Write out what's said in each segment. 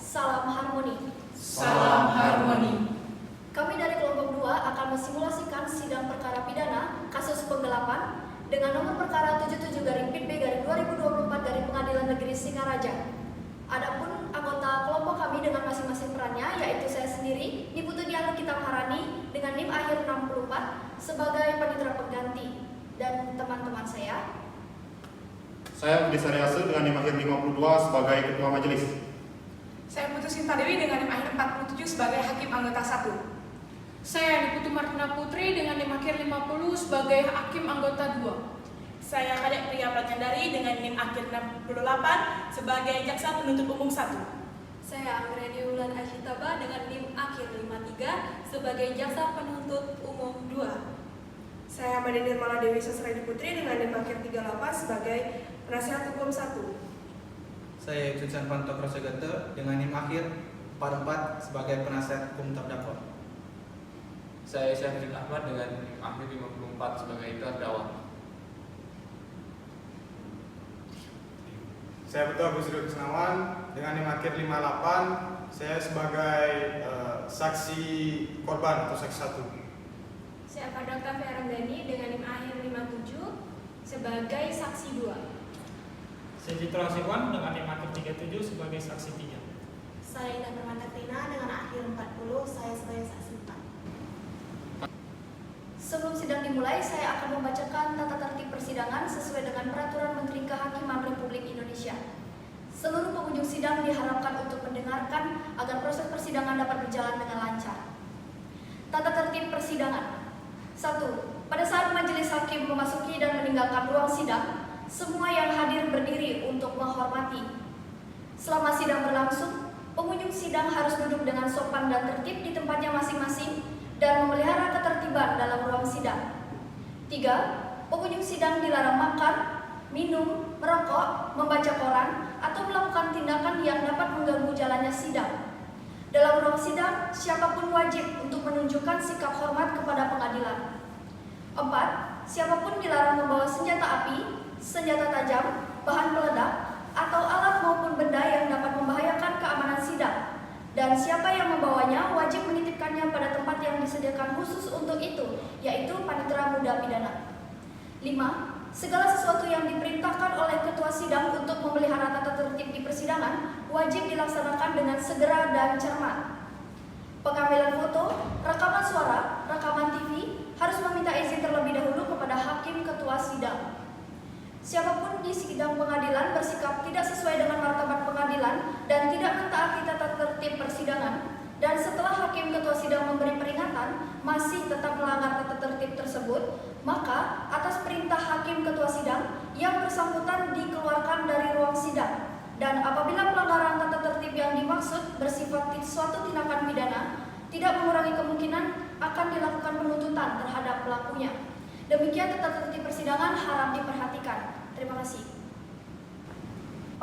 Salam harmoni. Salam harmoni. Kami dari kelompok 2 akan mensimulasikan sidang perkara pidana kasus penggelapan dengan nomor perkara 77-PIB-2024 dari Pengadilan Negeri Singaraja. Adapun anggota kelompok kami dengan masing-masing perannya, yaitu saya sendiri, Niputu Diana Kitangharani dengan NIM akhir 64 sebagai panitera pengganti, dan teman-teman saya. Saya Budi Saryase dengan NIM akhir 52 sebagai ketua majelis. Saya Putu Sinta Dewi dengan NIM akhir 47 sebagai hakim anggota 1. Saya Niputu Martina Putri dengan NIM akhir 50 sebagai hakim anggota 2. Saya Kadek Priya Pratyandari dengan NIM akhir 68 sebagai jaksa penuntut umum 1. Saya Anggreni Wulan Ashitaba dengan NIM akhir 53 sebagai jaksa penuntut umum 2. Saya Made Nirmala Dewi Sasradi Putri dengan NIM akhir 38 sebagai penasihat hukum 1. Saya Cucan Panto Krosegete dengan NIM akhir 44 sebagai penasihat hukum terdakwa. Saya Syafrin Ahmad dengan NIM akhir 54 sebagai terdakwa. Saya Betul Agus Ridho Kusnawan dengan NIM akhir 58. Saya sebagai saksi korban atau saksi 1. Saya Fadakta Feramdani dengan NIM akhir 57 sebagai saksi 2. Saya Citra Sirwan dengan NIM akhir 37 sebagai saksi 3. Saya Indah Permata-Tina dengan akhir 40, saya sebagai saksi 4. Sebelum sidang dimulai, saya akan membacakan tata tertib persidangan sesuai dengan Peraturan Menteri Kehakiman Republik Indonesia. Seluruh pengunjung sidang diharapkan untuk mendengarkan agar proses persidangan dapat berjalan dengan lancar. Tata tertib persidangan. 1. Pada saat majelis hakim memasuki dan meninggalkan ruang sidang, semua yang hadir berdiri untuk menghormati. Selama sidang berlangsung, pengunjung sidang harus duduk dengan sopan dan tertib di tempatnya masing-masing dan memelihara ketertiban dalam ruang sidang. 3. Pengunjung sidang dilarang makan, minum, merokok, membaca koran, atau melakukan tindakan yang dapat mengganggu jalannya sidang. Dalam ruang sidang, siapapun wajib untuk menunjukkan sikap hormat kepada pengadilan. 4. Siapapun dilarang membawa senjata api, senjata tajam, bahan peledak, atau alat maupun benda yang dapat membahayakan keamanan sidang. Dan siapa yang membawanya wajib menitipkannya pada tempat yang disediakan khusus untuk itu, yaitu panitera muda pidana. 5. Segala sesuatu yang diperintahkan oleh ketua sidang untuk memelihara tata tertib di persidangan wajib dilaksanakan dengan segera dan cermat. Pengambilan foto, rekaman suara, rekaman TV harus meminta izin terlebih dahulu kepada hakim ketua sidang. Siapapun di sidang pengadilan bersikap tidak sesuai dengan martabat pengadilan dan tidak mentaati tata tertib persidangan, dan setelah hakim ketua sidang memberi peringatan masih tetap melanggar tata tertib tersebut, maka atas perintah hakim ketua sidang yang bersangkutan dikeluarkan dari ruang sidang. Dan apabila pelanggaran tata tertib yang dimaksud bersifat suatu tindakan pidana, tidak mengurangi kemungkinan akan dilakukan penuntutan terhadap pelakunya. Demikian tata tertib persidangan harap diperhatikan. Terima kasih.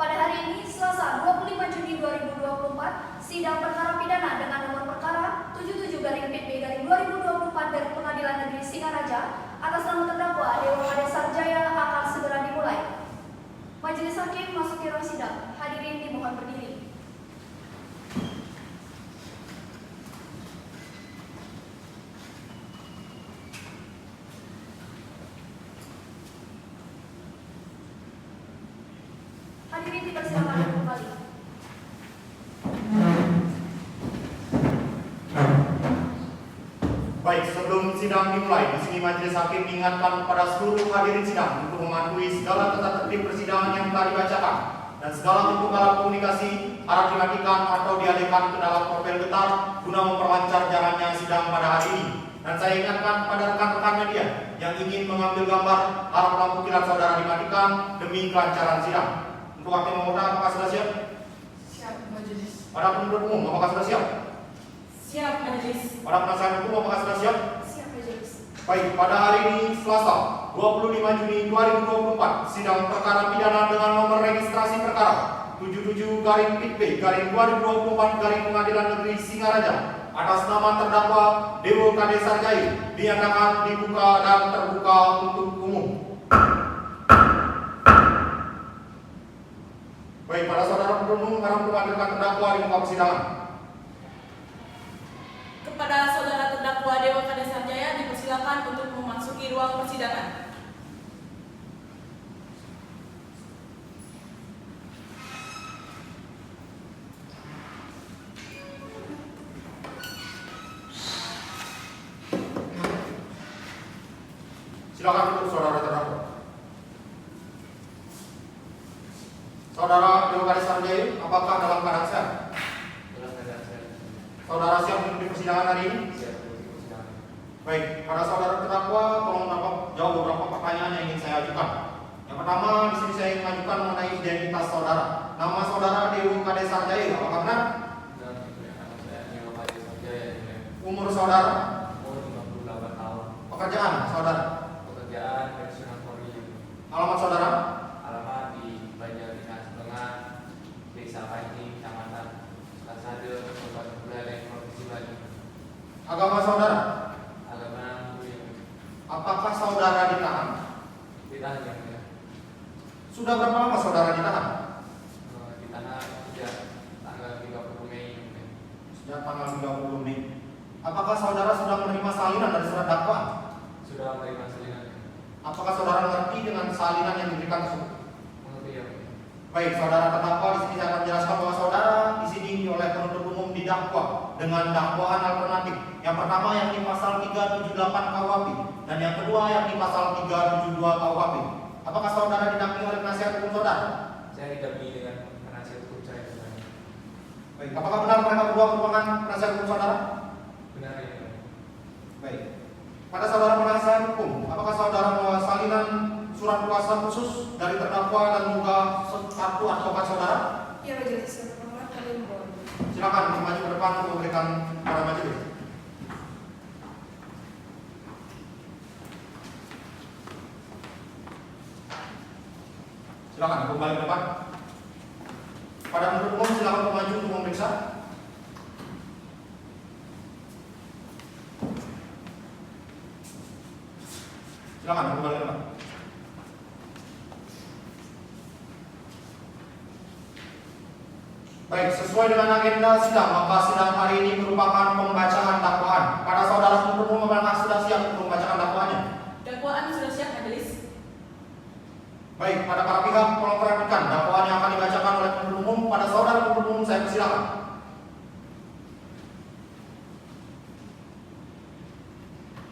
Pada hari ini, Selasa 25 Juni 2024, sidang perkara pidana dengan nomor perkara 77-PIB-2024 dari Pengadilan Negeri Singaraja atas nama terdakwa Dewa Kade Sarjaya akan segera dimulai. Majelis hakim masuki ruang sidang. Hadirin dimohon berdiri. Hadirin dipersilakan kembali. Baik, sebelum sidang dimulai, di sini majelis hakim mengingatkan kepada seluruh hadirin sidang untuk mematuhi segala tata tertib persidangan yang telah dibacakan dan segala bentuk alat komunikasi harap dimatikan atau dialihkan ke dalam profil getar guna memperlancar jalannya sidang pada hari ini. Dan saya ingatkan kepada rekan-rekan media yang ingin mengambil gambar, harap lampu kilat saudara dimatikan demi kelancaran sidang. Untuk hakim memohon, apakah sudah siap? Siap, majelis. Para penuntut umum, apakah sudah siap? Siap, majelis. Para penasihat hukum, apakah sudah siap? Siap, majelis. Baik, pada hari ini Selasa 25 Juni 2024, sidang perkara pidana dengan nomor registrasi perkara 77-PIB-2024 Pengadilan Negeri Singaraja atas nama terdakwa Dewa Kade Sarjaya dinyatakan dibuka dan terbuka untuk umum. Baik, para saudara penuntut umum sekarang memanggilkan terdakwa di muka persidangan. Kepada saudara terdakwa Dewa Kade Sarjaya dipersilakan untuk memasuki ruang persidangan. Silakan duduk saudara terdakwa. Saudara Dewa Kade Sarjaya, apakah dalam keadaan sehat? Saudara siap untuk di persidangan hari ini? Baik, pada saudara terdakwa, tolong jawab beberapa pertanyaan yang ingin saya ajukan. Yang pertama, di sini saya ingin mengajukan mengenai identitas saudara. Nama saudara Dewa Kade Sarjaya, apakah benar? Umur saudara? Umur 58 tahun. Pekerjaan saudara? Pekerjaan pensiunan Polri. Alamat saudara? Alamat di Banjar Dinas Tengah, Desa Panji, Kecamatan Kasade, Kabupaten Buleleng, Provinsi Bali. Agama saudara? Agama Muslim. Apakah saudara ditahan? Ditahan yang mulia. Sudah berapa lama saudara ditahan? Ditahan sejak tanggal 30 Mei. Sejak tanggal 30 Mei. Apakah saudara sudah menerima salinan dari surat dakwaan? Sudah menerima salinan. Apakah saudara mengerti dengan salinan yang diberikan tersebut? Mengerti ya. Baik, saudara terdakwa, di sini saya akan menjelaskan bahwa saudara disidiki oleh penuntut umum didakwa dengan dakwaan alternatif. Yang pertama yakni pasal 378 KUHP dan yang kedua yakni pasal 372 KUHP. Apakah saudara didampingi oleh penasihat hukum saudara? Saya didampingi dengan penasihat hukum saya. Baik, apakah benar mereka berdua merupakan penasihat hukum saudara? Benar ya. Baik. Pada saudara penasihat hukum, apakah saudara membawa salinan surat kuasa khusus dari terdakwa dan juga kartu advokat saudara? Ya, majelis terhormat, kami membawa. Silakan maju ke depan untuk memberikan pada majelis. Silakan kembali ke depan. Pada penuntut umum silakan maju untuk memeriksa. Silakan kembali ke depan. Baik, sesuai dengan agenda sidang, maka sidang hari ini merupakan pembacaan dakwaan. Pada saudara penuntut umum apakah sudah siap untuk membacakan dakwaannya? Dakwaan sudah siap, majelis. Baik, pada para pihak tolong perhatikan dakwaan yang akan dibacakan oleh penuntut umum. Pada saudara penuntut umum saya persilakan.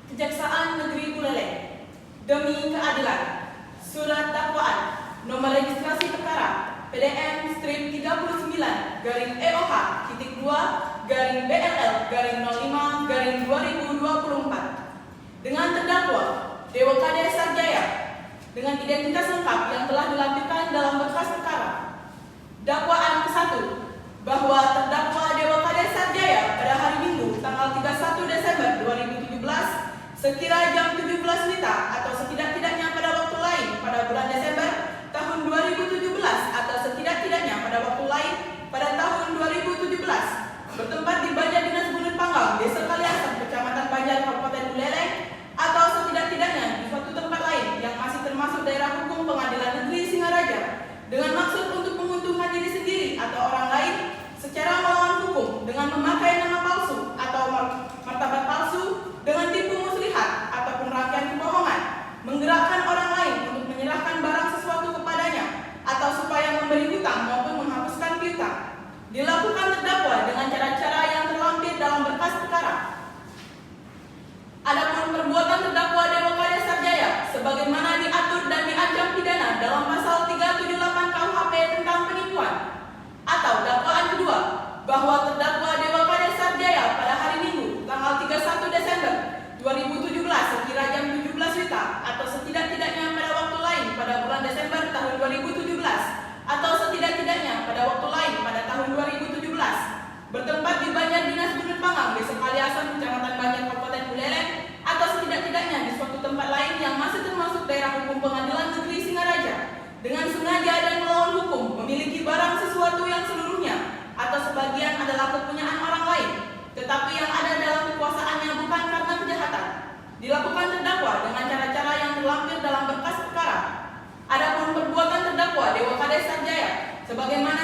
Kejaksaan Negeri Buleleng demi keadilan. Surat dakwaan nomor registrasi perkara PDM strip 39-BLL-BLL-05-2024 dengan terdakwa Dewa Kade Sarjaya dengan identitas lengkap yang telah dilampirkan dalam berkas perkara. Dakwaan ke-1 bahwa terdakwa Dewa Kade Sarjaya pada hari Minggu tanggal 31 Desember 2017 sekira jam 17 WITA atau setidak-tidaknya pada waktu lain pada bulan Desember tahun 2017 atau setidak-tidaknya pada waktu lain pada tahun 2017 bertempat di Banjar Dinas Gunung Panggang, Desa Kaliasem, Kecamatan Banjar, Kabupaten Buleleng atau setidak-tidaknya di suatu tempat lain yang masih termasuk daerah hukum Pengadilan Negeri Singaraja dengan maksud untuk menguntungkan diri sendiri atau orang lain secara melawan hukum dengan memakai nama palsu atau martabat palsu dengan tipu muslihat ataupun rangkaian kebohongan, menggerakkan orang lain untuk menyerahkan barang sesuatu kepadanya atau supaya memberi hutang maupun menghapuskan piutang. Dilakukan terdakwa dengan cara-cara yang terlampir dalam berkas perkara. Adapun perbuatan terdakwa Dewa Kade Sarjaya sebagaimana diatur dan diancam pidana dalam pasal 378 KUHP tentang penipuan. Atau dakwaan kedua bahwa terdakwa Dewa Kade Sarjaya pada hari Minggu tanggal 31 Desember 2017 sekira jam 17 WITA atau setidak-tidaknya pada waktu lain pada bulan Desember tahun 2017 atau setidak-tidaknya pada waktu lain pada tahun 2017 bertempat di Banjar Dinas Gunung Panggang, Desa Kaliasem, Kecamatan Banjar, Kabupaten Buleleng atau setidak-tidaknya di suatu tempat lain yang masih termasuk daerah hukum Pengadilan Negeri Singaraja dengan sengaja dan melawan hukum memiliki barang sesuatu yang seluruhnya atau sebagian adalah kepunyaan orang lain tetapi yang ada dalam kekuasaannya bukan karena kejahatan. Dilakukan terdakwa dengan cara-cara yang terlampir dalam berkas perkara. Adapun perbuatan terdakwa Dewa Kade Sarjaya sebagaimana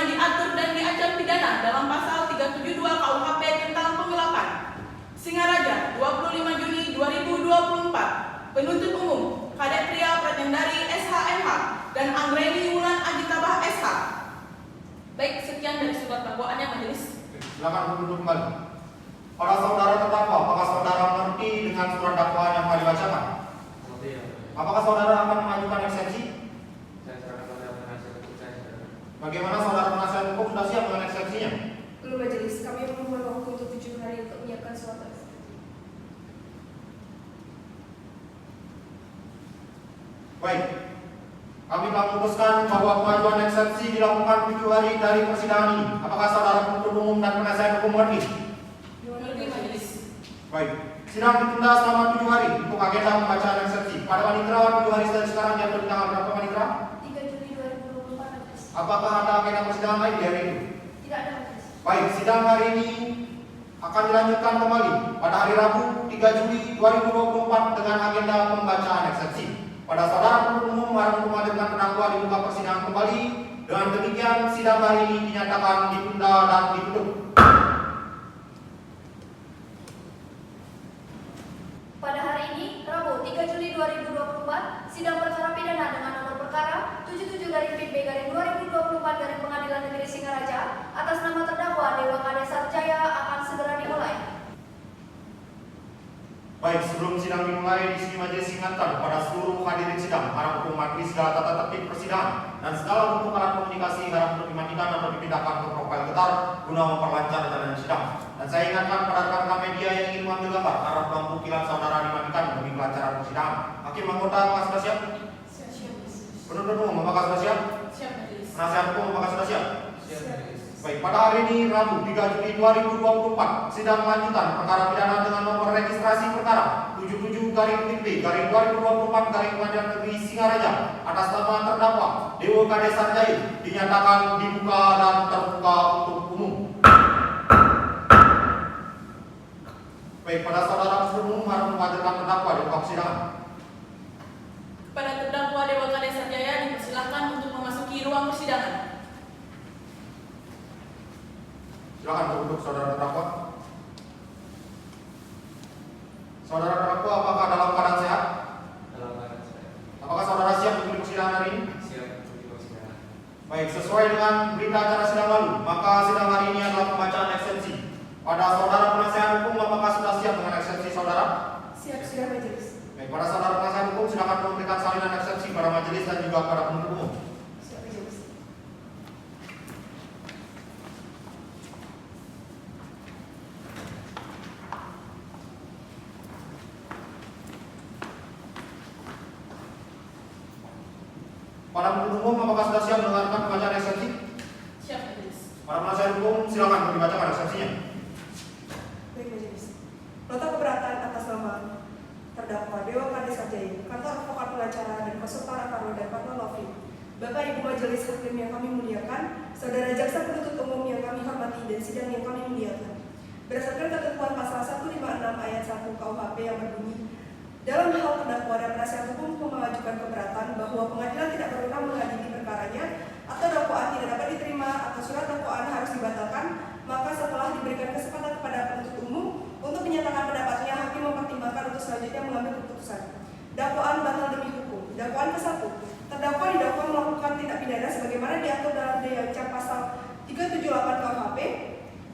Baik, sekian dari surat dakwaannya majelis. Silakan duduk kembali. Para saudara terdakwa, apakah saudara mengerti dengan surat dakwaan yang telah dibacakan? Apakah saudara akan mengajukan eksepsi? Saya serahkan pada penasihat hukum saya, saudara. Bagaimana saudara penasihat hukum sudah siap dengan eksepsinya? Belum majelis, kami memohon waktu untuk 7 hari untuk menyiapkan suatu eksepsi. Baik, kami telah memutuskan bahwa pengajuan eksepsi dilakukan 7 hari dari persidangan ini. Apakah saudara penuntut umum dan penasihat hukum mengerti? Mengerti majelis. Baik, sidang ditunda selama 7 hari untuk agenda pembacaan eksepsi. Pada panitera 7 hari dari sekarang jatuh di tanggal berapa panitera? 3 Juli 2024, majelis. Apakah ada agenda persidangan lain di hari itu? Tidak ada, majelis. Baik, sidang hari ini akan dilanjutkan kembali pada hari Rabu 3 Juli 2024 dengan agenda pembacaan eksepsi. Pada saudara penuntut umum harap menghadirkan terdakwa di muka persidangan kembali. Dengan demikian sidang hari ini dinyatakan ditunda dan ditutup. Pada hari ini, Rabu 3 Juli 2024, sidang perkara pidana dengan nomor perkara 77-PB-2024 Pengadilan Negeri Singaraja atas nama terdakwa Dewa Kades Sarjaya akan segera dimulai. Baik, sebelum sidang dimulai, di sini majelis ingatkan kepada seluruh hadirin sidang harap untuk mematuhi segala tata tertib persidangan dan segala bentuk alat komunikasi harap untuk dimatikan atau dipindahkan ke profil getar guna memperlancar jalannya sidang. Dan saya ingatkan kepada rekan-rekan media yang ingin mengambil gambar harap lampu kilat saudara dimatikan demi kelancaran persidangan. Hakim anggota apakah sudah siap? Siap. Penuntut umum apakah sudah siap? Siap majelis. Penasihat hukum apakah sudah siap? Siap, majelis. Baik, pada hari ini Rabu 3 Juli 2024 sidang lanjutan perkara pidana dengan nomor registrasi perkara 77-PB-2024 Pengadilan Negeri Singaraja atas nama terdakwa Dewa Kades Sarjaya dinyatakan dibuka dan terbuka untuk umum. Baik, pada saudara penuntut umum harap menghadirkan terdakwa di muka persidangan. Kepada terdakwa Dewa Kades Sarjaya dipersilahkan untuk memasuki ruang persidangan. Silakan duduk saudara terdakwa. Saudara terdakwa apakah dalam keadaan sehat? Dalam keadaan saya. Apakah saudara siap untuk di persidangan hari ini? Siap untuk di persidangan. Baik, sesuai dengan berita acara sidang lalu, maka sidang hari ini adalah pembacaan eksepsi. Pada saudara penasihat hukum, apakah sudah siap dengan eksepsi saudara? Siap, sudah majelis. Baik, pada saudara penasihat hukum, silakan memberikan salinan eksepsi pada majelis dan juga pada penuntut umum. Siap, majelis. Para penuntut umum, apakah sudah siap mendengarkan pembacaan eksepsi? Siap majelis. Para penasihat hukum, silakan dibacakan eksepsinya. Baik, majelis. Nota keberatan atas nama terdakwa Dewa Kades Sarjaya, kantor advokat pengacara dan konsultan Akaro dan Partner Lofi. Bapak Ibu Majelis Hakim yang kami muliakan, saudara jaksa penuntut umum yang kami hormati dan sidang yang kami muliakan. Berdasarkan ketentuan pasal 156 ayat 1 KUHP yang berbunyi, dalam hal terdakwa dan penasihat hukum mengajukan keberatan bahwa pengadilan tidak berwenang mengadili perkaranya atau dakwaan tidak dapat diterima atau surat dakwaan harus dibatalkan, maka setelah diberikan kesempatan kepada penuntut umum untuk menyatakan pendapatnya, hakim mempertimbangkan untuk selanjutnya mengambil keputusan. Dakwaan batal demi hukum. Dakwaan ke-1. Terdakwa didakwa melakukan tindak pidana sebagaimana diatur dalam Dewan Pasal 378 KUHP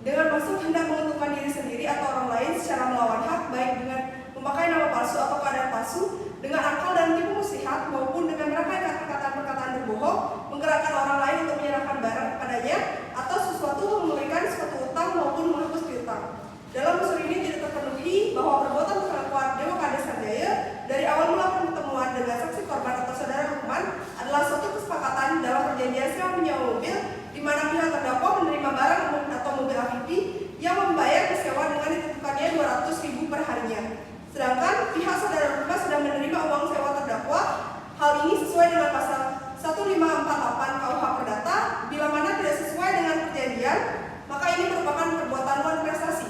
dengan maksud hendak menguntungkan diri sendiri atau orang lain secara melawan hak, baik dengan memakai nama palsu atau keadaan palsu, dengan akal dan tipu muslihat, maupun dengan merangkai perkataan-perkataan berbohong, menggerakkan orang lain untuk menyerahkan barang kepadanya atau sesuatu, memberikan suatu utang maupun menghapus piutang. Dalam unsur ini tidak terpenuhi bahwa perbuatan terdakwa Dewa Kades Sarjaya dari awal mula pertemuan dengan saksi korban atau saudara Lukman adalah suatu kesepakatan dalam perjanjian sewa menyewa mobil di mana pihak terdakwa menerima barang atau mobil Afifi yang membayar sewa dengan ditentukannya 200.000 per harinya. Sedangkan pihak saudara Lukman sudah menerima uang sewa terdakwa. Hal ini sesuai dengan pasal 1548 KUH Perdata. Bila mana tidak sesuai dengan perjanjian, maka ini merupakan perbuatan non prestasi.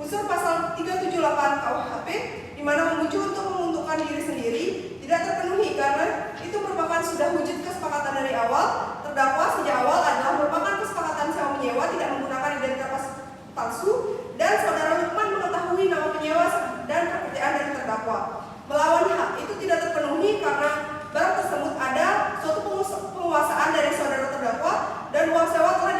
Unsur pasal 378 KUHP di mana memuju untuk menguntungkan diri sendiri tidak terpenuhi karena itu merupakan sudah wujud kesepakatan dari awal. Terdakwa sejak awal adalah merupakan kesepakatan sewa menyewa tidak menggunakan identitas palsu dan saudara Lukman mengetahui nama penyewa dan pekerjaan dari terdakwa. Melawan hak itu tidak terpenuhi karena barang tersebut ada suatu penguasaan dari saudara terdakwa dan uang sewa telah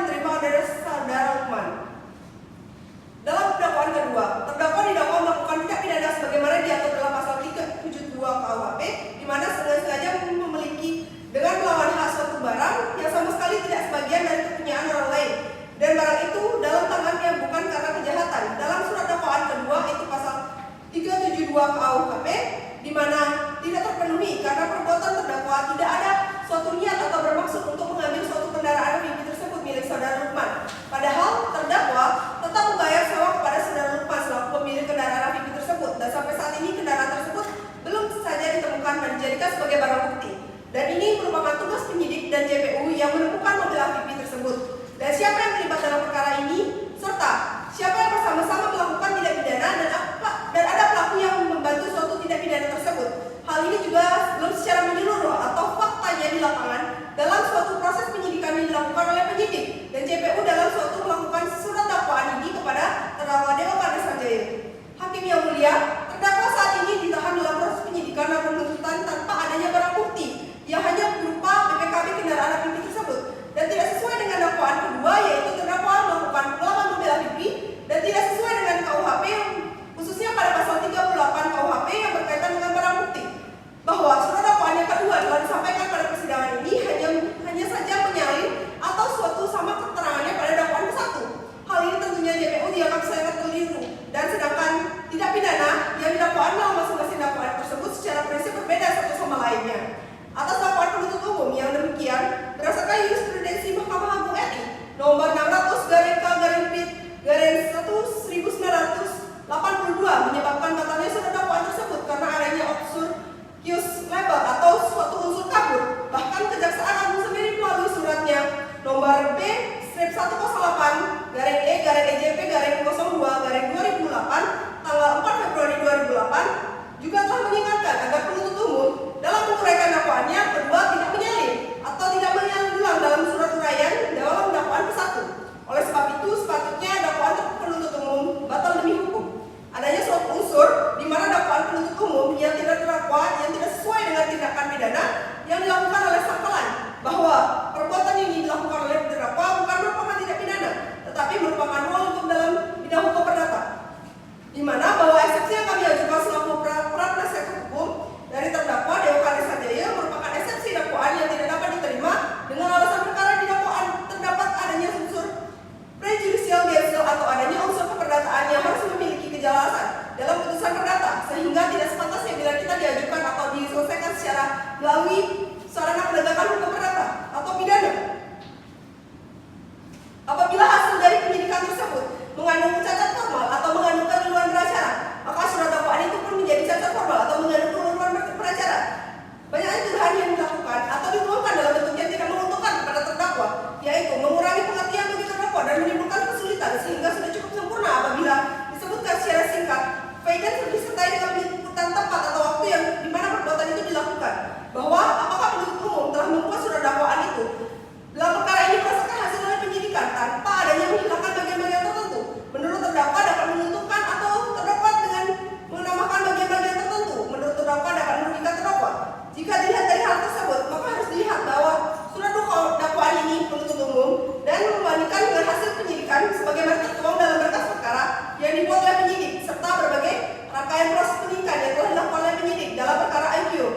dan sedangkan tidak pidana yang didakwaan dalam masing-masing dakwaan tersebut secara prinsip berbeda satu sama lainnya. Atas dakwaan penuntut umum yang demikian, berdasarkan jurisprudensi Mahkamah Agung RI nomor 600/K/1982 menyebabkan batalnya surat dakwaan tersebut karena adanya obscurus label atau suatu unsur kabur. Bahkan Kejaksaan Agung sendiri melalui suratnya nomor B-1/E-EJP-02/2008 tanggal 4 Februari 2008 juga telah mengingatkan agar penuntut umum dalam menguraikan dakwaannya kedua tidak menyalin atau tidak menyalin ulang dalam surat uraian dalam dakwaan ke-1. Oleh sebab itu sepatutnya dakwaan penuntut umum batal demi hukum. Adanya suatu unsur di mana dakwaan penuntut umum yang tidak terdakwa yang tidak sesuai dengan tindakan pidana yang dilakukan oleh sang pelaku, bahwa perbuatan ini dilakukan oleh terdakwa bukan merupakan tindak pidana, tetapi merupakan hal hukum dalam bidang hukum perdata, di mana bahwa eksepsi yang kami ajukan selaku pra-penasihat hukum dari terdakwa Dewa Kades Sanjaya merupakan eksepsi dakwaan yang tidak dapat diterima dengan alasan perkara di dakwaan terdapat adanya unsur prejudicial gesel atau adanya unsur keperdataan yang harus memiliki kejelasan dalam putusan perdata, sehingga tidak sepantasnya bila kita diajukan atau diselesaikan secara melalui sarana penegakan hukum perdata atau pidana. Apabila hasil dari penyidikan tersebut mengandung cacat formal atau mengandung keliruan beracara, maka surat dakwaan itu pun menjadi cacat formal atau mengandung keliruan beracara. Banyaknya tuduhan yang dilakukan atau dituangkan dalam bentuk yang tidak menguntungkan kepada terdakwa, yaitu mengurangi pengertian bagi terdakwa dan menimbulkan kesulitan sehingga sudah cukup sempurna apabila disebutkan secara singkat, faedah disertai dengan penyebutan tempat atau waktu yang dimana perbuatan itu dilakukan, bahwa apakah penuntut umum telah membuat surat dakwaan itu dalam perkara ini berdasarkan hasil dari penyidikan tanpa adanya menghilangkan bagian-bagian tertentu. Menurut terdakwa dapat menentukan atau terdakwa dengan menambahkan bagian-bagian tertentu. Menurut terdakwa dapat merugikan terdakwa. Jika dilihat dari hal tersebut, maka harus dilihat bahwa surat dakwaan ini penuntut umum dan membandingkan dengan hasil penyidikan sebagaimana tertuang dalam berkas perkara yang dibuat oleh penyidik serta berbagai rangkaian proses penyidikan yang telah dilakukan oleh penyidik dalam perkara IPO.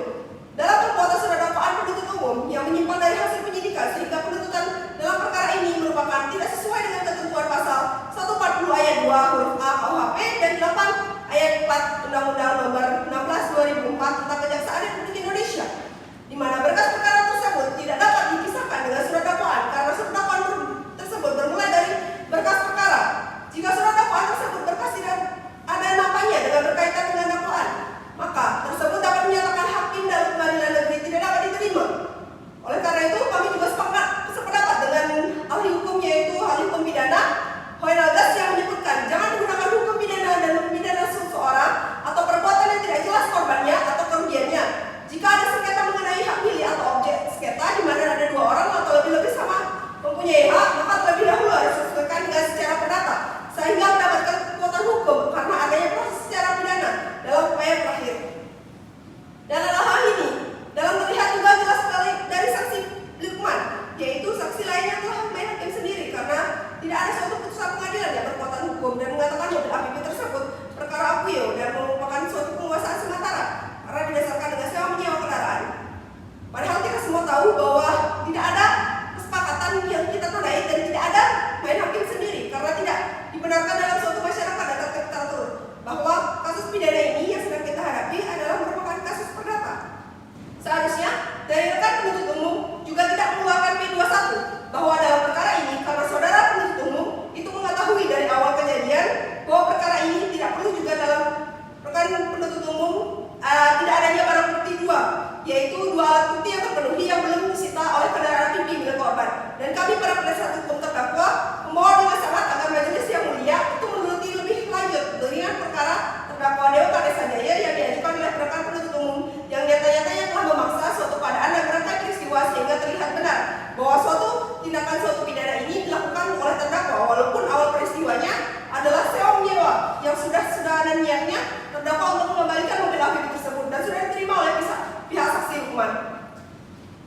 Dalam perbuatan surat dakwaan penuntut umum yang menyimpang dari hasil penyidikan sehingga penuntutan dalam perkara ini merupakan tidak sesuai dengan ketentuan pasal 140 ayat 2 huruf A KUHP dan 8 ayat 4 Undang-Undang nomor 16/2004 tentang Kejaksaan Republik Indonesia, di mana berkas perkara tersebut tidak dapat dipisahkan dengan surat dakwaan karena surat dakwaan tersebut bermulai dari berkas perkara. Jika surat dakwaan tersebut berkas tidak ada namanya dengan berkaitan dengan dakwaan, maka tersebut dapat menyatakan hakim dalam pengadilan negeri tidak dapat diterima. Oleh karena itu kami juga sependapat dengan ahli hukum yaitu ahli hukum pidana Hoenalgas yang menyebutkan jangan menggunakan hukum pidana dan mempidana seseorang atau perbuatan yang tidak jelas korbannya atau kerugiannya. Jika ada sengketa mengenai hak milik atau objek sengketa di mana ada dua orang atau lebih-lebih sama mempunyai hak, maka terlebih dahulu harus diselesaikan dengan secara perdata sehingga mendapatkan kekuatan hukum karena adanya proses secara pidana dalam upaya terakhir. Dan dalam hal ini, dalam terlihat juga jelas sekali dari saksi Lukman, yaitu saksi lainnya telah main hakim sendiri karena tidak ada suatu putusan pengadilan yang berkekuatan hukum dan mengatakan mobil APP tersebut perkara akuio dan merupakan suatu penguasaan sementara karena didasarkan dengan sewa menyewa kendaraan. Padahal kita semua tahu bahwa tidak ada kesepakatan yang kita tandai dan tidak ada main hakim sendiri karena tidak dibenarkan dalam suatu masyarakat agar kita atur bahwa kasus pidana ini yang sedang kita hadapi adalah merupakan kasus perdata. Seharusnya dari rekan penuntut umum juga tidak mengeluarkan P21 bahwa dalam perkara ini karena saudara penuntut umum itu mengetahui dari awal kejadian bahwa perkara ini tidak perlu juga dalam rekan penuntut umum tidak adanya barang bukti dua, yaitu dua alat bukti yang terpenuhi yang belum disita oleh kendaraan pimpin milik korban. Dan kami para penasihat hukum terdakwa memohon dengan sangat agar majelis yang mulia itu meneliti lebih lanjut dengan perkara terdakwa Dewa Kades Sanjaya yang diajukan oleh rekan penuntut umum yang nyata-nyatanya telah memaksa suatu keadaan dan rangkaian peristiwa sehingga terlihat benar bahwa suatu tindakan suatu pidana ini dilakukan oleh terdakwa walaupun awal peristiwanya adalah sewa menyewa yang sudah ada niatnya terdakwa untuk mengembalikan mobil APP tersebut dan sudah diterima oleh pihak saksi Lukman.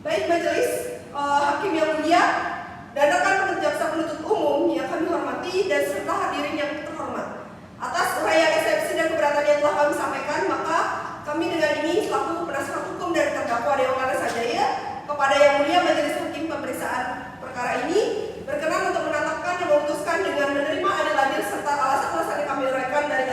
Baik majelis hakim yang mulia dan rekan jaksa penuntut umum yang kami hormati dan serta hadirin yang terhormat, atas uraian eksepsi dan keberatan yang telah kami sampaikan, maka kami dengan ini selaku penasihat hukum dari terdakwa Dewa Kades Sanjaya kepada yang mulia majelis hakim pemeriksaan perkara ini berkenan untuk menetapkan dan memutuskan dengan menerima adil adil serta alasan-alasan yang kami uraikan dari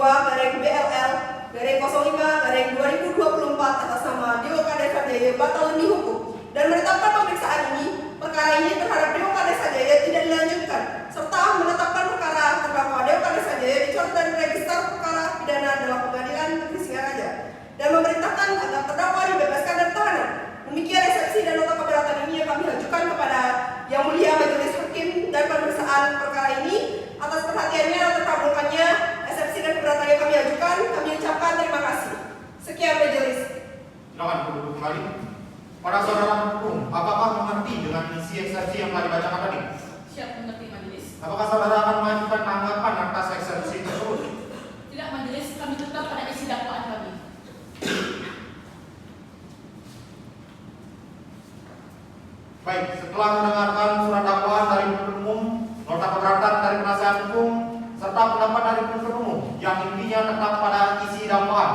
2/BLL/05/2024 atas nama Dewa Kades Sarjaya batal demi hukum dan menetapkan pemeriksaan ini perkara ini terhadap Dewa Kades Sarjaya tidak dilanjutkan serta menetapkan perkara terdakwa Dewa Kades Sarjaya dicoret dari register perkara pidana dalam Pengadilan Negeri Singaraja dan memerintahkan agar terdakwa dibebaskan dari tahanan. Demikian eksepsi dan nota keberatan ini yang kami ajukan kepada Yang Mulia Majelis Hakim dan pemeriksaan perkara ini. Atas perhatiannya dan terkabulkannya eksepsi dan keberatan yang kami ajukan, kami ucapkan terima kasih. Sekian majelis. Silakan duduk kembali. Para saudara hukum, apakah mengerti dengan isi eksepsi yang telah dibacakan tadi? Siap mengerti majelis. Apakah saudara akan mengajukan tanggapan atas eksepsi tersebut? Tidak majelis, kami tetap pada isi dakwaan kami. Baik, setelah mendengarkan surat dakwaan dari penuntut umum, nota keberatan dari penasihat hukum, serta pendapat dari penuntut umum yang intinya tetap pada isi dakwaan,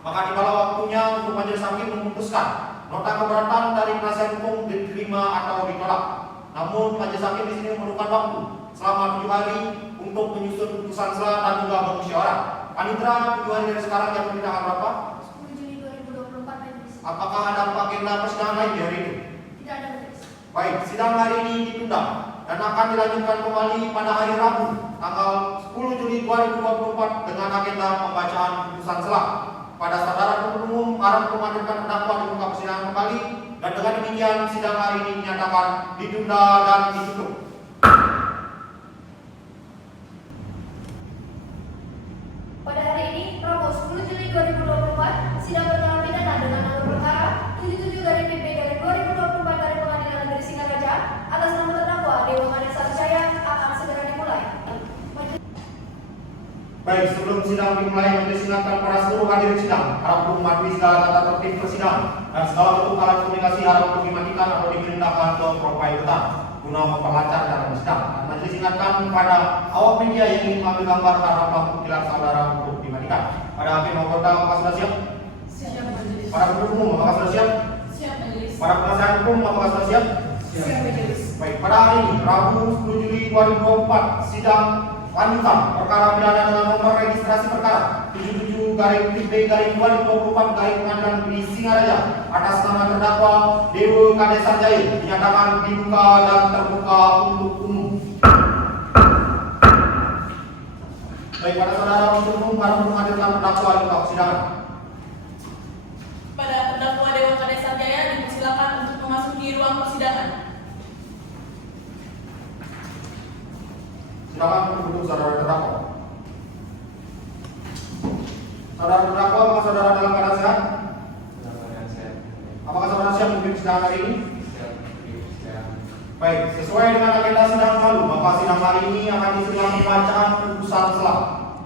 maka tibalah waktunya untuk majelis hakim memutuskan nota keberatan dari penasihat hukum diterima atau ditolak. Namun majelis hakim di sini memerlukan waktu selama 7 hari untuk menyusun putusan sela dan juga bermusyawarah. Panitera, 7 hari dari sekarang yang beri tanggal berapa? 10 Juni 2024 majelis. Apakah ada agenda persidangan lain di hari itu? Tidak ada majelis. Baik, sidang hari ini ditunda dan akan dilanjutkan kembali pada hari Rabu tanggal 10 Juli 2024 dengan agenda pembacaan putusan sela. Pada saudara penuntut umum harap menghadirkan terdakwa di muka persidangan kembali dan dengan demikian sidang hari ini dinyatakan ditunda dan ditutup. Pada hari ini, Rabu 10 Juli 2024, sidang perkara pidana dengan nomor perkara 77/PP/2024 dari Pengadilan Negeri Singaraja atas nama terdakwa Dewa Kades Sarjaya akan segera dimulai. Baik, sebelum sidang dimulai, majelis ingatkan pada seluruh hadirin sidang harap mematuhi segala tata tertib persidangan dan segala bentuk alat komunikasi harap untuk dimatikan atau dipindahkan ke profil utama guna memperlancar dalam sidang. Dan majelis ingatkan kepada awak media yang ingin mengambil gambar harap lampu kilat saudara untuk dimatikan. Pada hakim anggota, apakah sudah siap? Siap majelis. Para penuntut umum, apakah sudah siap? Siap majelis. Para penasihat hukum, apakah sudah siap? Siap majelis. Baik, pada hari ini, Rabu 10 Juli 2024, sidang lanjutan perkara pidana dengan nomor registrasi perkara 77/B/2024 Pengadilan Negeri Singaraja atas nama terdakwa Dewa Kades Sarjaya dinyatakan dibuka dan terbuka untuk umum. Baik, pada saudara penuntut umum harap menghadirkan terdakwa di muka persidangan. Pada terdakwa Dewa Kades Sarjaya dipersilakan untuk memasuki ruang persidangan. Silakan untuk duduk saudara terdakwa. Saudara terdakwa, apakah saudara dalam keadaan sehat? Apakah saudara siap memimpin sidang hari ini? Baik, sesuai dengan agenda sidang lalu, maka sidang hari ini akan diselang pembacaan putusan sela.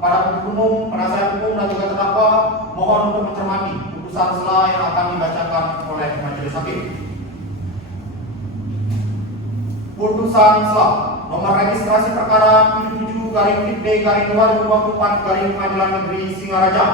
Para penuntut umum, penasihat hukum dan juga terdakwa mohon untuk mencermati putusan sela yang akan dibacakan oleh majelis hakim. Putusan sela nomor registrasi perkara 77/B/2024 Pengadilan Negeri Singaraja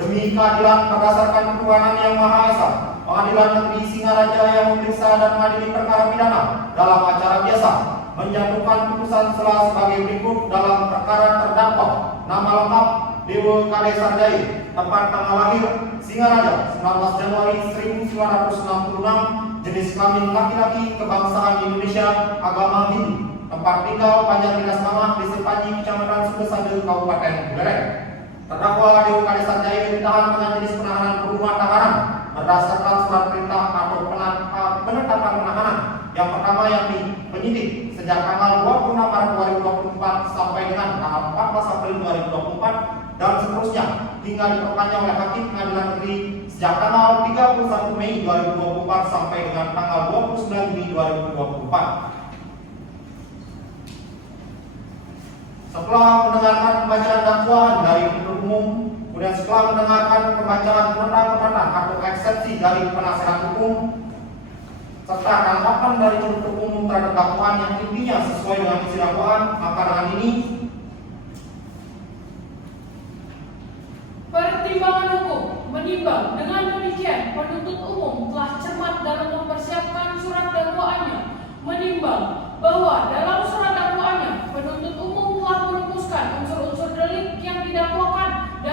demi keadilan berdasarkan ketuhanan yang Maha Esa. Pengadilan Negeri Singaraja yang memeriksa dan mengadili perkara pidana dalam acara biasa menjatuhkan putusan sela sebagai berikut dalam perkara terdakwa nama lengkap Dewa Kades Sarjaya, tempat tanggal lahir Singaraja 19 Januari 1966, jenis kelamin laki-laki, kebangsaan Indonesia, agama Hindu, tempat tinggal Banjar Dinas Mamah, Desa Panji, Kecamatan Sukesade, Kabupaten Buleleng. Terdakwa Dewa Kades Sarjaya ditahan dengan jenis penahanan rumah tahanan berdasarkan surat perintah atau penetapan penahanan yang pertama yakni penyidik sejak tanggal 26 Maret 2024 sampai dengan tanggal 14 April 2024 dan seterusnya hingga diperpanjang oleh Hakim Pengadilan Negeri sejak tanggal 31 Mei 2024 sampai dengan tanggal 29 Juni 2024. Setelah mendengarkan pembacaan dakwaan dari penuntut umum, kemudian setelah mendengarkan pembacaan nota keberatan atau eksepsi dari penasihat hukum, serta tanggapan dari penuntut umum terhadap dakwaan yang intinya sesuai dengan isi dakwaan, maka dengan ini pertimbangan hukum menimbang dengan demikian penuntut umum telah cermat dalam mempersiapkan surat dakwaannya, menimbang bahwa dalam surat dakwaannya penuntut umum telah merumuskan unsur-unsur delik yang didakwakan dan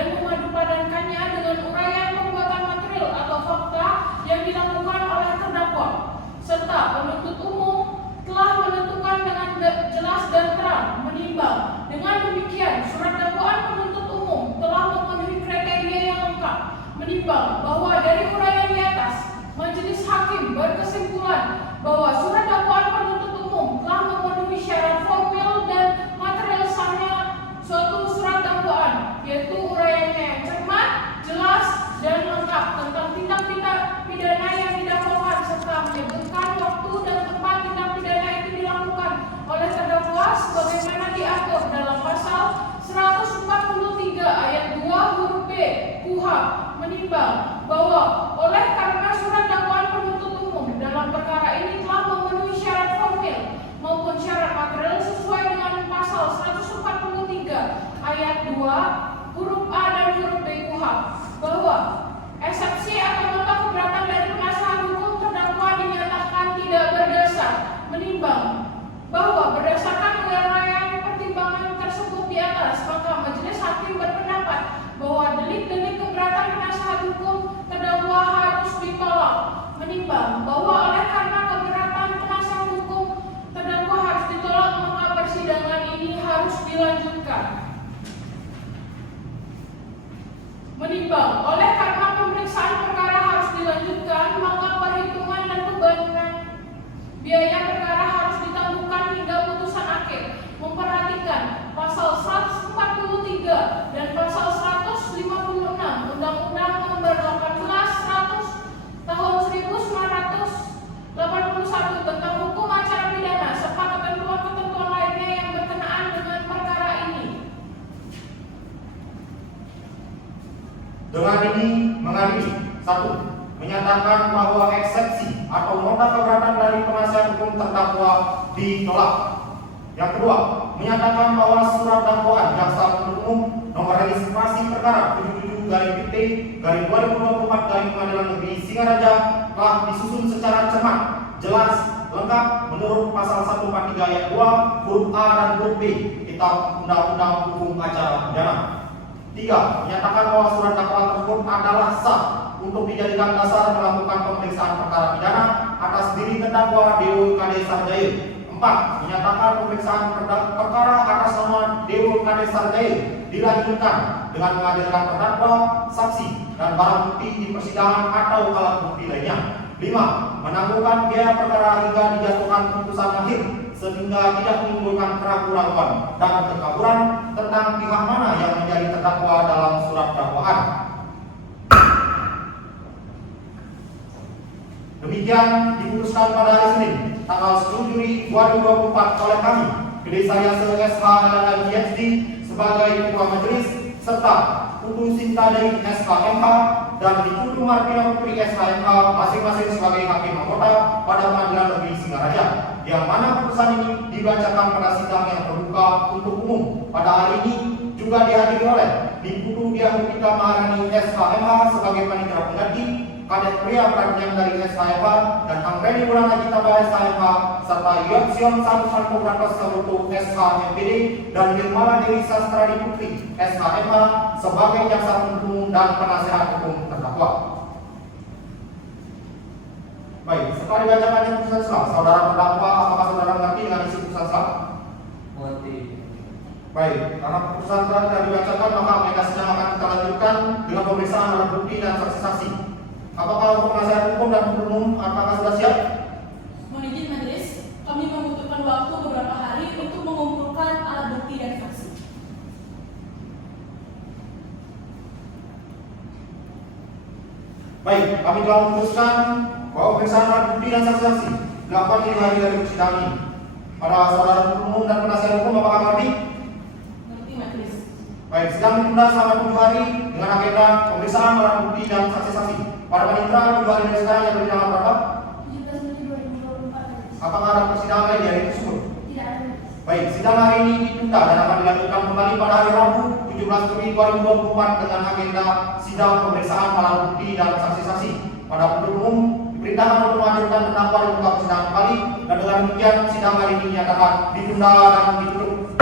hakim berkesimpulan bahwa surat dakwaan penuntut umum telah memenuhi syarat formil dan material sahnya suatu surat dakwaan, yaitu uraiannya yang cermat, jelas, dan lengkap tentang tindak pidana yang didakwakan serta menyebutkan waktu dan tempat tindak pidana itu dilakukan oleh terdakwa sebagaimana diatur dalam pasal 143 ayat 2 huruf B KUHP, menimbang bahwa oleh karena surat dakwaan penuntut umum dalam perkara ini telah memenuhi syarat formil maupun syarat material sesuai dengan pasal 143 ayat 2 huruf A dan huruf B KUHP, bahwa eksepsi atau nota keberatan dari penasehat hukum terdakwa dinyatakan tidak berdasar, menimbang bahwa berdasarkan uraian pertimbangan tersebut di atas, maka majelis hakim berpendapat bahwa delik-delik keberatan penasehat hukum terdakwa harus ditolak, menimbang bahwa oleh karena keberatan penasehat hukum terdakwa harus ditolak, maka persidangan ini harus dilanjutkan. Menimbang oleh karena pemeriksaan perkara harus dilanjutkan, maka perhitungan dan beban biaya perkara harus ditangguhkan hingga putusan akhir, memperhatikan pasal 143 dan pasal 156 Undang-Undang Nomor 18/100 Tahun 1981 tentang hukum acara pidana serta ketentuan-ketentuan lainnya yang berkenaan dengan perkara ini. Dengan ini mengadili 1. Menyatakan bahwa eksepsi atau nota keberatan dari penasihat hukum terdakwa ditolak. Yang kedua, menyatakan bahwa surat dakwaan jaksa penuntut umum nomor registrasi perkara 77/PT/2024 Pengadilan Negeri Singaraja telah disusun secara cermat, jelas, lengkap menurut pasal 143 ayat 2 huruf A dan huruf B Kitab Undang-Undang Hukum Acara Pidana. 3. Menyatakan bahwa surat dakwaan tersebut adalah sah untuk dijadikan dasar melakukan pemeriksaan perkara pidana atas diri terdakwa Dewo Kade Sarjaya. 4. Menyatakan pemeriksaan perkara atas nama Dewo Kade Sarjaya dilanjutkan dengan menghadirkan terdakwa, saksi, dan barang bukti di persidangan atau alat bukti lainnya. 5. Menangguhkan biaya perkara hingga dijatuhkan putusan akhir sehingga tidak menimbulkan keraguan dan kekaburan tentang pihak mana yang menjadi terdakwa dalam surat dakwaan. Demikian diputuskan pada hari Senin, tanggal 10 Juli 2024 oleh kami, Kedesariase SH LLMJSD sebagai Ketua Majelis, serta Putu Sintadei SKMH dan Diputu Martina Putri SKMH masing-masing sebagai Hakim Anggota pada Pengadilan Negeri Singaraja, yang mana putusan ini dibacakan pada sidang yang terbuka untuk umum. Pada hari ini juga dihadiri oleh Diputu Diahupita Maharani SKMH sebagai Panitia Pengganti, Kadek Pria Pradnyam dari SKMH, dan Anggreni Bulan Ajitaba SKMH, serta Yopsion Santosan Pemberantas Kabutu SKMPD dan Nirmala Dewi Sastradi Putri SKMH sebagai jaksa penuntut umum dan penasehat hukum terdakwa. Baik, setelah dibacakannya putusan selah, saudara terdakwa, apakah saudara mengerti dengan isi putusan selah? Mengerti. Baik, karena putusan telah dibacakan, maka aplikasinya akan kita lanjutkan dengan pemeriksaan alat bukti dan saksi-saksi. Apakah untuk penasihat hukum dan penuntut umum apakah sudah siap? Mohon izin majelis, kami membutuhkan waktu beberapa hari untuk mengumpulkan alat bukti dan saksi. Baik, kami telah memutuskan bahwa pemeriksaan alat bukti dan saksi-saksi dilakukan 5 hari dari persidangan ini. Para saudara penuntut umum dan penasihat hukum apakah mengerti? Mengerti majelis. Baik, sidang ditunda selama 7 hari dengan agenda pemeriksaan alat bukti dan saksi-saksi. Para panitera 7 hari dari sekarang yang berdiri tanggal berapa? 17 Juli 2024. Apakah ada persidangan lain di hari tersebut? Tidak ada. Baik, sidang hari ini ditunda dan akan dilanjutkan kembali pada hari Rabu 17 Juli 2024 dengan agenda sidang pemeriksaan alat bukti dan saksi-saksi. Pada penuntut umum diperintahkan untuk menghadirkan terdakwa di muka persidangan kembali, dan dengan demikian sidang hari ini dinyatakan ditunda dan ditutup.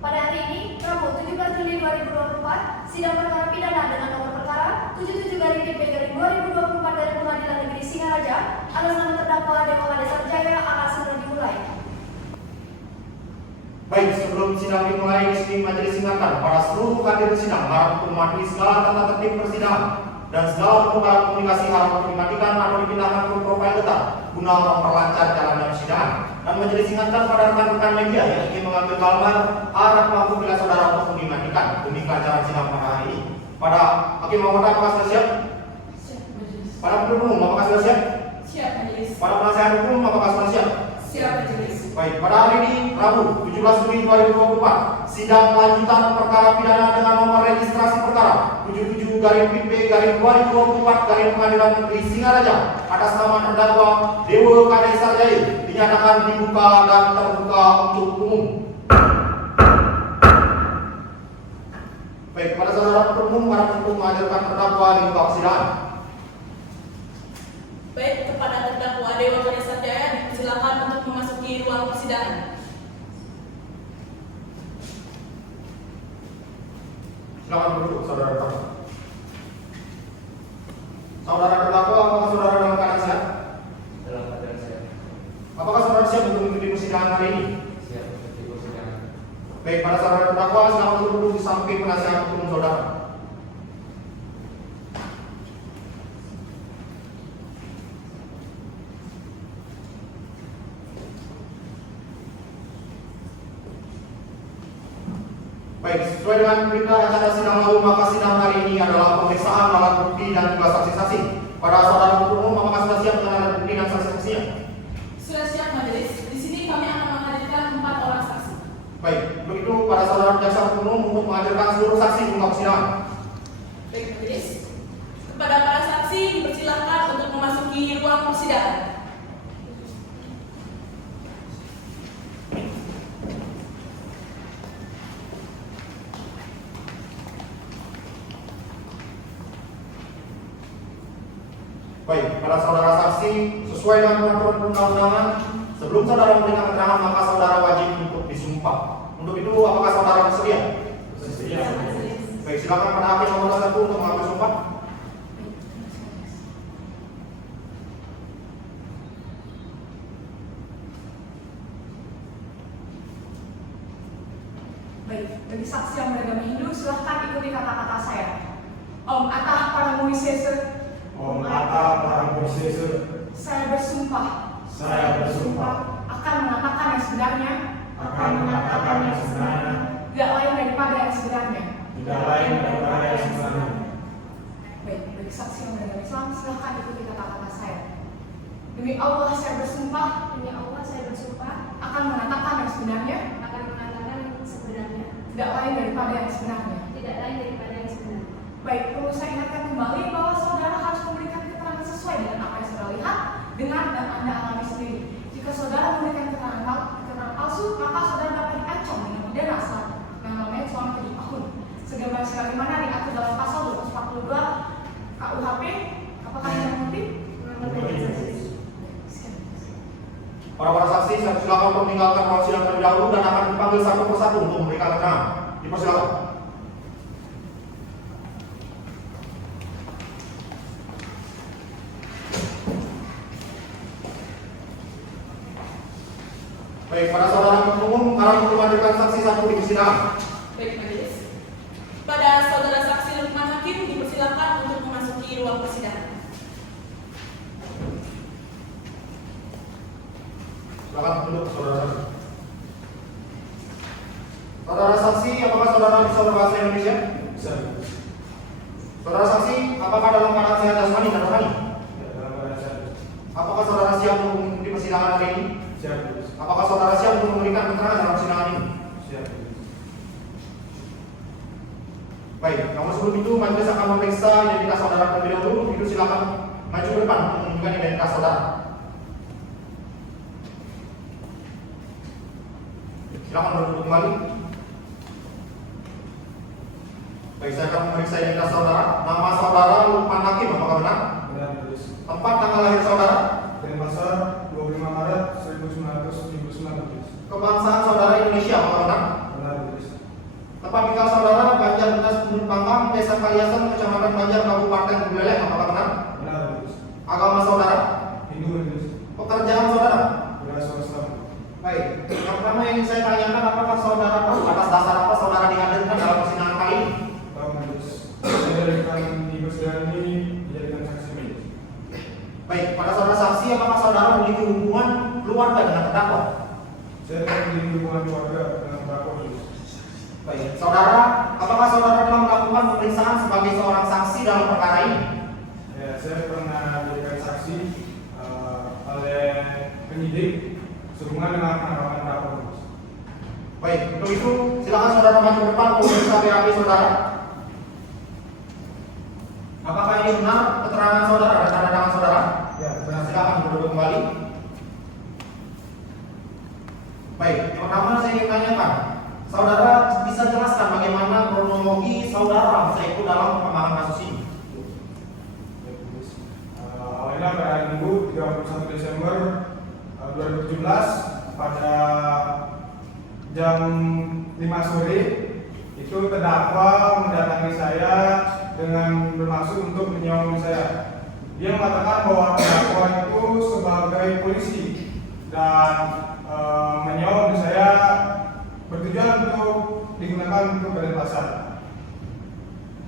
Pada hari ini, Rabu 17 Juli 2024, sidang perkara pidana dengan nomor perkara 77/DP/2024 dari Pengadilan Negeri Singaraja atas nama terdakwa Dewo Kade Sarjaya akan segera dimulai. Baik, sebelum sidang dimulai, di sini majelis ingatkan pada seluruh hadirin sidang harap menghormati segala tata tertib persidangan. dan segala bentuk alat komunikasi harus dimatikan atau dipindahkan ke profil tetap guna memperlancar jalannya persidangan. Dan majelis ingatkan pada rekan-rekan media yang ingin mengambil gambar harap lampu bila saudara untuk dimatikan demi kelancaran sidang pada hari ini. Pada hakim mahkamah, apakah sudah siap? Siap, majelis. Pada penuntut umum, apakah sudah siap? Siap, majelis. Pada penasihat hukum, apakah sudah siap? Siap, majelis. Baik, pada hari ini, Rabu, 17 Juli 2024, sidang lanjutan perkara pidana dengan nomor registrasi perkara 77-PP-2024 Pengadilan Negeri Singaraja atas nama terdakwa Dewa Kade Sarjaya dinyatakan dibuka dan terbuka untuk umum. Baik, pada saudara penuntut umum, harap untuk menghadirkan terdakwa di muka persidangan. Baik, kepada terdakwa Dewa Kade Sarjaya silakan untuk memasuki ruang persidangan. Silakan duduk, saudara terdakwa. Saudara terdakwa, apakah saudara dalam keadaan sehat? Dalam keadaan sehat. Apakah saudara siap untuk mengikuti persidangan hari ini? Siap mengikuti persidangan. Baik, pada saudara terdakwa, silakan duduk di samping penasihat hukum saudara. Baik, sesuai dengan berita acara sidang lalu, maka sidang hari ini adalah pemeriksaan alat bukti dan juga saksi-saksi. Pada saudara penuntut umum, apakah sudah siap dengan alat bukti dan saksi-saksinya? Sudah siap, majelis. Di sini kami akan menghadirkan 4 orang saksi. Baik, untuk itu pada saudara jaksa penuntut umum untuk menghadirkan seluruh saksi di muka persidangan. Baik, majelis. Kepada para saksi dipersilahkan untuk memasuki ruang persidangan. Baik, pada saudara saksi, sesuai dengan peraturan perundang-undangan, sebelum saudara memberikan keterangan maka saudara wajib untuk disumpah. Untuk itu, apakah saudara bersedia? Bersedia. Baik, silakan pada hakim nomor 1 untuk mengambil sumpah. Baik, bagi saksi yang beragama Hindu, silahkan ikuti kata-kata saya. Om Atah Paramonisese, Om Atah Paramonisese, saya bersumpah akan mengatakan yang sebenarnya, tidak lain daripada yang sebenarnya. Baik, bagi saksi yang beragama Islam, silahkan ikuti kata-kata saya. Demi Allah saya bersumpah akan mengatakan yang sebenarnya, tidak lain daripada yang sebenarnya. Baik, perlu saya ingatkan kembali bahwa saudara harus memberikan keterangan sesuai dengan apa yang saudara lihat, dengar, dan Anda alami sendiri. Jika saudara memberikan keterangan palsu, maka saudara dapat diancam dengan pidana yang namanya selama 7 tahun. Sebagaimana diatur dalam pasal 242 KUHP. Apakah Anda mengerti? Para saksi, saya silakan untuk meninggalkan ruang sidang terlebih dahulu dan akan dipanggil satu persatu untuk memberikan keterangan. Dipersilakan. Baik, pada saudara penuntut umum, harap untuk menghadirkan saksi satu di persidangan. Baik, majelis. Pada saudara saksi Lukman Hakim dipersilakan untuk memasuki ruang persidangan. Silakan duduk, saudara saksi. Saudara saksi, apakah saudara bisa berbahasa Indonesia? Bisa. Saudara saksi, apakah dalam keadaan sehat jasmani dan rohani? Dalam keadaan sehat. Apakah saudara siap untuk mengikuti persidangan hari ini? Siap. Apakah saudara siap untuk memberikan keterangan dalam persidangan ini? Siap. Baik, namun sebelum itu majelis akan memeriksa identitas saudara terlebih dahulu. Itu silakan maju ke depan untuk menunjukkan identitas saudara. Silakan berduduk kembali. Baik, saya akan memeriksa identitas saudara. Nama saudara Lukman Hakim, apakah benar? Benar, majelis. Tempat tanggal lahir saudara? Denpasar, 25 Maret 1979. Kebangsaan saudara Indonesia, apakah benar? Benar, majelis. Tempat tinggal saudara Banjar Benas Gunung Pangkang, Desa Kaliasan, Kecamatan Banjar, Kabupaten Buleleng, apakah benar? Benar, majelis. Agama saudara? Hindu, majelis. Pekerjaan saudara? Benar, swasta. Baik, yang pertama yang ingin saya tanyakan, apakah saudara tahu atas dasar apa saudara dihadirkan dalam persidangan kali ini? Tahu, majelis. Saya dari di persidangan ini apakah saudara telah melakukan pemeriksaan sebagai seorang saksi dalam perkara ini? Ya, saya pernah dijadikan saksi oleh penyidik sehubungan dengan penangkapan pelaku. Baik, untuk itu silakan saudara maju ke depan untuk memeriksa BAP saudara. Apakah ini benar keterangan saudara dan tanda tangan saudara? Ya, benar. Silakan duduk kembali. Baik, yang pertama saya ingin tanyakan, saudara bisa jelaskan bagaimana kronologi saudara bisa ikut dalam pengembangan kasus ini? Awalnya pada hari Minggu 31 Desember 2017 pada jam 5 sore itu terdakwa mendatangi saya dengan bermaksud untuk menyewa mobil saya. Dia mengatakan bahwa terdakwa itu sebagai polisi dan menyewa mobil saya bertujuan untuk digunakan untuk berpasan.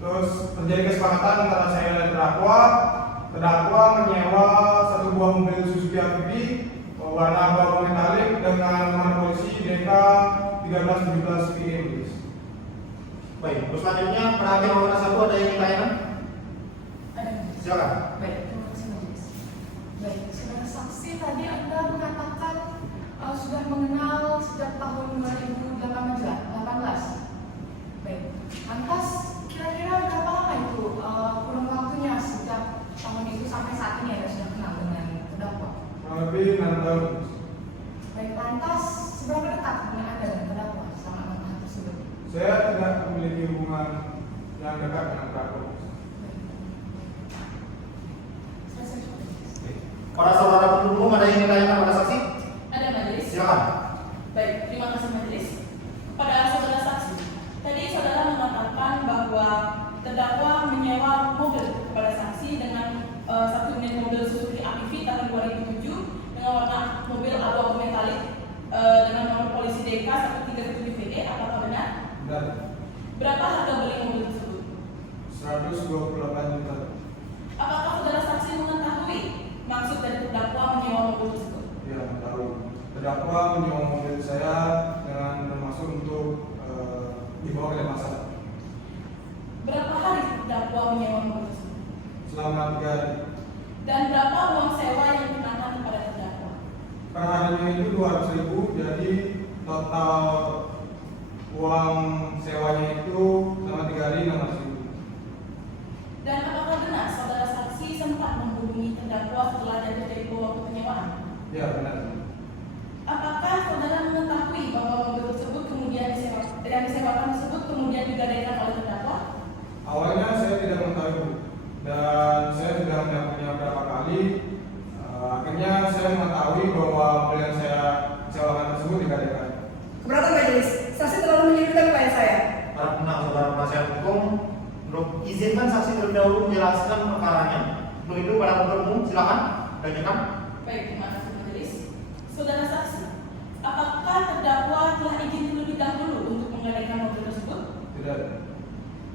Terus terjadi kesepakatan antara saya dan terdakwa menyewa satu buah mobil Suzuki Amphibi warna abu metalik dengan nomor polisi DK 1317 PM. Baik, terus selanjutnya penhakim nomor 1 ada yang ditanyakan? Ada. Silakan. Baik, terima kasih majelis. Baik, saudara saksi tadi Anda mengatakan sudah mengenal sejak tahun 2018. Baik, lantas kira-kira berapa lama itu kurun waktunya sejak tahun itu sampai saat ini Anda sudah kenal dengan terdakwa? Kurang lebih 6 tahun. Baik, lantas seberapa dekat dengan Anda dan terdakwa selama 6 tahun tersebut? Saya tidak memiliki hubungan yang dekat dengan terdakwa. Para saudara penuntut umum ada yang ditanyakan pada saksi? Ada majelis. Silakan. Baik, terima kasih majelis. Pada saudara saksi, tadi saudara mengatakan bahwa terdakwa menyewa mobil kepada saksi dengan satu unit mobil Suzuki Amphibi tahun 2007 dengan warna mobil abu-abu metalik dengan nomor polisi DK 137VE. Apakah benar? Dan Berapa harga beli mobil tersebut? 128 juta. Apakah saudara saksi mengetahui maksud dari terdakwa menyewa mobil tersebut? Ya, tahu. Terdakwa menyewa mobil saya dengan bermaksud untuk dibawa ke Denpasar. Berapa hari terdakwa menyewa mobil tersebut? Selama 3 hari. Dan berapa uang sewa yang dikenakan kepada terdakwa? Per harinya itu 200.000, jadi total uang sewanya itu selama 3 hari 600.000. Dan apakah benar saudara saksi sempat menghubungi terdakwa setelah jatuh tempo waktu penyewaan? Ya, benar. Apakah saudara mengetahui bahwa mobil tersebut kemudian disewakan tersebut kemudian digadaikan oleh terdakwa? Awalnya saya tidak mengetahui dan saya sudah melakukannya beberapa kali. Akhirnya saya mengetahui bahwa mobil yang saya sewakan tersebut digadaikan. Keberatan majelis, saksi terlalu menyebutkan upaya saya. Para penasihat saudara penasihat hukum, untuk izinkan saksi terlebih dahulu menjelaskan perkaranya. Untuk itu pada penuntut umum silakan lanjutkan. Baik, terima kasih majelis. Saudara saksi, apakah terdakwa telah izin terlebih dahulu untuk menggadaikan mobil tersebut? Tidak.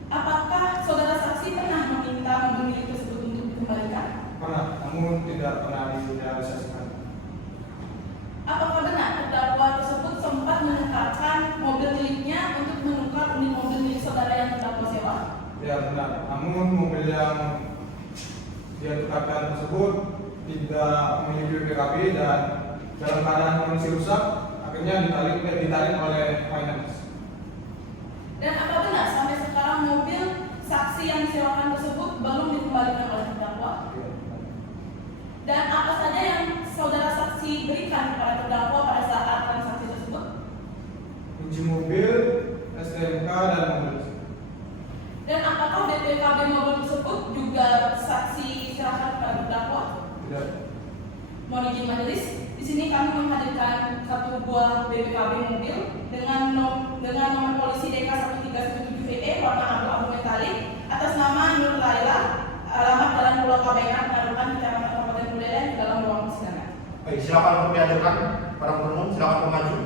Apakah saudara saksi pernah meminta mobil milik tersebut untuk dikembalikan? Pernah, namun tidak pernah direalisasikan. Apakah benar terdakwa tersebut sempat menukarkan mobil miliknya untuk menukar unit mobil milik saudara yang terdakwa sewa? Ya, benar. Namun mobil yang dia tukarkan tersebut tidak memiliki BPKB dan dalam keadaan kondisi rusak, akhirnya ditarik oleh finance. Dan apa benar sampai sekarang mobil saksi yang disewakan tersebut belum dikembalikan oleh terdakwa? Dan apa saja yang saudara saksi berikan kepada terdakwa pada saat transaksi tersebut? Kunci mobil, STNK, dan mobil. Dan apakah BPKB mobil tersebut juga saksi serahkan kepada terdakwa? Tidak. Mohon izin majelis, di sini kami menghadirkan satu buah BPKB mobil dengan nomor polisi DK 1377VE warna abu-abu metalik atas nama Nur Laila, alamat Jalan Pulau Kabengan, Narukan, Kecamatan Kabupaten Buleleng, di dalam ruang persidangan. Baik, silakan untuk dihadirkan para penuntut umum, silakan maju.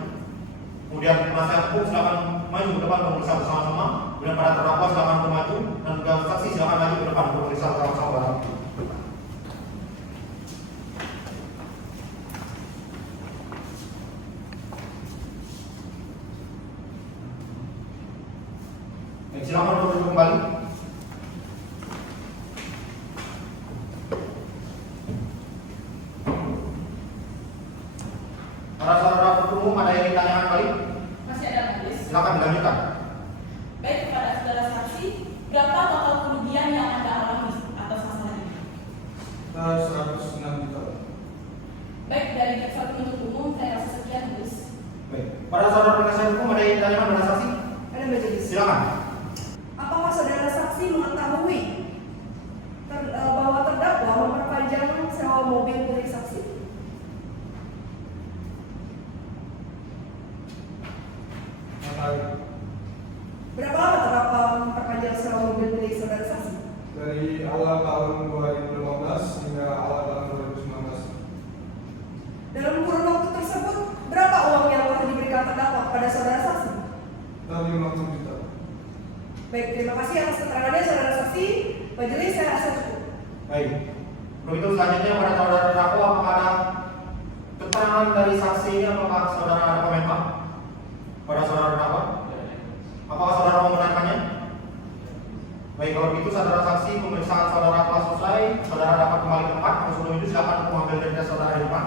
Kemudian penasihat hukum silakan maju ke depan untuk memeriksa bersama-sama. Kemudian para terdakwa silakan untuk maju dan juga saksi silakan maju ke depan untuk memeriksa bersama-sama. Baik, silakan untuk duduk kembali. Para saudara penuntut umum, ada yang ditanyakan kembali? Masih ada majelis. Silakan dilanjutkan. Baik, kepada saudara saksi, berapa total kerugian yang Anda alami atas masalah ini? 106 juta. Baik, dari jaksa penuntut umum saya rasa sekian, majelis. Baik, para saudara penasihat hukum, ada yang ditanyakan pada saksi? Ada majelis. Silakan. Apakah saudara saksi mengetahui bahwa terdakwa memperpanjang sewa mobil milik saksi? Berapa lama terdakwa memperpanjang sewa mobil milik saudara saksi? Dari awal tahun 2015 hingga awal tahun 2019. Dalam kurun waktu tersebut, berapa uang yang telah diberikan terdakwa kepada saudara saksi? 50 juta. Baik, terima kasih atas keterangannya saudara saksi. Majelis saya rasa cukup. Baik. Untuk itu selanjutnya pada saudara terdakwa, apakah ada keterangan dari saksi ini, apakah saudara ada komentar pada saudara terdakwa? Apakah saudara membenarkannya? Baik, kalau begitu saudara saksi, pemeriksaan saudara telah selesai. Saudara dapat kembali ke tempat. Sebelum itu silakan mengambil identitas saudara di depan.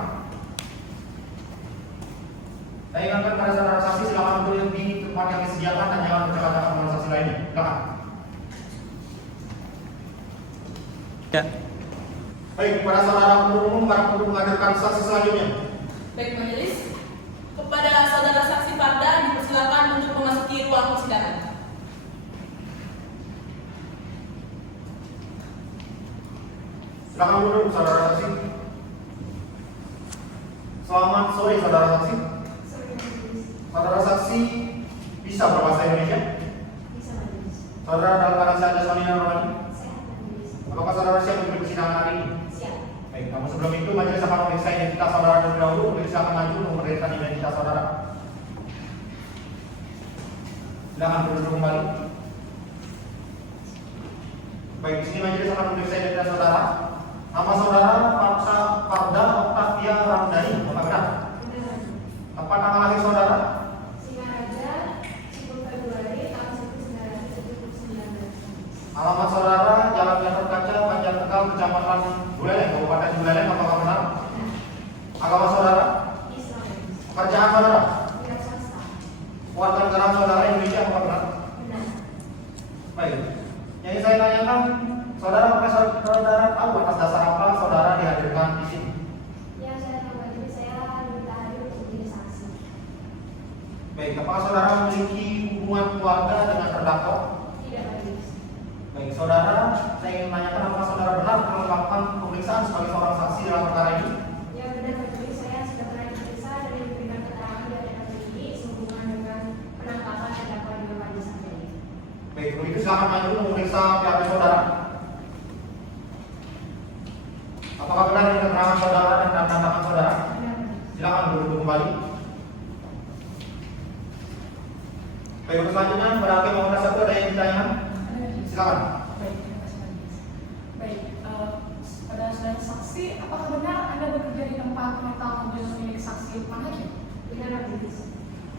Saya ingatkan pada saudara saksi, silakan duduk di tempat yang disediakan dan jangan bercakap-cakap dengan saksi lainnya. Silakan. Ya. Baik, kepada saudara penuntut umum, para penuntut menghadirkan saksi selanjutnya. Baik, majelis. Kepada saudara saksi Farda dipersilakan untuk memasuki ruang persidangan. Silakan duduk, saudara saksi. Selamat sore, saudara saksi. Saudara saksi bisa berbahasa Indonesia? Bisa, majelis. Saudara dalam keadaan sehat jasmani dan rohani? Sehat, majelis. Apakah saudara siap untuk persidangan hari ini? Siap. Baik, namun sebelum itu majelis akan memeriksa identitas saudara terlebih dahulu. Majelis akan maju untuk memberikan identitas saudara. Silakan duduk kembali. Baik, di sini majelis akan memeriksa identitas saudara. Nama saudara Farda Octavia Ramdhani, apakah benar? Benar. Tempat tanggal lahir saudara? Singaraja, 10 Februari tahun 1979. Alamat saudara Jalan Gatot Kaca, Banjartegal, Kecamatan Buleleng, Kabupaten Buleleng, apakah benar? Agama saudara? Islam. Pekerjaan saudara? Wira swasta. Warga negara saudara Indonesia, apakah benar? Benar. Baik. Yang saya tanyakan, saudara tahu atas dasar apa saudara dihadirkan di sini? Ya, saya tahu, majelis. Saya diminta hadir untuk menjadi saksi. Baik, apakah saudara memiliki hubungan keluarga dengan terdakwa? Tidak, majelis. Baik, saudara, saya ingin menanyakan apakah saudara benar melakukan pemeriksaan sebagai seorang saksi dalam perkara ini? Ya, benar, majelis. Saya sudah pernah diperiksa dan diberikan keterangan di hadapan ini sehubungan dengan penangkapan terdakwa di Dewan Sanjaya. Baik, begitu silakan maju memeriksa pihak saudara. Apakah benar ini keterangan saudara dan tanda-tangan saudara? Benar. Silakan duduk kembali. Baik, untuk selanjutnya pada hakim nomor 1 ada yang ditanyakan? Silakan. Baik, terima kasih majelis. Baik, pada saudara saksi, apakah benar Anda bekerja di tempat rental mobil milik saksi Lukman Hakim? Benar, majelis.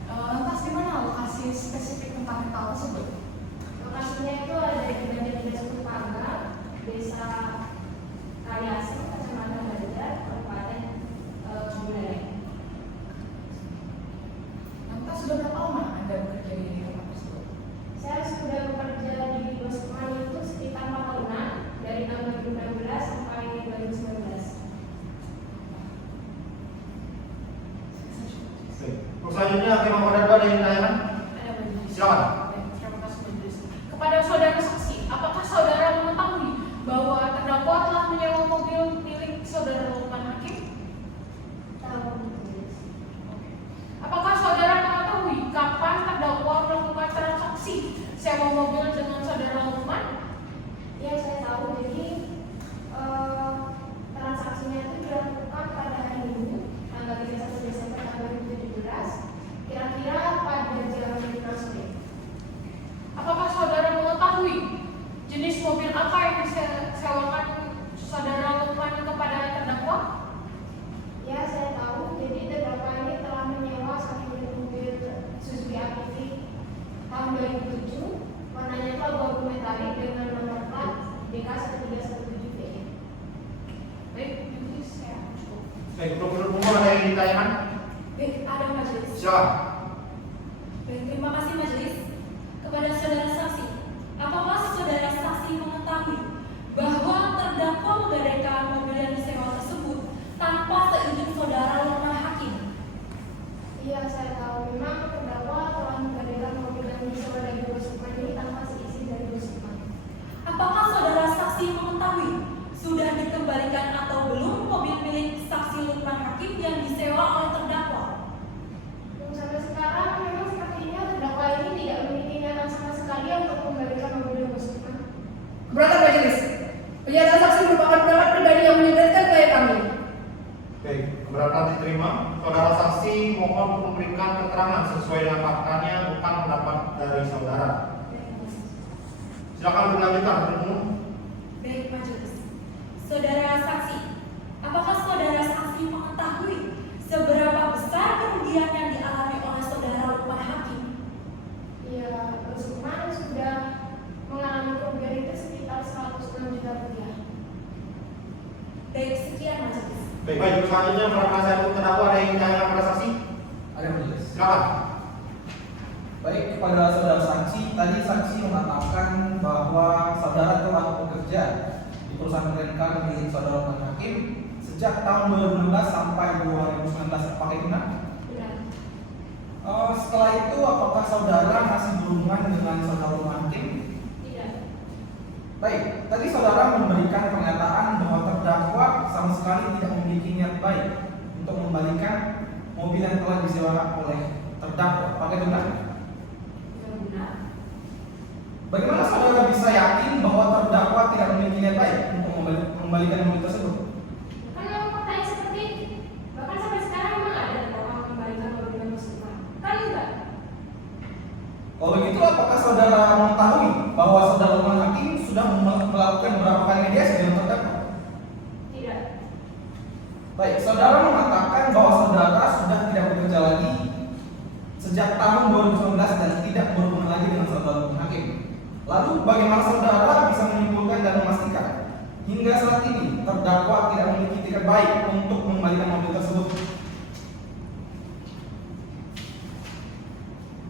Lantas di mana lokasi spesifik tempat rental tersebut? Lokasinya itu ada di bagian Desa Pangga, Desa Kaliasem, Kecamatan Banjar, Kabupaten Buleleng. Lantas sudah berapa lama Anda bekerja di tempat tersebut? Saya sudah bekerja di Bosman itu sekitar 4 tahunan, dari tahun 2016 sampai 2019. Baik. Untuk selanjutnya hakim nomor 2 ada yang ditanyakan? Ada majelis. Silakan. Terima kasih majelis. Kepada saudara saksi, apakah saudara mengetahui bahwa terdakwa telah menyewa mobil milik saudara Lukman Hakim? Tahu, majelis. Apakah saudara mengetahui kapan terdakwa melakukan transaksi sewa mobil dengan saudara Lukman? Ya, saya tahu. Jadi transaksinya itu dilakukan pada hari Minggu, tanggal 31 Desember tahun 2017, kira-kira pada jam 5 sore. Apakah saudara mengetahui jenis mobil apa yang disewakan saudara Lukman kepada terdakwa? Ya, saya tahu. Jadi terdakwa ini telah menyewa satu unit mobil Suzuki Alphard tahun 2007, warnanya Silakan. Baik, terima kasih majelis. Kepada saudara saksi, apakah saudara saksi mengetahui bahwa terdakwa menggadaikan mobil yang disewa tersebut tanpa seizin saudara Lukman Hakim? Iya, saya tahu. Memang terdakwa telah menggadaikan mobil yang disewa dari Bos Lukman ini tanpa seizin dari Bos Lukman. Apakah saudara saksi mengetahui sudah dikembalikan atau belum mobil milik saksi Lukman Hakim yang disewa oleh terdakwa? Sampai sekarang memang sepertinya terdakwa ini tidak memiliki niatan sama sekali untuk mengembalikan mobil Bos Lukman. Keberatan majelis. Pernyataan saksi merupakan pendapat pribadi yang menyadarkan klien kami. Baik, keberatan diterima. Saudara saksi mohon memberikan keterangan sesuai dengan faktanya, bukan pendapat dari saudara. Silakan berlanjutkan, penuntut. Baik, majelis. Saudara saksi, apakah saudara saksi mengetahui seberapa besar kerugian yang dialami oleh saudara Lukman Hakim? Iya, Bos Lukman sudah mengalami kerugian itu sekitar 106 juta rupiah. Baik, sekian majelis. Baik, selanjutnya para penasihat hukum terdakwa ada yang ditanya pada saksi? Ada majelis. Silakan. Baik, kepada saudara saksi, tadi saksi mengatakan bahwa saudara telah bekerja di perusahaan rental milik saudara Lukman Hakim sejak tahun 2016 sampai 2019. Apakah itu benar? Benar. Setelah itu, apakah saudara masih berhubungan dengan saudara Lukman Hakim? Tidak. Baik, tadi saudara memberikan pernyataan bahwa terdakwa sama sekali tidak memiliki niat baik untuk mengembalikan mobil yang telah disewa oleh terdakwa. Apakah itu benar? Benar. Bagaimana saudara bisa yakin bahwa terdakwa tidak memiliki niat baik untuk mengembalikan mobil tersebut? Kan memang faktanya seperti itu. Bahkan sampai sekarang memang ada terdakwa mengembalikan mobil Bos Lukman. Kan enggak? Kalau begitu, apakah saudara mengetahui bahwa saudara Lukman Hakim sudah melakukan beberapa kali mediasi dengan terdakwa? Tidak. Baik, saudara mengatakan bahwa saudara sudah tidak bekerja lagi sejak tahun 2019 dan tidak berhubungan lagi dengan saudara Lukman Hakim. Lalu, bagaimana saudara bisa menyimpulkan dan memastikan hingga saat ini terdakwa tidak memiliki tiket baik untuk mengembalikan mobil tersebut?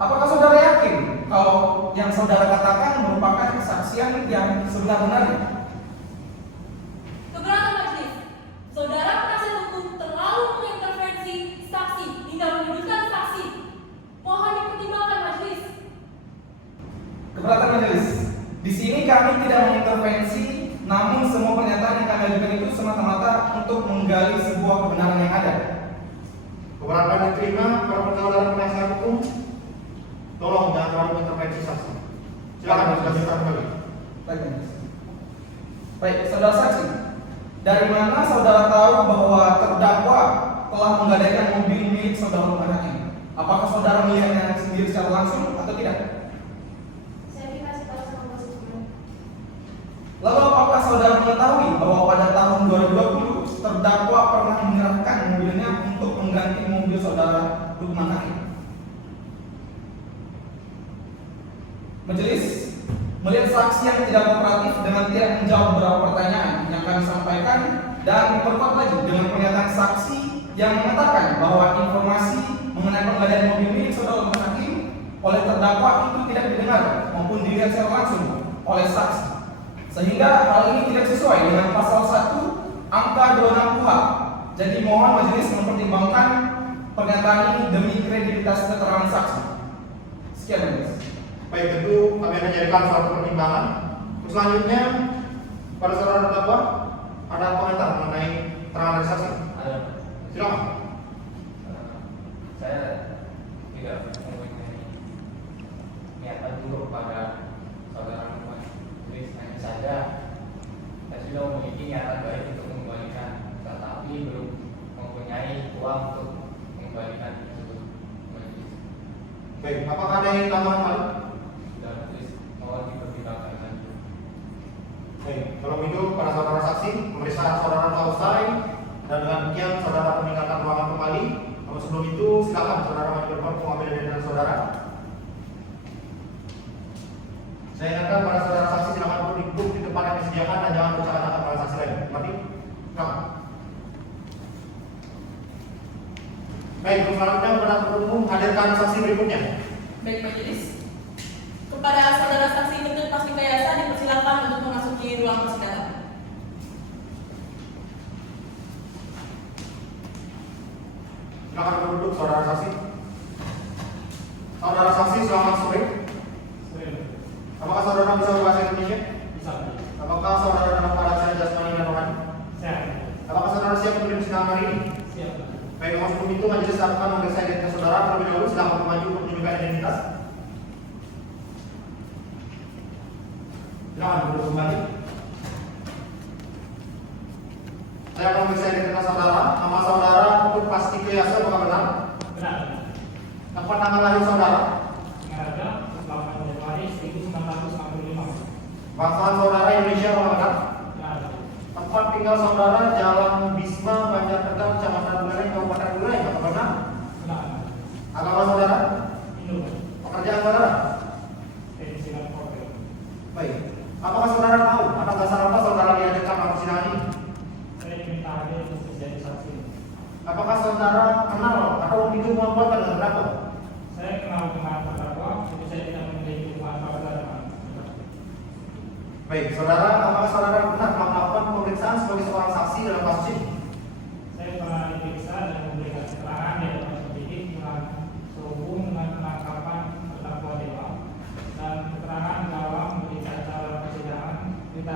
Apakah saudara yakin kalau yang saudara katakan merupakan kesaksian yang sebenar-benarnya? Keberatan majelis, saudara penasihat hukum terlalu mengintervensi saksi hingga menyudutkan saksi. Mohon dipertimbangkan majelis. Keberatan majelis, di sini kami tidak mengintervensi, namun semua pernyataan yang kami ajukan itu semata-mata untuk menggali sebuah kebenaran yang ada. Keberatan diterima. Para saudara penasihat hukum, tolong jangan terlalu intervensi saksi. Silakan dilanjutkan kembali. Baik, majelis. Baik, saudara saksi, dari mana saudara tahu bahwa terdakwa telah menggadaikan mobil milik saudara Lukman Hakim? Apakah saudara melihatnya sendiri secara langsung atau tidak? Saya dikasih tahu sama Bos Lukman. Lalu apakah saudara mengetahui bahwa pada tahun 2020 terdakwa pernah menyerahkan mobilnya untuk mengganti mobil saudara Lukman Hakim? Majelis melihat saksi yang tidak kooperatif dengan tidak menjawab beberapa pertanyaan yang kami sampaikan dan diperkuat lagi dengan pernyataan saksi yang mengatakan bahwa informasi mengenai penggadaian mobil milik saudara Lukman Hakim oleh terdakwa itu tidak didengar maupun dilihat secara langsung oleh saksi, sehingga hal ini tidak sesuai dengan pasal 1 angka 26 KUHP. Jadi mohon majelis mempertimbangkan pernyataan ini demi kredibilitas keterangan saksi. Sekian majelis. Baik, tentu kami akan jadikan suatu pertimbangan. Selanjutnya, pada saudara terdakwa ada komentar mengenai keterangan dari saksi. Ada. Silakan. Saya tidak mempunyai niatan buruk pada saudara Lukman. Jadi hanya saja saya sudah memiliki niatan baik untuk mengembalikan, tetapi belum mempunyai uang untuk mengembalikan tersebut. Baik, apakah ada yang tambahan Pak? Sudah tulis, mohon dipertimbangkan lagi. Baik, kalau itu para saudara saksi, pemeriksaan saudara telah usai dan dengan demikian saudara meninggalkan ruangan kembali. Namun sebelum itu silakan saudara maju ke depan untuk mengambil identitas saudara. Saya ingatkan para saudara saksi silakan duduk di tempat yang disediakan dan jangan bercakap-cakap pada saksi lain. Berarti, silakan. Baik, selanjutnya kepada penuntut umum hadirkan saksi berikutnya. Baik majelis. Kepada saudara saksi Ketut Pastikayasa dipersilakan untuk memasuki ruang persidangan. Silakan duduk saudara saksi. Saudara saksi, selamat sore. Apakah saudara bisa berbahasa Indonesia? Bisa. Apakah saudara dalam keadaan sehat jasmani dan rohani? Siap. Apakah saudara siap untuk persidangan hari ini? Siap. Baik, sebelum itu majelis akan memeriksa identitas saudara terlebih dahulu. Silakan maju untuk menunjukkan identitas. Silakan duduk kembali. Saya akan memeriksa identitas saudara. Nama saudara Ketut Pastikayasa, apakah benar? Benar. Tempat tanggal lahir saudara? Singaraja, 8 Januari 1965. Bangsawan saudara Indonesia, apakah benar? Benar. Tempat tinggal saudara Jalan Bisma, Banjartegal, Kecamatan Buleleng, Kabupaten Buleleng, apakah benar? Benar. Agama saudara? Hindu. Pekerjaan saudara? Pensiunan hotel. Baik. Apakah saudara tahu atas dasar apa saudara dihadirkan dalam persidangan ini? Saya diminta hadir untuk menjadi saksi. Apakah saudara kenal atau memiliki hubungan keluarga dengan terdakwa? Saya kenal dengan terdakwa, tapi saya tidak memiliki hubungan keluarga dengan terdakwa. Baik, saudara, apakah saudara benar melakukan pemeriksaan sebagai seorang saksi dalam kasus ini? Saya pernah diperiksa dan memberikan keterangan di hadapan penyidik sehubung dengan penangkapan terdakwa Dewa dan keterangan dalam berita acara persidangan, berita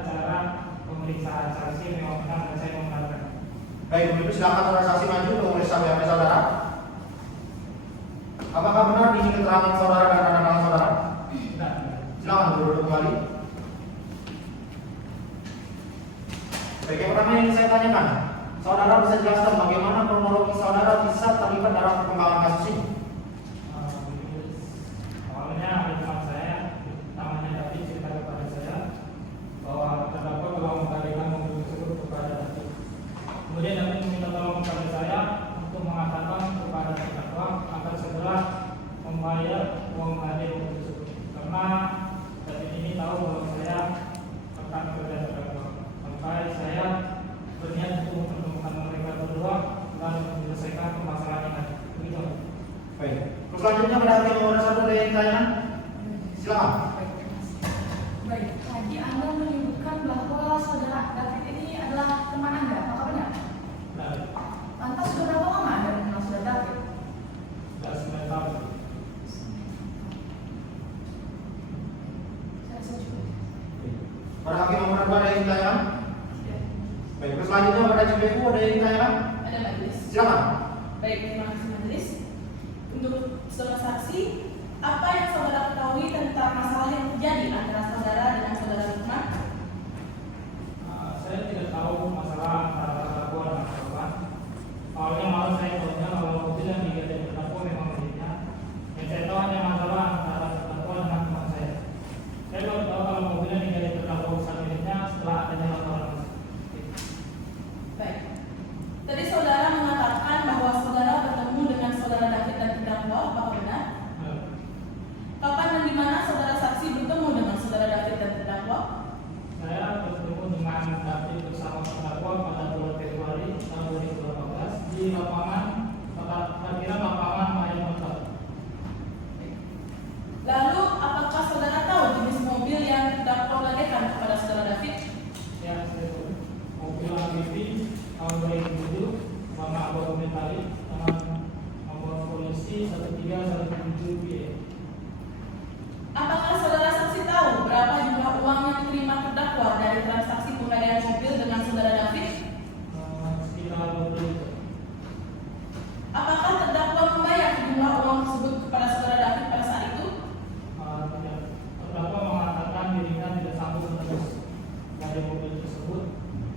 acara pemeriksaan saksi memang benar dan saya membenarkan. Baik, begitu silakan saudara saksi maju untuk memeriksa BAP saudara. Apakah benar ini keterangan saudara dan anak-anak saudara? Benar. Silakan duduk kembali. Baik, yang pertama yang ingin saya tanyakan, saudara bisa jelaskan bagaimana kronologi saudara bisa terlibat dalam perkembangan kasus ini? Awalnya ada teman saya, namanya David, cerita kepada saya bahwa terdakwa telah mengembalikan mobil tersebut kepada David. Kemudian David meminta tolong kepada saya untuk mengatakan kepada terdakwa agar segera membayar uang hadir mobil tersebut karena David ini tahu bahwa saya akan bekerja terdakwa. Sampai saya berniat untuk menemukan mereka berdua dan menyelesaikan permasalahan ini. Begitu. Baik. Selanjutnya pada hakim nomor 1 ada yang ditanya. Silakan. Baik, tadi Anda menyebutkan bahwa saudara David ini adalah teman Anda, apakah benar? Nah, Lantas sudah berapa lama Anda mengenal saudara David? sudah 9 tahun. Saya rasa cukup. Pada hakim nomor 2 ada yang ditanya. Baik, selanjutnya pada JPU ada yang ditanya. Ada majelis. Silakan. Baik, terima kasih majelis. Untuk saudara saksi, apa yang saudara ketahui tentang masalah yang terjadi antara saudara dengan saudara Lukman? Saya tidak tahu masalah antara terdakwa dan korban. Awalnya malah saya tahunya kalau mobil yang digadai terdakwa memang miliknya. Yang saya tahu hanya masalah antara terdakwa dengan teman saya. Saya baru tahu kalau mobil yang digadai terdakwa bukan miliknya setelah adanya laporan. Baik. Tadi saudara mengatakan bahwa saudara bertemu dengan saudara David dan terdakwa, apakah benar? Kapan dan di mana saudara saksi bertemu dengan saudara David dan terdakwa? Saya bertemu dengan David bersama terdakwa pada 2 Februari tahun 2018 di lapangan parkiran lapangan Mayan Hotel. Lalu, apakah saudara tahu jenis mobil yang terdakwa gadaikan kepada saudara David? Ya, saya tahu. Mobil Amfibi tahun 2007 warna abu-abu metalik dengan nomor polisi 1317PE. Apakah saudara saksi tahu berapa jumlah uang yang diterima terdakwa dari transaksi penggadaian mobil dengan saudara David? Sekitar 20 juta. Apakah terdakwa membayar jumlah uang tersebut kepada saudara David pada saat itu? Tidak. Terdakwa mengatakan dirinya tidak sanggup menebus dari mobil tersebut.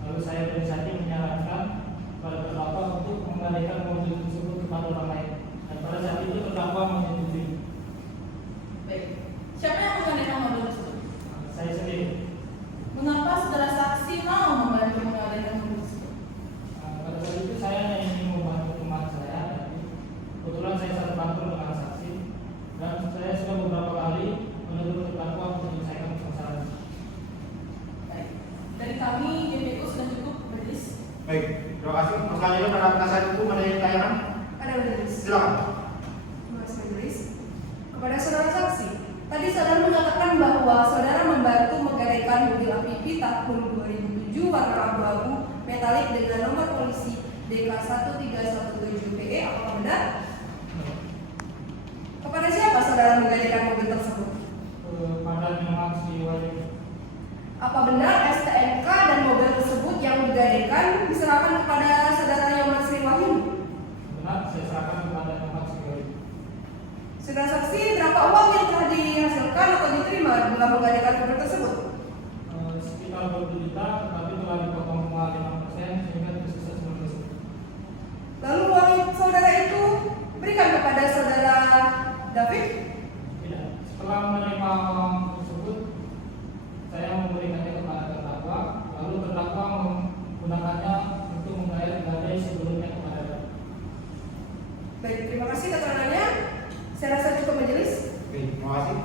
Lalu saya berinisiatif menyarankan kepada terdakwa untuk menggadaikan mobil tersebut kepada orang lain. Dan pada saat itu terdakwa menyetujui. Baik. Siapa yang menggadaikan mobil tersebut? Saya sendiri. Mengapa saudara saksi mau membantu menggadaikan mobil tersebut? Pada saat itu saya hanya ingin membantu teman saya. Kebetulan saya satu kantor dengan saksi dan saya sudah beberapa kali menuduh terdakwa untuk menyelesaikan permasalahan. Baik. Dari kami JPU sudah cukup, majelis. Baik, terima kasih. Selanjutnya pada penasihat hukum ada yang tayangan. Ada majelis. Silakan. Terima kasih majelis. Kepada saudara saksi, tadi saudara mengatakan bahwa saudara membantu menggadaikan mobil APV tahun 2007 warna abu-abu metalik dengan nomor polisi DK1317PE. Apakah benar? Kepada siapa saudara menggadaikan mobil tersebut? Pada memang si Wahyudi. Apa benar STNK dan mobil tersebut yang digadaikan diserahkan kepada saudara Nyoman Sri Wahyudi? Benar, saya serahkan kepada Nyoman Sri Wahyudi. Saudara saksi, berapa uang yang telah dihasilkan atau diterima dalam menggadaikan mobil tersebut? Sekitar 20 juta, tetapi telah dipotong 5% sehingga tersisa 90%. Lalu uang saudara itu berikan kepada saudara David? Tidak. Setelah menerima uang tersebut, saya memberikannya kepada terdakwa, lalu terdakwa menggunakannya untuk membayar gadai sebelumnya kepada David. Baik, terima kasih keterangannya. Saya rasa cukup majelis. Oke, terima kasih.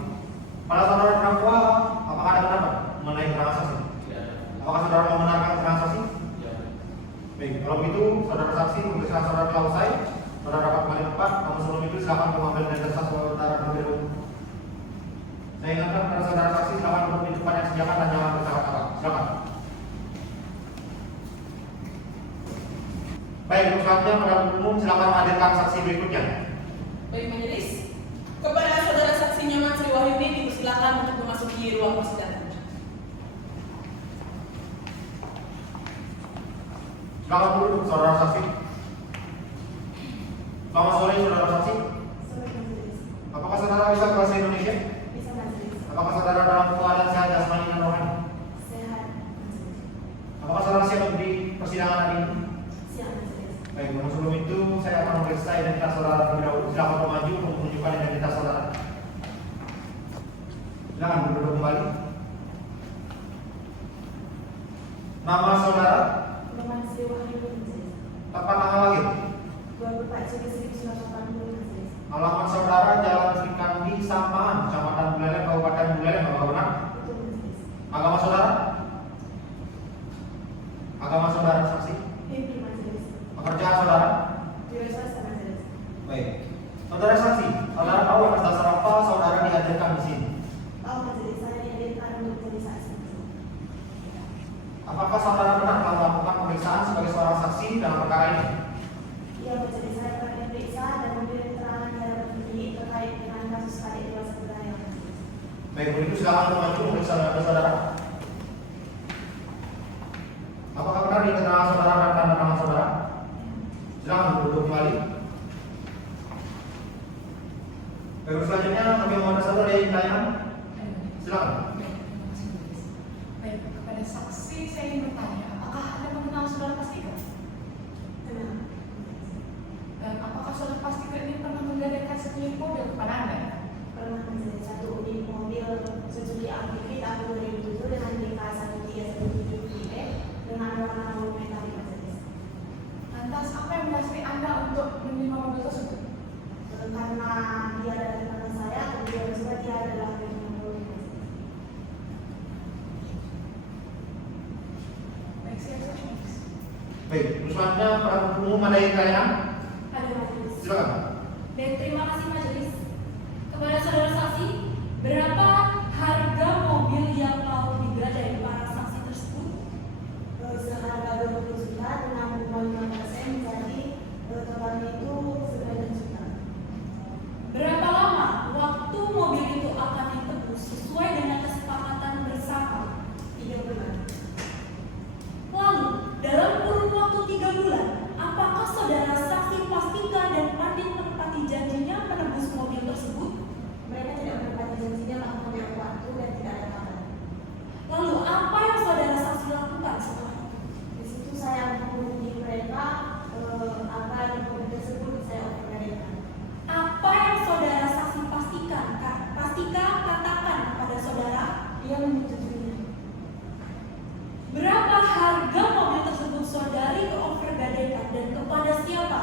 Para saudara terdakwa, apakah ada pendapat mengenai keterangan saksi? Tidak ada. Apakah saudara membenarkan keterangan saksi? Tidak ada. Baik, kalau begitu saudara saksi pemeriksaan saudara telah usai. Saudara dapat kembali tempat. Namun sebelum itu silakan mengambil identitas saudara terlebih dahulu. Saya ingatkan kepada saudara saksi silakan duduk di tempat yang disediakan dan jangan bercakap-cakap. Silakan. Baik, untuk selanjutnya pada umum silakan hadirkan saksi berikutnya. Baik majelis, kepada saudara saksi Nyoman Sri Wahyudi dipersilakan untuk memasuki ruang persidangan. Silakan duduk saudara saksi. Selamat sore saudara saksi. Sore majelis. Apakah saudara bisa bahasa Indonesia? Bisa majelis. Apakah saudara dalam keadaan sehat jasmani dan rohani? Sehat majelis. Apakah saudara siap di persidangan hari ini? Siap majelis. Baik, namun sebelum itu saya akan memeriksa identitas saudara terlebih dahulu. Silakan maju untuk menunjukkan identitas saudara. Silakan duduk kembali. Nama saudara, Nyoman Sri Wahyudi majelis. tempat tanggal lahir, 24 Juli 1980 majelis. alamat saudara Jalan Sri Kandi, Sampahan, Kecamatan Buleleng, Kabupaten Buleleng, apakah benar? Betul majelis. Agama saudara? Agama saudara saksi? Hindu majelis. Pekerjaan saudara? Wira swasta majelis. Baik. Saudara saksi, saudara tahu atas dasar apa saudara dihadirkan di sini? Tahu majelis, saya dihadirkan untuk menjadi saksi. Apakah saudara benar telah melakukan pemeriksaan sebagai seorang saksi dalam perkara ini? Ia majelis, saya pernah diperiksa dan memberi keterangan secara terpilih terkait dengan kasus adik dewasa saudara yang majelis. Baik, begitu silakan maju memeriksa identitas saudara. Apakah benar di keterangan saudara dan tanda tangan saudara? Silakan duduk kembali. Baik, selanjutnya kami mohon saudara dari tayangan. Silakan. Baik, kepada saksi saya ingin bertanya, apakah Anda mengenal saudara Pastika? Tenang. Dan apakah saudara Pastika ini pernah menggadaikan satu unit mobil kepada Anda? Pernah menjadi satu unit mobil Suzuki APV tahun 2007 dengan DK1317PE dengan warna abu metalik majelis. Lantas apa yang mendasari Anda untuk menerima mobil tersebut? Karena dia ada di belakang saya, kemudian juga dia adalah pengguna mobil majelis. Baik, siap. Baik, selanjutnya para umum ada yang tayangan. Ada majelis. Silakan. Dan terima kasih majelis. Kepada saudara saksi, berapa harga mobil yang mau digadai para saksi tersebut? Seharga 20 juta dengan 5% jadi totalnya itu 9 juta. Berapa lama waktu mobil itu akan ditebus sesuai dengan kesepakatan bersama? 3 bulan. Lalu, dalam kurun waktu 3 bulan, apakah saudara saksi pastikan dan Pandit menepati janjinya menebus mobil tersebut? Mereka tidak menepati janjinya melakukan waktu dan tidak ada kabar. Lalu, apa yang saudara saksi lakukan setelah itu? Di situ saya menghubungi mereka agar mobil tersebut saya overgadaikan. Apa yang saudara saksi pastikan? Katakan kepada saudara. Dia menyetujuinya. Berapa harga mobil tersebut saudari ke overgadaikan dan kepada siapa?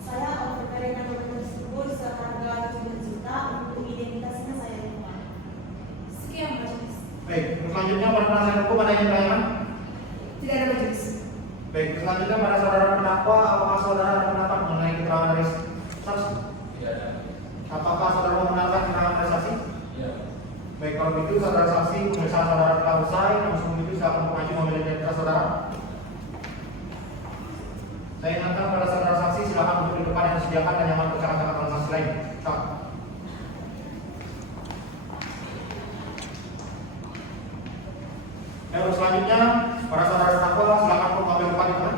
Saya overgadaikan mobil tersebut seharga 7 juta untuk identitasnya saya lupa. Sekian majelis. Baik, selanjutnya pada penasihat hukum ada yang tayangan. Tidak ada majelis. Baik, Baik, selanjutnya pada saudara terdakwa, apakah saudara ada pendapat mengenai keterangan dari saksi? Tidak ada. Apakah saudara membenarkan keterangan dari saksi? Iya. Baik, kalau begitu saudara saksi pemeriksaan saudara telah usai. Namun sebelum itu silakan mengajukan mobil identitas saudara. Saya ingatkan pada saudara saksi silakan duduk di depan yang disediakan dan jangan bercakap-cakap dengan saksi lain. Silakan. Untuk selanjutnya, para saudara terdakwa silakan mengambil depan di depan.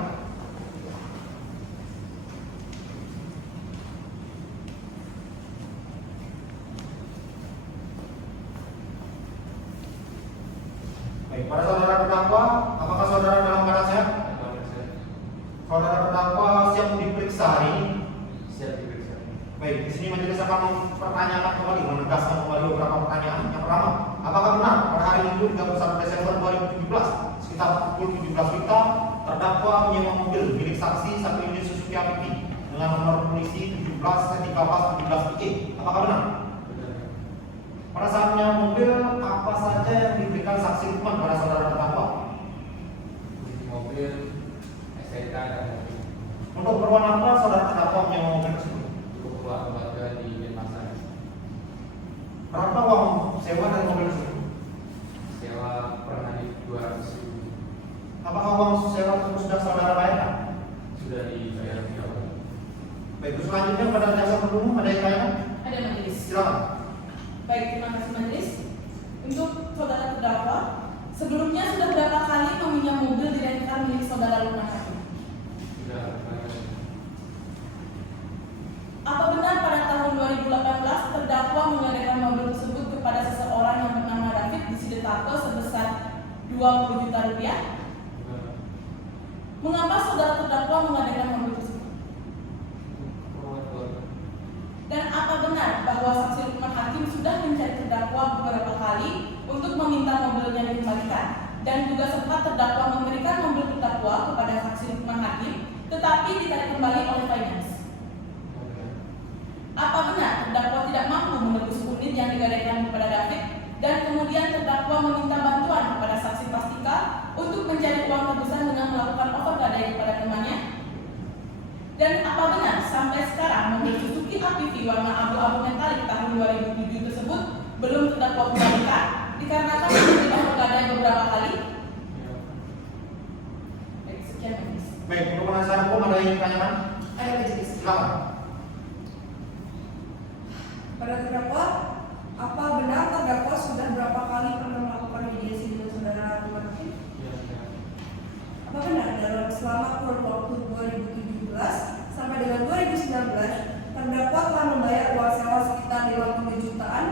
Baik, para saudara terdakwa, apakah saudara dalam keadaan sehat? Saudara terdakwa siap diperiksa hari ini? Siap diperiksa. Baik, di sini majelis akan mempertanyakan kembali, menegaskan kembali beberapa pertanyaan. Yang pertama, apakah benar pada hari Minggu 31 Desember 2017 sekitar pukul 17 WITA terdakwa menyewa mobil milik saksi satu unit Suzuki APP dengan nomor polisi 17-17-17E? Apakah benar? Pada saat menyewa mobil, apa saja yang diberikan saksi Lukman pada saudara terdakwa? Mobil, STK dan mobil. Untuk keperluan apa saudara terdakwa menyewa mobil tersebut? Untuk keluarga di Denpasar. Berapa uang sewa dari mobil tersebut? Sewa per hari 200.000. Apakah uang sewa tersebut sudah saudara bayarkan? Sudah dibayar di awal. Baik, selanjutnya pada jaksa penuntut umum ada yang tanyakan? Ada majelis. Silakan. Baik, terima kasih majelis. Untuk saudara terdakwa, sebelumnya sudah berapa kali meminjam mobil di rental milik saudara Lukman Hakim? Sudah bayar. Apa benar pada tahun 2018 terdakwa menggadaikan mobil tersebut kepada seseorang yang bernama David di Sidetarto sebesar 20 juta rupiah? Mengapa saudara terdakwa menggadaikan mobil tersebut? Dan apa benar bahwa saksi Lukman Hakim sudah mencari terdakwa beberapa kali untuk meminta mobilnya dikembalikan dan juga sempat terdakwa memberikan mobil terdakwa kepada saksi Lukman Hakim tetapi ditarik kembali oleh finance? Apa benar terdakwa tidak mampu menebus unit yang digadaikan kepada David dan kemudian terdakwa meminta bantuan kepada saksi Pastika untuk mencari uang tebusan dengan melakukan overgadai kepada temannya? Dan apa benar sampai sekarang mobil Suzuki APV warna abu-abu metalik tahun 2007 tersebut belum terdakwa kembalikan dikarenakan sudah overgadai beberapa kali? Baik, sekian majelis. Baik, untuk penasihat hukum ada yang ingin ditanyakan? Ada majelis. Silakan. Pada terdakwa, apa benar terdakwa sudah berapa kali pernah melakukan mediasi dengan saudara Lukman Hakim? Apa benar dalam selama kurun waktu 2017 sampai dengan 2019 terdakwa telah membayar uang sewa sekitar 50 jutaan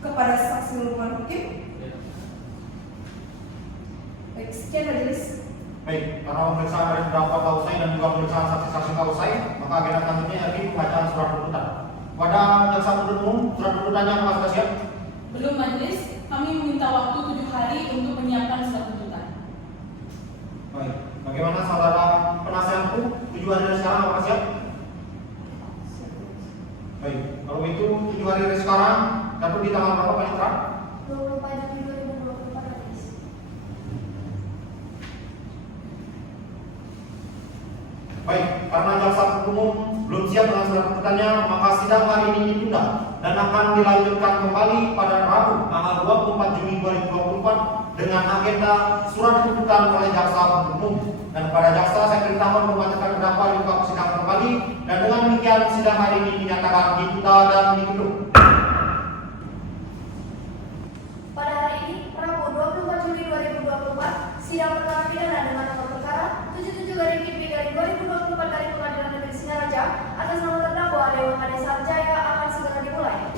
kepada saksi Lukman Hakim? Baik, sekian majelis. Baik, karena pemeriksaan dari terdakwa telah usai dan juga pemeriksaan saksi-saksi telah usai, maka agenda selanjutnya yakni pembacaan surat tuntutan. Pada jaksa penuntut umum, surat tuntutannya apakah sudah siap? Belum majelis, kami meminta waktu 7 hari untuk menyiapkan surat tuntutan. Baik, bagaimana saudara penasihat hukum? 7 hari dari sekarang apakah siap? Baik, kalau itu 7 hari dari sekarang, jatuh di tanggal berapa paling terakhir? 24 Juli 2024 majelis. Baik, karena jaksa penuntut umum belum siap dengan surat tuntutannya, maka sidang hari ini ditunda dan akan dilanjutkan kembali pada Rabu tanggal 24 Juni 2024 dengan agenda surat tuntutan oleh jaksa penuntut umum. Dan pada jaksa saya perintahkan membacakan terdakwa di muka persidangan kembali dan dengan demikian sidang hari ini dinyatakan ditunda dan ditutup. Pada hari ini, Rabu 24 Juli 2024, sidang perkara pidana dengan nomor perkara 77/KIP/2024 dari Pengadilan Negeri Singaraja atas nama terdakwa Dewa Kades Sarjaya akan segera dimulai.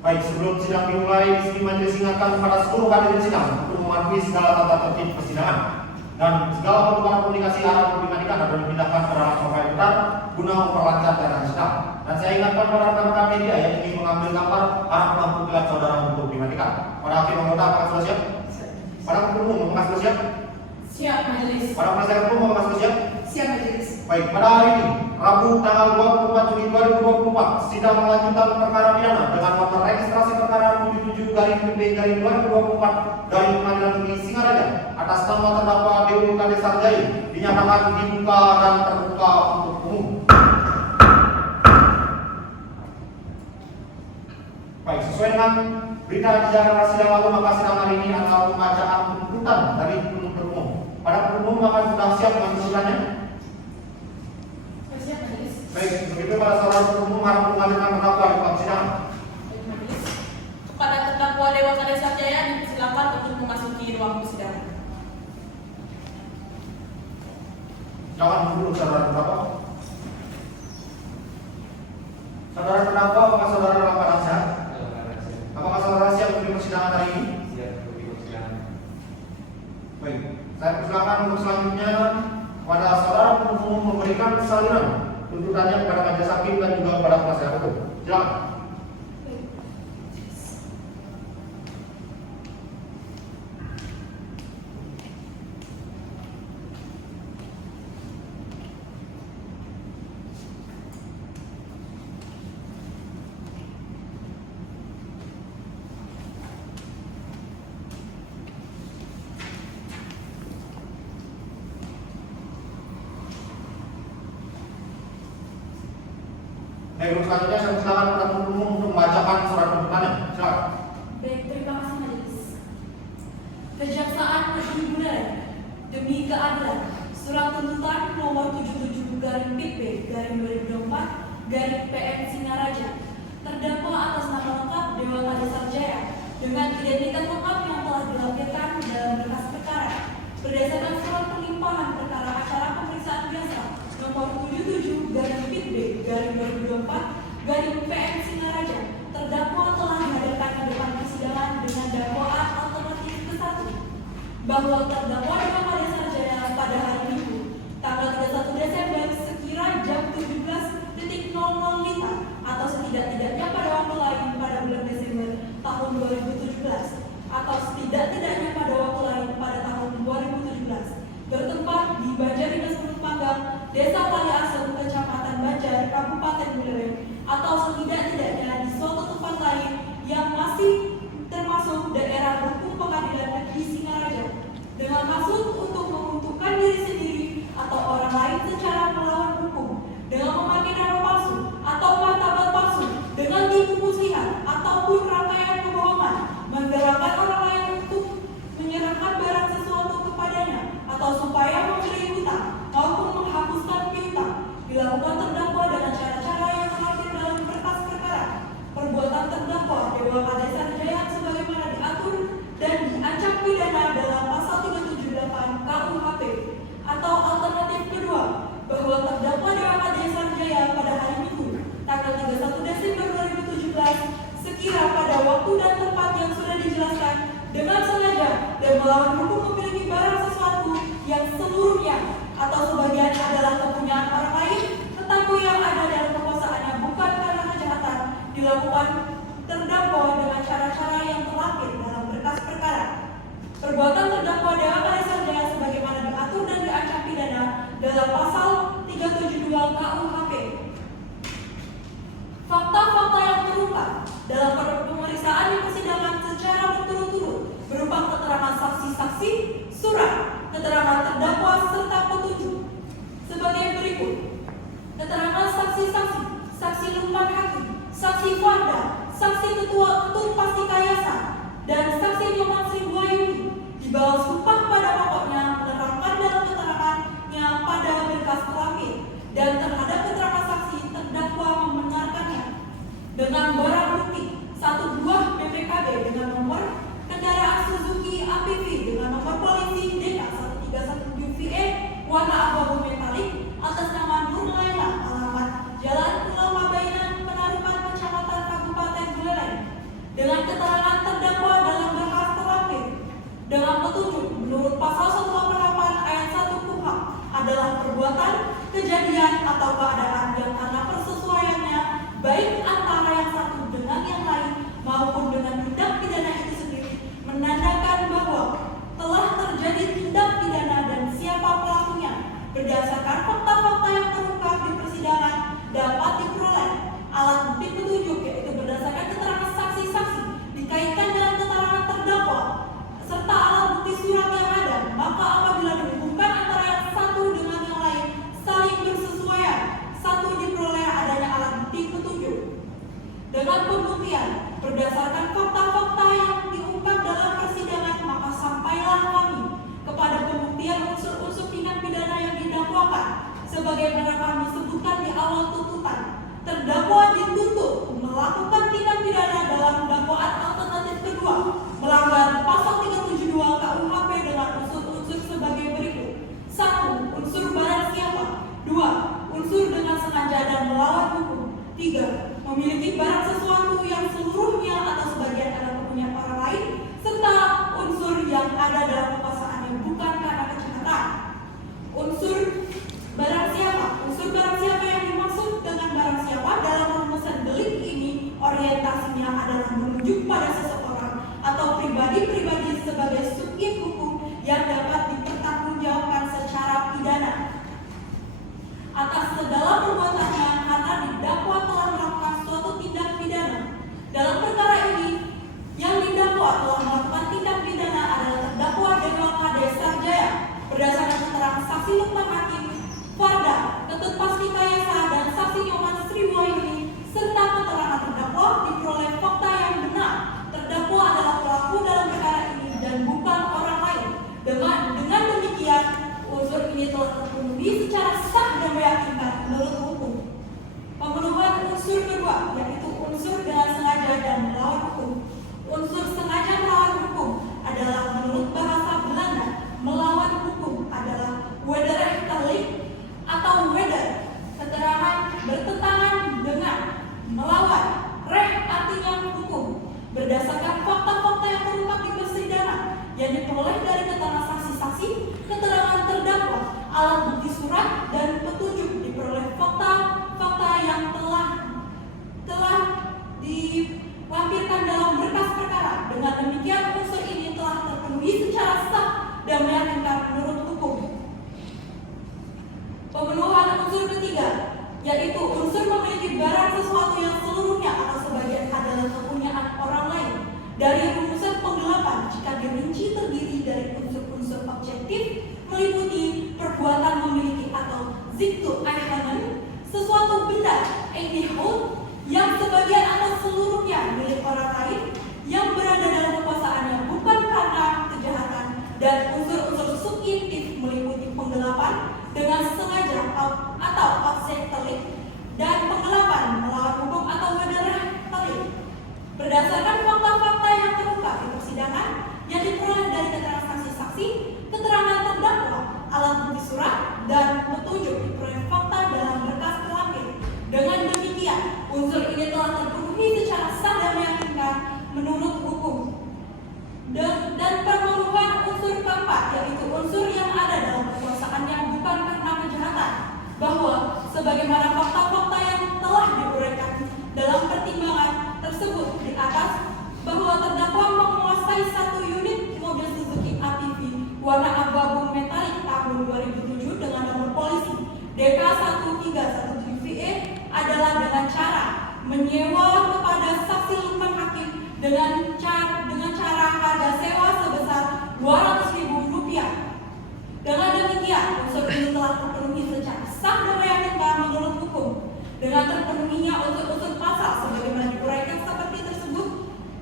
Baik, sebelum sidang dimulai, di sini majelis ingatkan kepada seluruh hadirin sidang untuk mematuhi segala tata tertib persidangan dan segala pertukaran komunikasi harap dimandikan atau dipindahkan ke dalam profil Twitter guna memperlancar jalannya sidang. Dan saya ingatkan kepada rekan-rekan media yang ingin mengambil gambar harap lampu gelap saudara untuk dimandikan. Pada hakim anggota apakah sudah siap? Pada penuntut umum apakah sudah siap? Siap majelis. Pada penasihat hukum apakah sudah siap? Siap majelis. Baik, pada hari ini, Rabu tanggal 24 Juli 2024, sidang lanjutan perkara pidana dengan nomor registrasi perkara 77/PB/2024 dari Pengadilan Negeri Singaraja atas atas nama terdakwa Dewo Kade Sarjaya dinyatakan dibuka dan terbuka untuk umum. Baik, sesuai dengan berita acara sidang lalu, maka sidang hari ini adalah pembacaan tuntutan dari penuntut umum. Pada penuntut umum akan sudah siap dengan tuntutannya? Siap, Majelis. Baik, begitu pada saudara penuntut umum harap menghadirkan terdakwa di ruang sidang. Baik, Majelis. Kepada terdakwa Dewa Kade Sarjaya dipersilakan untuk memasuki ruang persidangan. Jangan dulu saudara terdakwa. Saudara terdakwa, apakah saudara dalam keadaan sehat? Apakah saudara siap untuk persidangan hari ini? Siap untuk persidangan. Baik, saya persilakan untuk selanjutnya kepada saudara penuntut umum memberikan salinan tuntutannya kepada majelis hakim dan juga kepada penasihat hukum. Silakan. Baik, untuk selanjutnya saya persilakan kepada penuntut umum untuk membacakan surat tuntutannya. Silakan. Baik, terima kasih Majelis. Kejaksaan Negeri Buleleng demi keadilan, surat tuntutan nomor 77/PP/2024/PN Singaraja, terdakwa atas nama lengkap Dewa Kade Sarjaya dengan identitas lengkap yang telah dilampirkan dalam berkas perkara berdasarkan surat pelimpahan perkara acara pemeriksaan biasa nomor 77/PP/2024/PN Singaraja. Terdakwa telah dihadirkan di depan persidangan dengan dakwaan alternatif ke-1 bahwa terdakwa Dewa Kade Sarjaya pada hari Minggu tanggal 31 Desember sekira jam 17.00 WITA atau setidak-tidaknya pada waktu lain pada bulan Desember tahun 2017 atau setidak-tidaknya pada waktu lain pada tahun 2017 bertempat di Banjar Dinas Perut Panggang, Desa Pali Asem, Kecamatan Banjar, Kabupaten Buleleng, atau setidak-tidaknya di suatu tempat lain yang masih termasuk daerah hukum pengadilan negeri Singaraja dengan maksud untuk menguntungkan diri sendiri atau orang lain secara melawan hukum dengan memakai nama palsu atau martabat palsu dengan tipu muslihat ataupun rangkaian kebohongan, menggerakkan orang lain untuk menyerahkan barang sesuatu kepadanya atau supaya memberi hutang maupun menghapuskan piutang, dilakukan terdakwa dengan cara-cara yang terlampir dalam berkas perkara. Perbuatan terdakwa Dewa Kade Sarjaya sebagaimana diatur dan diancam pidana dalam pasal 378 KUHP, atau alternatif kedua bahwa terdakwa Dewa Kade Sarjaya pada hari Minggu tanggal 31 Desember 2017 sekira pada waktu dan tempat yang sudah dijelaskan dengan sengaja dan melawan hukum memiliki barang sesuatu yang seluruhnya atau sebagian adalah kepunyaan orang lain, tetapi yang ada dalam kekuasaannya bukan karena kejahatan, dilakukan terdakwa dengan cara-cara yang terlampir dalam berkas perkara. Perbuatan terdakwa Dewa Kade Sarjaya sebagaimana diatur dan diancam pidana dalam pasal 372 KUHP. Fakta-fakta yang terungkap dalam pemeriksaan di persidangan secara berturut-turut berupa keterangan saksi-saksi, surat, keterangan terdakwa serta petunjuk sebagai berikut. Keterangan saksi-saksi, saksi Lukman Hakim, saksi Farda, saksi Ketua Ketun Pasti Kayasa, dan saksi Nyoman Sri Wahyudi di bawah sumpah pada pokoknya menerangkan dalam keterangannya pada berkas terlampir dan terhadap keterangan saksi terdakwa membenarkannya dengan barang bukti satu buah BPKB dengan nomor kendaraan Suzuki APV dengan nomor polisi DK131 UVE warna abu-abu metalik atas nama Nur Laila, alamat Jalan Pulau Mabainan, Penarukan, Kecamatan Kabupaten Buleleng, dengan keterangan terdakwa dalam berkas terlampir dengan petunjuk menurut pasal 188 ayat 1 KUHP adalah perbuatan, kejadian atau keadaan yang karena persesuaiannya baik antara yang satu alat bukti surat dan petunjuk diperoleh fakta-fakta yang telah dilampirkan dalam berkas perkara. Dengan demikian unsur ini telah terpenuhi secara sah dan meyakinkan menurut hukum. Pemenuhan unsur ketiga, yaitu unsur memiliki barang sesuatu yang seluruhnya atau sebagian adalah kepunyaan orang lain. Dari rumusan penggelapan, jika dirinci terdiri dari unsur-unsur objektif meliputi perbuatan memiliki atau ziktu aihanan, sesuatu benda einihut yang sebagian atau seluruhnya milik orang lain yang berada dalam kekuasaannya bukan karena kejahatan, dan unsur-unsur subjektif meliputi penggelapan dengan sengaja atau objek telik dan penggelapan melawan hukum atau wadah telik. Berdasarkan fakta-fakta yang terungkap di persidangan yang diperoleh dari keterangan saksi-saksi, keterangan terdakwa, alat bukti surat, dan petunjuk diperoleh fakta dalam berkas pelampir. Dengan demikian, unsur ini telah terpenuhi secara sah dan meyakinkan menurut hukum. Dan pemenuhan unsur keempat, yaitu unsur yang ada dalam kekuasaan yang bukan karena kejahatan, bahwa sebagaimana fakta-fakta yang telah diuraikan dalam pertimbangan tersebut di atas, bahwa terdakwa menguasai satu unit mobil Suzuki ATV warna abu-abu metalik tahun 2007 dengan nomor polisi DK1317VE adalah dengan cara menyewa kepada saksi Lukman Hakim dengan cara harga sewa sebesar Rp200.000. Dengan demikian, unsur ini telah terpenuhi secara sah dan meyakinkan menurut hukum. Dengan terpenuhinya unsur-unsur pasal sebagaimana diuraikan seperti tersebut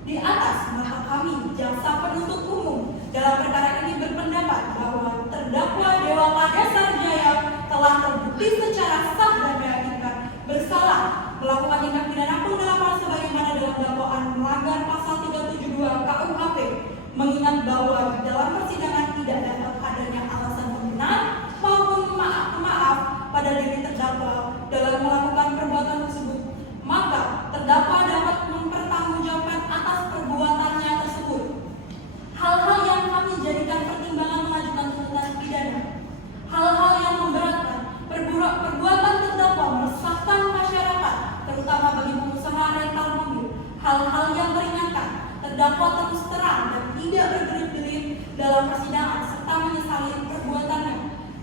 di atas, maka kami, jaksa penuntut umum dalam perkara ini berpendapat bahwa terdakwa Dewa Kade Sarjaya telah terbukti secara sah dan meyakinkan bersalah melakukan tindak pidana penggelapan sebagaimana dalam dakwaan melanggar pasal 372 KUHP, mengingat bahwa di dalam persidangan tidak dapat adanya alasan pembenar maupun maaf pada diri terdakwa dalam melakukan perbuatan tersebut, maka terdakwa dapat mempertanggungjawabkan atas perbuatannya tersebut. Hal-hal yang kami jadikan pertimbangan mengajukan tuntutan pidana, hal-hal yang memberatkan, perbuatan terdakwa meresahkan masyarakat, terutama bagi pengusaha rental mobil, hal-hal yang meringankan, terdakwa terus terang dan tidak berbelit-belit dalam persidangan serta menyesali perbuatannya,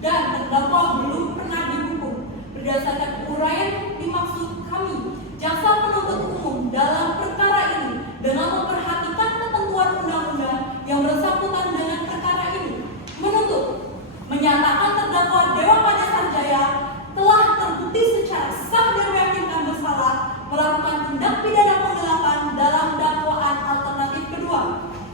dan terdakwa belum pernah dihukum. Berdasarkan uraian dimaksud kami, jaksa penuntut umum dalam perkara ini dengan memperhatikan ketentuan undang-undang yang bersangkutan dengan perkara ini, menuntut menyatakan terdakwa Dewa Kade Sarjaya telah terbukti secara sah dan meyakinkan bersalah melakukan tindak pidana penggelapan dalam dakwaan alternatif kedua,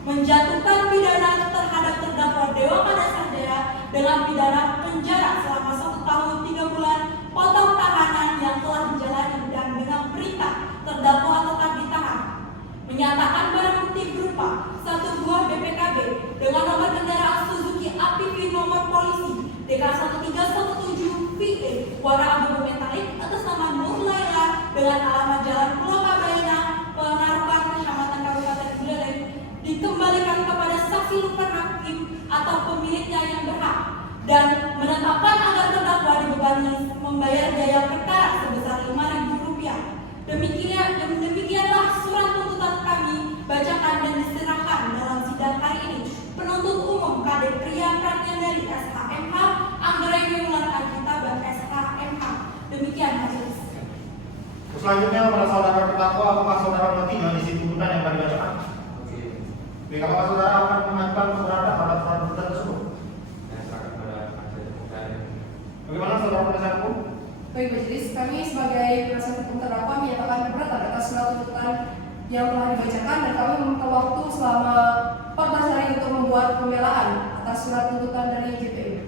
menjatuhkan pidana terhadap terdakwa Dewa Kade Sarjaya dengan pidana penjara selama 1 tahun 3 bulan potong tahanan yang telah dijalani dan dengan perintah terdakwa tetap ditahan, menyatakan barang bukti berupa 1 buah BPKB dengan nomor kendaraan Suzuki ATV nomor polisi DK1317VE warna abu metalik atas nama Nur Laila dengan alamat Jalan Pulau Kabayana, Penarukan, Kecamatan Kabupaten Buleleng, dikembalikan kepada saksi Lukman Hakim atau pemiliknya yang berhak, dan menetapkan agar terdakwa dibebani membayar biaya perkara sebesar Rp5.000. Demikianlah surat tuntutan kami bacakan dan diserahkan dalam sidang hari ini. Penuntut umum Kade Priya Pratyandari SHMH, Anggraini Wulan Agitaba SHMH. Demikian majelis. Selanjutnya pada saudara terdakwa, apakah saudara mengerti dengan isi tuntutan yang tadi dibacakan? Oke, apakah saudara akan mengajukan keberatan terhadap surat tuntutan tersebut? Bagaimana saudara penasihat hukum? Baik majelis, kami sebagai penasihat hukum terdakwa menyatakan keberatan atas surat tuntutan yang telah dibacakan, dan kami meminta waktu selama 14 hari untuk membuat pembelaan atas surat tuntutan dari JPU.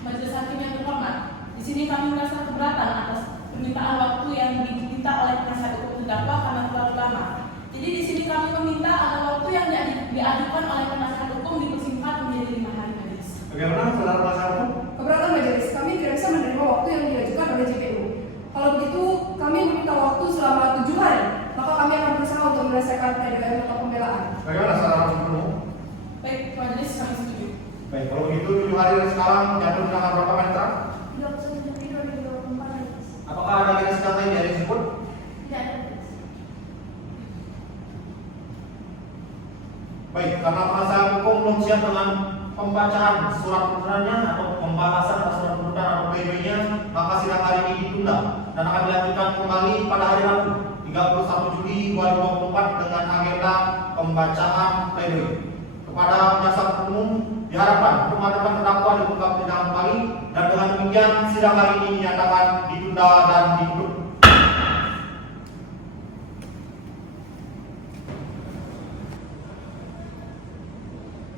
Majelis Hakim yang terhormat, di sini kami merasa keberatan atas permintaan waktu yang diminta oleh penasihat hukum terdakwa karena terlalu lama. Jadi di sini kami meminta agar waktu yang diajukan oleh penasihat hukum dipersingkat menjadi 5 hari majelis. Bagaimana saudara penasihat hukum? Keberatan majelis, kami tidak bisa menerima waktu yang diajukan oleh JPU. Kalau begitu, kami meminta waktu selama 7 hari, maka kami akan berusaha untuk menyelesaikan PDWM atau pembelaan. Bagaimana saudara penuntut umum? Baik, majelis kami setuju. Baik, kalau begitu 7 hari dari sekarang jatuh tanggal berapa Mentra? 31 Juli 2024. Apakah ada agenda sidang lain yang disebut? Tidak ada. Baik, karena penasihat hukum belum siap dengan pembacaan surat tuntutannya atau pembahasan atas surat tuntutan atau pledoi-nya, maka sidang hari ini ditunda dan akan dilanjutkan kembali pada hari Rabu 31 Juli 2024 dengan agenda pembacaan pledoi. Kepada jaksa umum diharapkan untuk menghadirkan terdakwa di muka persidangan kembali, dan dengan demikian sidang hari ini dinyatakan ditunda dan ditutup.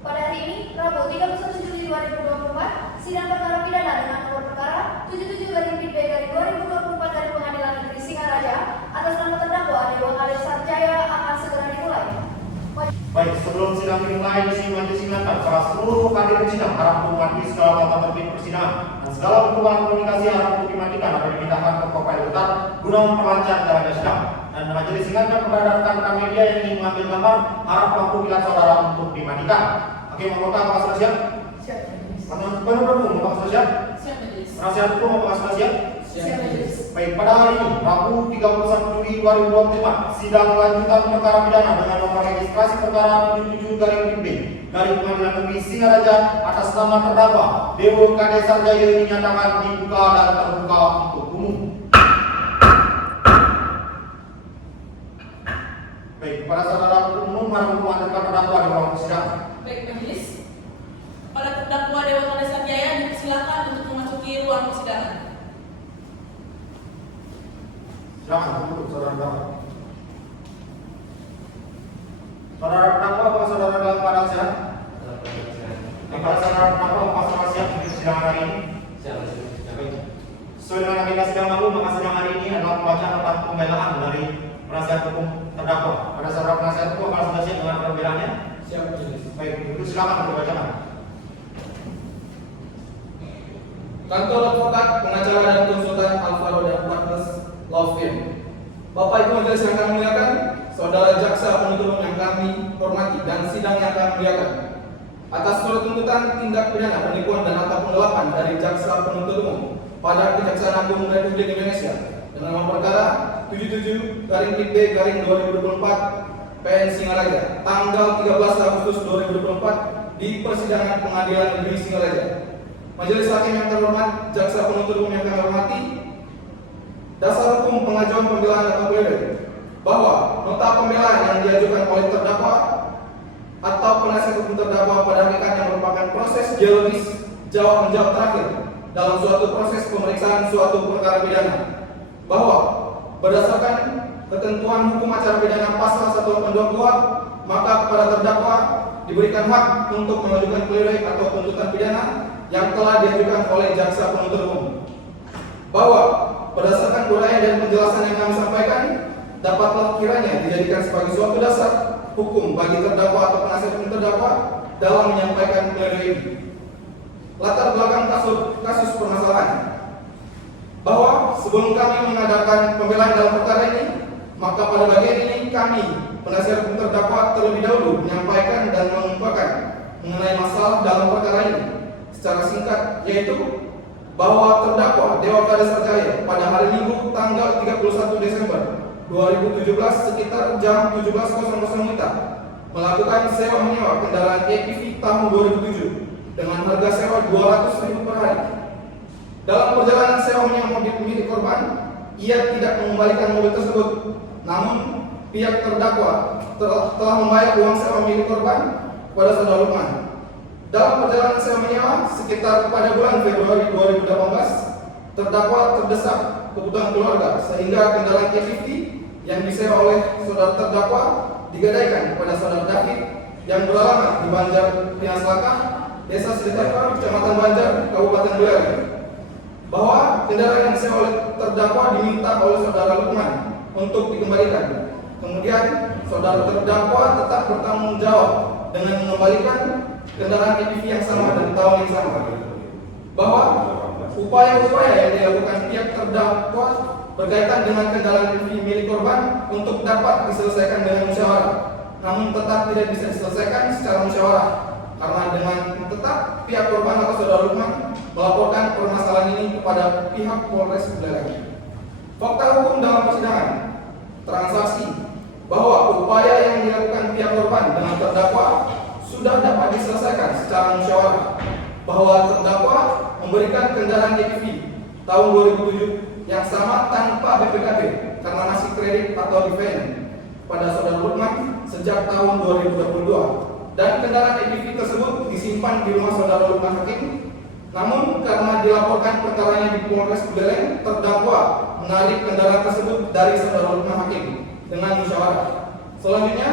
Pada hari ini, Rabu 31 Juli 2024, sidang perkara pidana dengan nomor perkara 77/PB/2024 dari Pengadilan Negeri Singaraja atas nama terdakwa Dewa Kades Sarjaya akan segera dimulai. Baik, sebelum sidang dimulai, di sini majelis ingatkan salah seluruh hadirin sidang harap mematuhi segala tata tertib persidangan dan segala perkembangan komunikasi harap untuk dimatikan atau dipindahkan ke profil utara guna memperlancar jalannya sidang. Dan majelis ingatkan kepada rekan-rekan media yang ingin mengambil gambar harap lampu kilat saudara untuk dimatikan. Oke, anggota apakah sudah siap? Siap, Majelis. Penuntut umum apakah sudah siap? Siap, Majelis. Penasihat hukum apakah sudah siap? Siap, Majelis. Baik, pada hari ini, Rabu 31 Juli 2024, sidang lanjutan perkara pidana dengan nomor registrasi perkara 77/B dari Pengadilan Negeri Singaraja atas nama terdakwa Dewa Kades Sarjaya dinyatakan dibuka dan terbuka untuk umum. Baik, kepada saudara penuntut umum, mari menghadirkan terdakwa di ruang persidangan. Baik, Majelis. Pada terdakwa Dewa Kades Sarjaya dipersilakan untuk memasuki ruang persidangan. Silakan duduk, saudara terdakwa. Saudara terdakwa, apakah saudara dalam keadaan sehat? Kepada saudara terdakwa, apakah saudara siap untuk persidangan hari ini? Sesuai dengan agenda sidang lalu, maka sidang hari ini adalah pembacaan tentang pembelaan dari penasihat hukum terdakwa. Pada saudara penasihat hukum, apakah sudah siap dengan pembelaannya? Siap, Majelis. Baik, itu silakan untuk bacaan. Kantor Advokat, Pengacara dan Konsultan Alvaro dan Partners Law Firm. Bapak Ibu Majelis yang kami muliakan, saudara jaksa penuntut umum yang kami hormati dan sidang yang kami muliakan. Atas surat tuntutan tindak pidana penipuan dan harta penggelapan dari jaksa penuntut umum pada Kejaksaan Agung Republik Indonesia dengan nomor perkara 77/B/2024 PN Singaraja tanggal 13 Agustus 2024 di persidangan Pengadilan Negeri Singaraja. Majelis hakim yang terhormat, jaksa penuntut umum yang kami hormati, dasar hukum pengajuan pembelaan atau pledoi bahwa nota pembelaan yang diajukan oleh terdakwa atau penasihat hukum terdakwa pada hakikatnya merupakan proses geologis jawab menjawab terakhir dalam suatu proses pemeriksaan suatu perkara pidana, bahwa berdasarkan ketentuan hukum acara pidana pasal 182 maka kepada terdakwa diberikan hak untuk mengajukan pledoi atau tuntutan pidana yang telah diajukan oleh jaksa penuntut umum, bahwa berdasarkan uraian dan penjelasan yang kami sampaikan dapatlah kiranya dijadikan sebagai suatu dasar hukum bagi terdakwa atau penasihat hukum terdakwa dalam menyampaikan pledoi ini. Latar belakang kasus permasalahan, bahwa sebelum kami mengadakan pembelaan dalam perkara ini, maka pada bagian ini kami penasihat hukum terdakwa terlebih dahulu menyampaikan dan mengemukakan mengenai masalah dalam perkara ini secara singkat, yaitu bahwa terdakwa Dewa Kades Sarjaya pada hari Minggu tanggal 31 Desember 2017 sekitar jam 17.00 WITA melakukan sewa menyewa kendaraan EPV tahun 2007 dengan harga sewa 200.000 per hari. Dalam perjalanan sewa menyewa mobil milik korban, ia tidak mengembalikan mobil tersebut, namun pihak terdakwa telah membayar uang sewa milik korban kepada saudara Lukman. Dalam perjalanan sewa menyewa sekitar pada bulan Februari 2018, terdakwa terdesak kebutuhan keluarga sehingga kendaraan EPV yang disewa oleh saudara terdakwa digadaikan kepada saudara David yang beralamat di Banjar Dinas Lakah, Desa Sidetapa, Kecamatan Banjar, Kabupaten Boyolali, bahwa kendaraan yang disewa oleh terdakwa diminta oleh saudara Lukman untuk dikembalikan. Kemudian saudara terdakwa tetap bertanggung jawab dengan mengembalikan kendaraan EPV yang sama dan tahun yang sama, bahwa upaya-upaya yang dilakukan pihak terdakwa berkaitan dengan kendaraan EPV milik korban untuk dapat diselesaikan dengan musyawarah, namun tetap tidak bisa diselesaikan secara musyawarah karena dengan tetap pihak korban atau saudara Lukman melaporkan permasalahan ini kepada pihak Polres Buleleng. Fakta hukum dalam persidangan, transaksi bahwa upaya yang dilakukan pihak korban dengan terdakwa sudah dapat diselesaikan secara musyawarah, bahwa terdakwa memberikan kendaraan DPV tahun 2007 yang sama tanpa BPKB karena masih kredit atau defense pada saudara Lukman sejak tahun 2022, dan kendaraan DPV tersebut disimpan di rumah saudara Lukman Hakim. Namun karena dilaporkan perkaranya di Polres Buleleng, terdakwa menarik kendaraan tersebut dari saudara Lukman Hakim dengan musyawarah. Selanjutnya,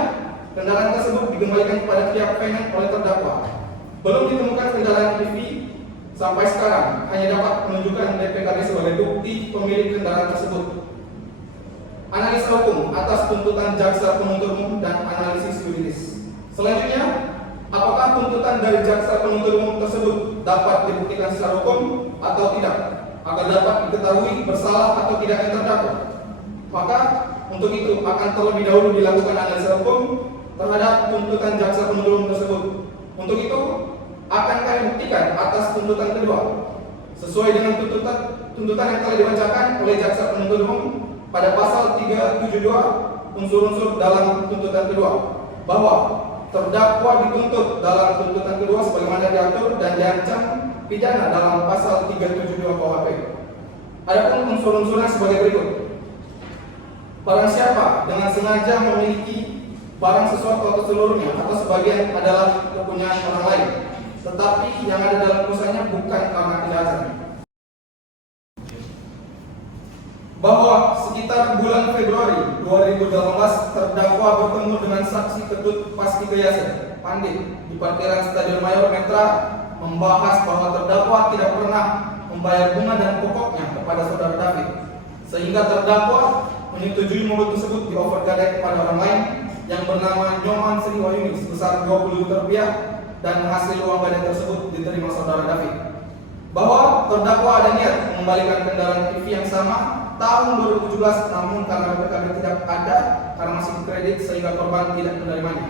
kendaraan tersebut dikembalikan kepada pihak finance oleh terdakwa. Belum ditemukan kendaraan DPV sampai sekarang, hanya dapat menunjukkan BPKB sebagai bukti pemilik kendaraan tersebut. Analisa hukum atas tuntutan jaksa penuntut umum dan analisis yuridis. Selanjutnya, apakah tuntutan dari jaksa penuntut umum tersebut dapat dibuktikan secara hukum atau tidak, agar dapat diketahui bersalah atau tidaknya terdakwa? Maka untuk itu akan terlebih dahulu dilakukan analisa hukum terhadap tuntutan jaksa penuntut umum tersebut. Untuk itu akan kami buktikan atas tuntutan kedua sesuai dengan tuntutan yang telah dibacakan oleh jaksa penuntut umum pada pasal 372 unsur-unsur dalam tuntutan kedua, bahwa terdakwa dituntut dalam tuntutan kedua sebagaimana diatur dan diancam pidana dalam pasal 372 KUHP. Adapun unsur-unsurnya sebagai berikut. Barang siapa dengan sengaja memiliki barang sesuatu atau seluruhnya atau sebagian adalah kepunyaan orang lain, tetapi yang ada dalam perusahaannya bukan karena kejahatan. Bahwa sekitar bulan Februari 2018 terdakwa bertemu dengan saksi Ketut Paski Yasin Pandit di parkiran Stadion Mayor Metra, membahas bahwa terdakwa tidak pernah membayar bunga dan pokoknya kepada saudara David, sehingga terdakwa menyetujui mulut tersebut diovergadai kepada orang lain yang bernama Nyoman Sri Wahyuni sebesar 20 juta rupiah, dan hasil uang gadai tersebut diterima saudara David. Bahwa terdakwa ada niat mengembalikan kendaraan TV yang sama tahun 2017, namun karena BPKB tidak ada karena masih kredit sehingga korban tidak menerimanya.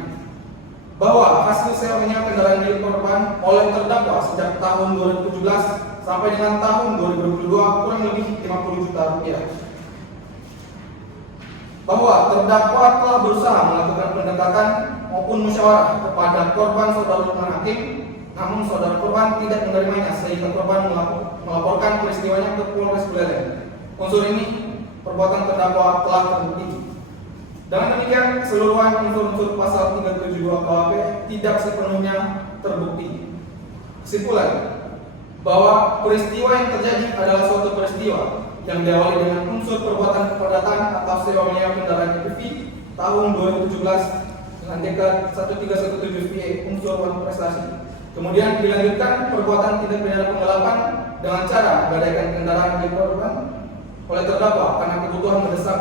Bahwa hasil sewa menyewa kendaraan milik korban oleh terdakwa sejak tahun 2017 sampai dengan tahun 2022 kurang lebih 50 juta rupiah. Bahwa terdakwa telah berusaha melakukan pendekatan maupun musyawarah kepada korban saudara Lukman Hakim, namun saudara korban tidak menerimanya sehingga korban melaporkan peristiwanya ke Polres Buleleng. Unsur ini perbuatan terdakwa telah terbukti. Dengan demikian, keseluruhan unsur-unsur pasal 372 KUHP tidak sepenuhnya terbukti. Kesimpulan, bahwa peristiwa yang terjadi adalah suatu peristiwa yang diawali dengan unsur perbuatan kepadatan atau sewa menyewa kendaraan DPV tahun 2017 dengan dekat 1317 PE unsur uang prestasi. Kemudian dilanjutkan perbuatan tindak pidana penggelapan dengan cara menggadaikan kendaraan milik korban oleh terdakwa karena kebutuhan mendesak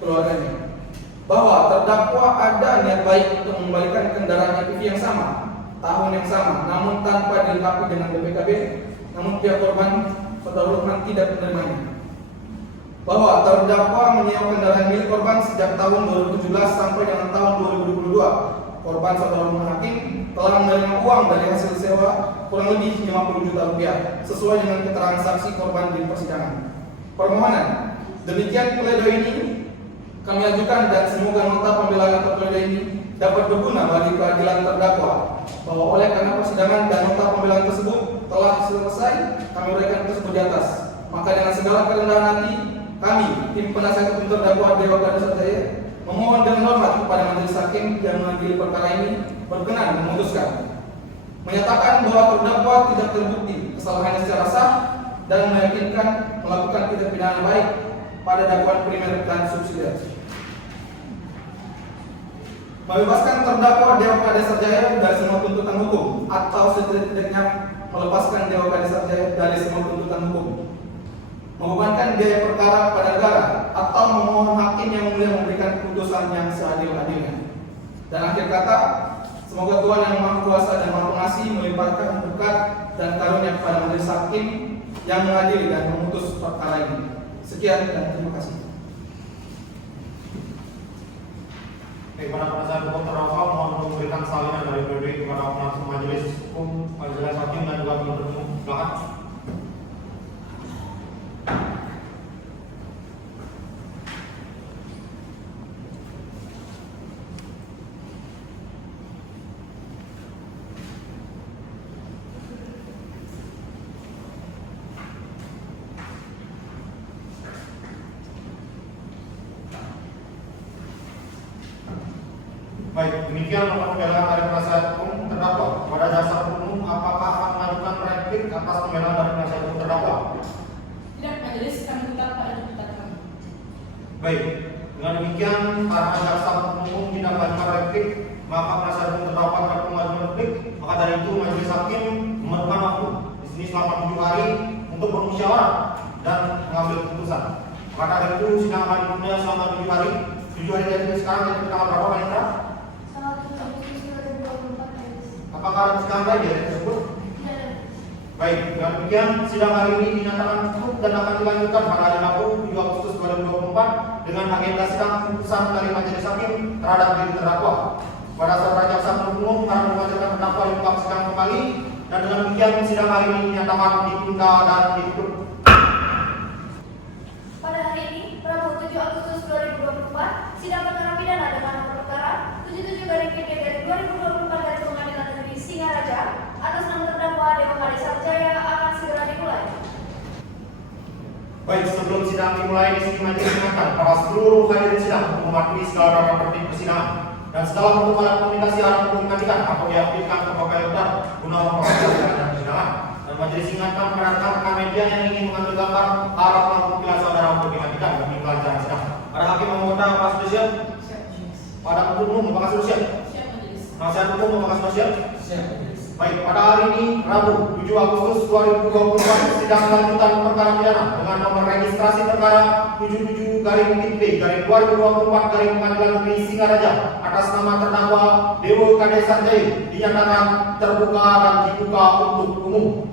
keluarganya. Bahwa terdakwa ada niat baik untuk mengembalikan kendaraan DPV yang sama, tahun yang sama, namun tanpa dilengkapi dengan BPKB, namun pihak korban saudara Lukman tidak menerimanya. Bahwa terdakwa menyewa kendaraan milik korban sejak tahun 2017 sampai dengan tahun 2022. Korban saudara Lukman Hakim telah menerima uang dari hasil sewa kurang lebih 50 juta rupiah sesuai dengan keterangan saksi korban di persidangan. Permohonan, demikian pledoi ini kami ajukan dan semoga nota pembelaan atau pledoi ini dapat berguna bagi keadilan terdakwa. Bahwa oleh karena persidangan dan nota pembelaan tersebut telah selesai, kami uraikan tersebut di atas. Maka dengan segala kerendahan hati, kami, tim penasihat hukum terdakwa Dewa Kade Sarjaya, memohon dengan hormat kepada majelis hakim yang mengadili perkara ini berkenan memutuskan menyatakan bahwa terdakwa tidak terbukti kesalahannya secara sah dan meyakinkan melakukan tindak pidana baik pada dakwaan primer dan subsidiar. Membebaskan terdakwa Dewa Kade Sarjaya dari semua tuntutan hukum atau setidak-tidaknya melepaskan Dewa Kade Sarjaya dari semua tuntutan hukum. Membebankan biaya perkara pada negara atau memohon hakim yang mulia memberikan putusan yang seadil-adilnya. Dan akhir kata, semoga Tuhan yang Maha Kuasa dan Maha Pengasih melimpahkan berkat dan karunia kepada majelis hakim yang mengadili dan memutus perkara ini. Sekian dan terima kasih. Baik, para penasihat hukum terdakwa mohon memberikan salinan dari pledoi kepada penasihat majelis. hukum majelis hakim dan juga penuntut umum. Silakan. Baik, demikian nota pembelaan dari penasihat hukum terdakwa. Pada dasar hukum, apakah akan mengajukan replik atas pembelaan dari penasihat hukum terdakwa? Tidak, majelis kami tetap pada tuntutan kami. Baik, dengan demikian karena jaksa penuntut umum tidak mengajukan replik, maka penasihat hukum terdakwa tidak mengajukan replik. Maka dari itu majelis hakim memerlukan waktu di sini selama 7 hari untuk bermusyawarah dan mengambil keputusan. Maka dari itu sidang akan ditunda selama 7 hari. 7 hari dari sekarang yaitu tanggal berapa, Pak Indra? Apakah ada sidang lain dari tersebut? Baik, dengan demikian sidang hari ini dinyatakan tutup dan akan dilanjutkan pada hari Rabu 7 Agustus 2024 dengan agenda sidang putusan dari majelis hakim terhadap diri terdakwa. Pada saat jaksa penuntut umum karena membacakan terdakwa di muka sidang kembali, dan dengan demikian sidang hari ini dinyatakan ditunda dan ditutup. Pada hari ini, Rabu 7 Agustus 2024, sidang perkara pidana dengan nomor perkara 77/PG/2024 dari Pengadilan Negeri Singaraja atas nama terdakwa Dewa Kade Sarjaya akan segera dimulai. Baik, sebelum sidang dimulai, di sini majelis mengingatkan para seluruh hadirin sidang untuk mematuhi segala norma tertib persidangan dan segala bentuk alat komunikasi harus dipublikasikan atau diaktifkan ke profil dan guna memperoleh dan persidangan. Dan majelis ingatkan kepada rekan-rekan media yang ingin mengambil gambar harap melakukan pila saudara untuk digantikan demi kelancaran sidang. Ada hakim yang meminta apakah sudah siap? Pada penuntut umum apakah sudah siap? Siap, majelis. Penasihat hukum apakah sudah siap? Siap. Baik, pada hari ini Rabu 7 Agustus 2024 sidang lanjutan perkara pidana dengan nomor registrasi perkara 77/B/2024 Pengadilan Negeri Singaraja atas nama terdakwa Dewa Kade Sarjaya dinyatakan terbuka dan dibuka untuk umum.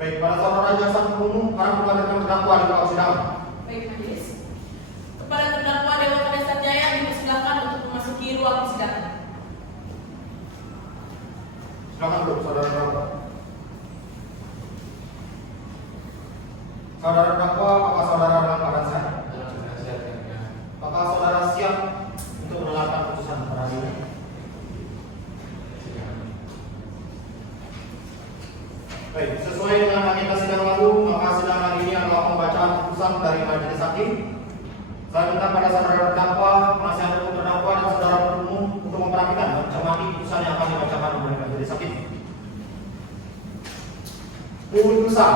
Baik, pada saudara jaksa penuntut umum harap menghadirkan terdakwa di muka sidang. Baik, majelis. Kepada terdakwa Dewa Kade Sarjaya dipersilakan untuk memasuki ruang persidangan. Silakan dulu, saudara terdakwa. Saudara terdakwa, apakah saudara dalam keadaan sehat? Apakah saudara siap untuk mendengarkan putusan pada hari ini? Baik, sesuai dengan agenda sidang lalu, maka sidang hari ini adalah pembacaan putusan dari majelis hakim. Saya minta pada saudara terdakwa, penasihat hukum terdakwa dan saudara penuntut umum untuk memperhatikan dan mencermati putusan yang akan dibacakan oleh majelis hakim. Putusan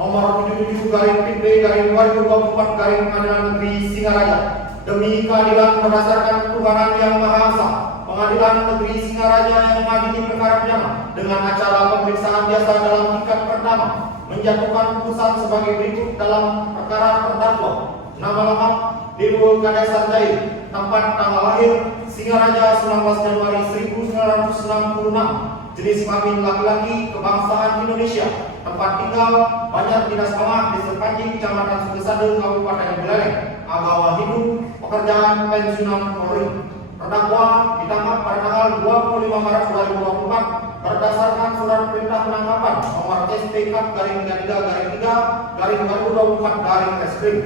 nomor 77/PB/2024 Pengadilan Negeri Singaraja demi keadilan berdasarkan ketuhanan yang Maha Esa. Pengadilan Negeri Singaraja yang mengadili perkara pidana dengan acara pemeriksaan biasa dalam tingkat pertama menjatuhkan putusan sebagai berikut dalam perkara terdakwa. Nama lengkap Dewa Kade Sarjaya, tempat tanggal lahir Singaraja 19 Januari 1966, jenis kelamin laki-laki, kebangsaan Indonesia, tempat tinggal Banjar Dinas Bangah, Desa Panji, Kecamatan Sugesade, Kabupaten Buleleng, agama Hindu, pekerjaan pensiunan Polri. Terdakwa ditangkap pada tanggal 25 Maret 2024 berdasarkan surat perintah penangkapan nomor SPK-3-3-2024-Reskrim.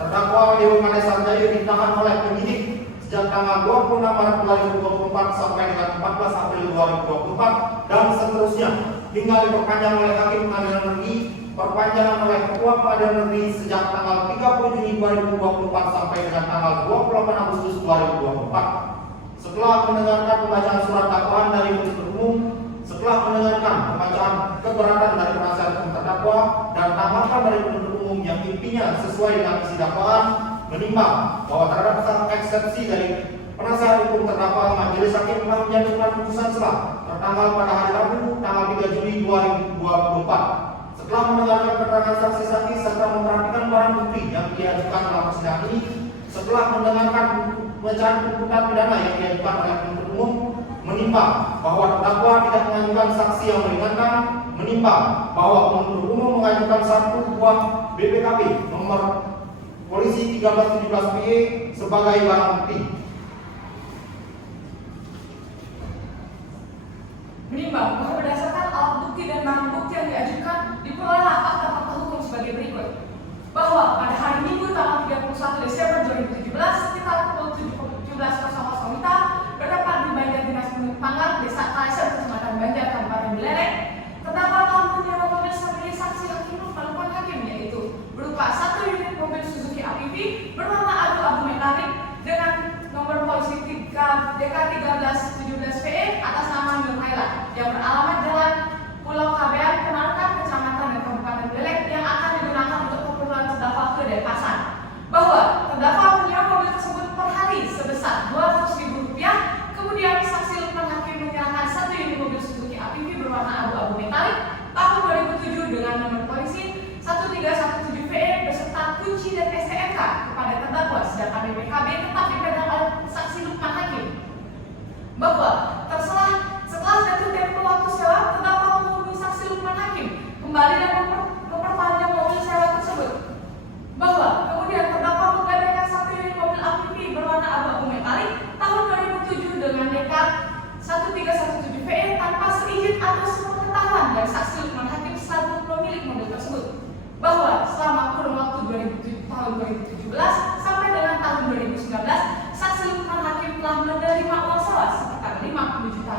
Terdakwa Dewa Kade Sarjaya ditahan oleh penyidik sejak tanggal 26 Maret 2024 sampai dengan 14 April 2024 dan seterusnya hingga diperpanjang oleh Hakim Pengadilan Negeri, perpanjangan oleh Ketua Pengadilan Negeri sejak tanggal 30 Juni 2024 sampai dengan tanggal 28 Agustus 2024. Setelah mendengarkan pembacaan surat dakwaan dari penuntut umum, setelah mendengarkan pembacaan keberatan dari penasihat hukum terdakwa dan tanggapan dari penuntut umum yang intinya sesuai dengan isi dakwaan, menimbang bahwa terhadap eksepsi dari penasihat hukum terdakwa, majelis hakim telah menjatuhkan putusan selah tertanggal pada hari Rabu tanggal 3 Juli 2024. Setelah mendengarkan keterangan saksi-saksi serta memperhatikan barang bukti yang diajukan dalam persidangan ini, setelah mendengarkan bacaan tuntutan pidana yang diajukan oleh penuntut umum, menimbang bahwa terdakwa tidak mengajukan saksi yang meringankan, menimbang bahwa penuntut umum mengajukan satu buah BPKB nomor polisi 1317 PE sebagai barang bukti. Menimbang bahwa berdasarkan alat bukti dan barang bukti yang diajukan, diperolehlah fakta-fakta hukum sebagai berikut. Bahwa pada hari Minggu tanggal 31 Desember 2017 sekitar pukul 17.00 WITA bertempat di Banjar Dinas Penunjuk Pangkat, Desa Kaiser, Kecamatan Banjar, Kabupaten Buleleng, terdakwa telah menyewa mobil sebagai saksi hakim penelusuran hakim, yaitu berupa 1 unit mobil Suzuki APV berwarna abu-abu metalik dengan nomor polisi DK1317PE atas nama Nur Haila yang beralamat Jalan Pulau Kabean, Penarkan, Kecamatan dan Kabupaten Buleleng yang akan digunakan untuk keperluan terdakwa ke Denpasar. Bahwa terdakwa menyewa mobil tersebut per hari sebesar Rp200.000. Kemudian saksi Lukman Hakim menyerahkan 1 unit mobil Suzuki APV berwarna abu-abu metalik tahun 2007 dengan nomor polisi 1317PE beserta kunci dan STNK kepada terdakwa, sedangkan BPKB tetap dipegang oleh saksi Lukman Hakim. Bahwa setelah jatuh tempo waktu sewa, terdakwa menghubungi saksi Lukman Hakim kembali dan memperpanjang mobil sewa tersebut. Bahwa kemudian terdakwa menggadaikan 1 unit mobil APV berwarna abu-abu metalik tahun 2007 dengan DK 1317PE tanpa seizin atau sepengetahuan dari saksi Lukman Hakim selaku pemilik mobil tersebut. Bahwa selama kurun waktu tahun 2017 sampai dengan tahun 2019, saksi Lukman Hakim telah menerima uang sewa sekitar Rp50 juta.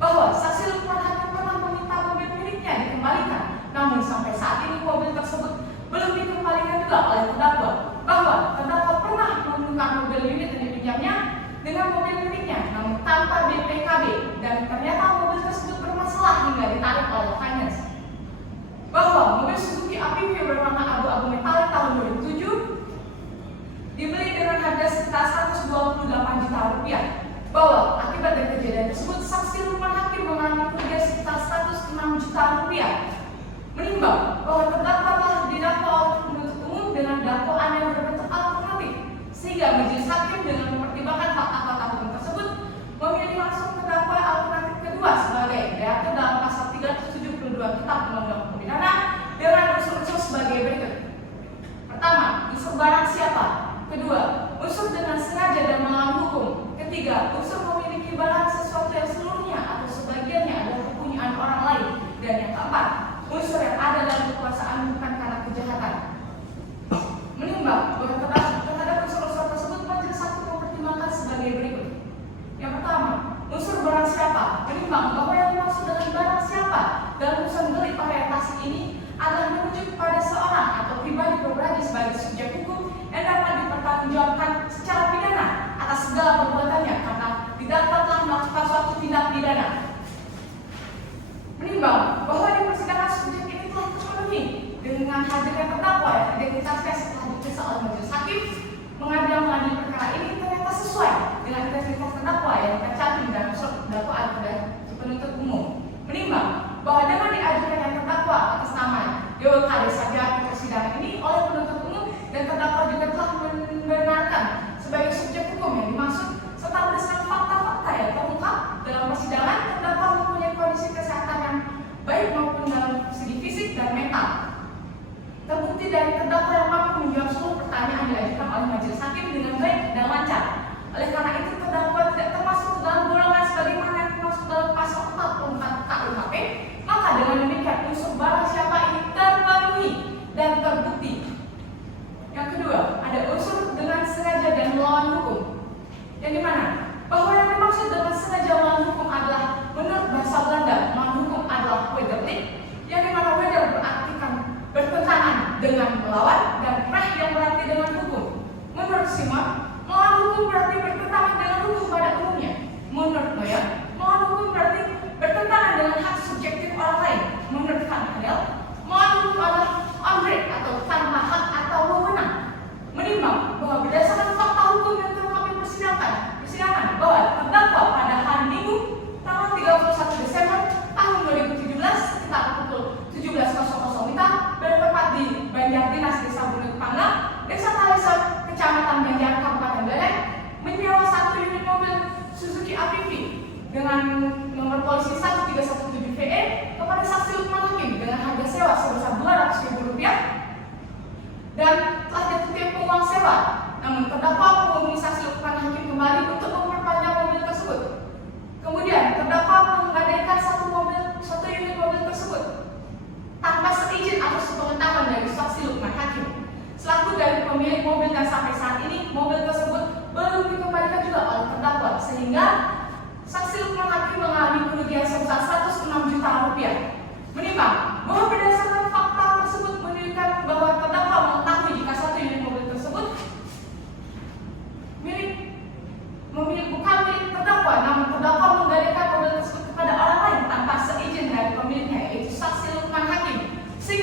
Bahwa saksi Lukman Hakim pernah meminta mobil miliknya dikembalikan, namun sampai saat ini mobil tersebut belum dikembalikan juga oleh terdakwa. Bahwa terdakwa pernah menukar mobil unit yang dipinjamnya dengan mobil miliknya, namun tanpa BPKB, dan ternyata mobil tersebut bermasalah hingga ditarik oleh finance. Bahwa mobil Suzuki APV berwarna abu-abu metalik tahun 2007 dibeli dengan harga sekitar Rp128 juta. Bahwa akibat dari kejadian tersebut, saksi Lukman Hakim mengalami kerugian sekitar Rp106 juta. Menimbang bahwa terdakwa telah didakwa oleh penuntut umum dengan dakwaan yang berbentuk alternatif, sehingga majelis hakim dengan mempertimbangkan fakta-fakta hukum tersebut memilih langsung terdakwa alternatif kedua sebagai diatur dalam pasal 372 Kitab Undang-Undang Hukum Pidana dengan unsur-unsur sebagai berikut. Pertama, unsur barang siapa. Kedua, unsur dengan sengaja dan melawan hukum. Ketiga, unsur memiliki barang sesuatu yang seluruhnya atau sebagiannya adalah kepunyaan orang lain. Dan yang keempat, unsur yang ada dalam kekuasaan bukan karena kejahatan. Menimbang bahwa terhadap unsur-unsur tersebut majelis hakim mempertimbangkan sebagai berikut. Yang pertama, unsur barang siapa. Menimbang bahwa yang dimaksud dengan barang siapa dalam urusan delik orientasi ini adalah merujuk pada seorang atau pribadi pribadi sebagai subjek hukum yang dapat dipertanggungjawabkan secara pidana atas segala perbuatannya karena didakwa telah melakukan suatu tindak pidana. Menimbang bahwa di persidangan subjek ini telah terpenuhi dengan hadirnya terdakwa yang identitasnya setelah diperiksa oleh majelis hakim mengadili perkara ini ternyata sesuai dengan identitas terdakwa yang tercantum dalam surat dakwaan pada penuntut umum. Menimbang bahwa dengan diajukannya terdakwa atas nama Dewa Kade Sarjana di persidangan ini oleh penuntut umum dan terdakwa juga telah membenarkan sebagai subjek hukum yang dimaksud serta berdasarkan fakta-fakta yang terungkap dalam persidangan, terdakwa mempunyai kondisi kesehatan yang baik maupun dalam segi fisik dan mental. Terbukti dari terdakwa yang mampu menjawab seluruh pertanyaan yang diajukan oleh majelis hakim dengan baik dan lancar. Oleh karena itu, terdakwa tidak termasuk dalam golongan sebagaimana yang dimaksud dalam pasal 44 KUHP. Maka dengan demikian unsur barang siapa ini terpenuhi dan terbukti. Yang kedua, ada unsur dengan sengaja dan melawan hukum. Yang dimana bahwa yang dimaksud dengan sengaja melawan hukum adalah menurut bahasa Belanda, melawan hukum adalah wederlik, yang dimana weder berartikan bertentangan dengan melawan dan recht yang berarti dengan hukum. Menurut Simon, melawan hukum berarti bertentangan dengan hukum pada umumnya. Menurut Neuer, melawan hukum berarti bertentangan dengan hak subjektif orang lain. Menurut Kantel, melawan hukum adalah unbreak atau tanpa hak atau wewenang. Menimbang bahwa berdasarkan fakta hukum yang telah kami persidangan bahwa terdakwa pada hari Minggu tanggal 31 Desember tahun 2017 sekitar pukul 17.00 WITA bertempat di Banjar Dinas Desa Bunut Panggang, Desa Kaleser, Kecamatan Banjar, Kabupaten Buleleng, menyewa 1 unit mobil Suzuki APV dengan nomor polisi 1317PE kepada saksi Lukman Hakim dengan harga sewa sebesar Rp200.000 dan telah jatuh tempo uang sewa. Namun terdakwa menghubungi saksi Lukman Hakim kembali untuk memperpanjang mobil tersebut. Kemudian terdakwa menggadaikan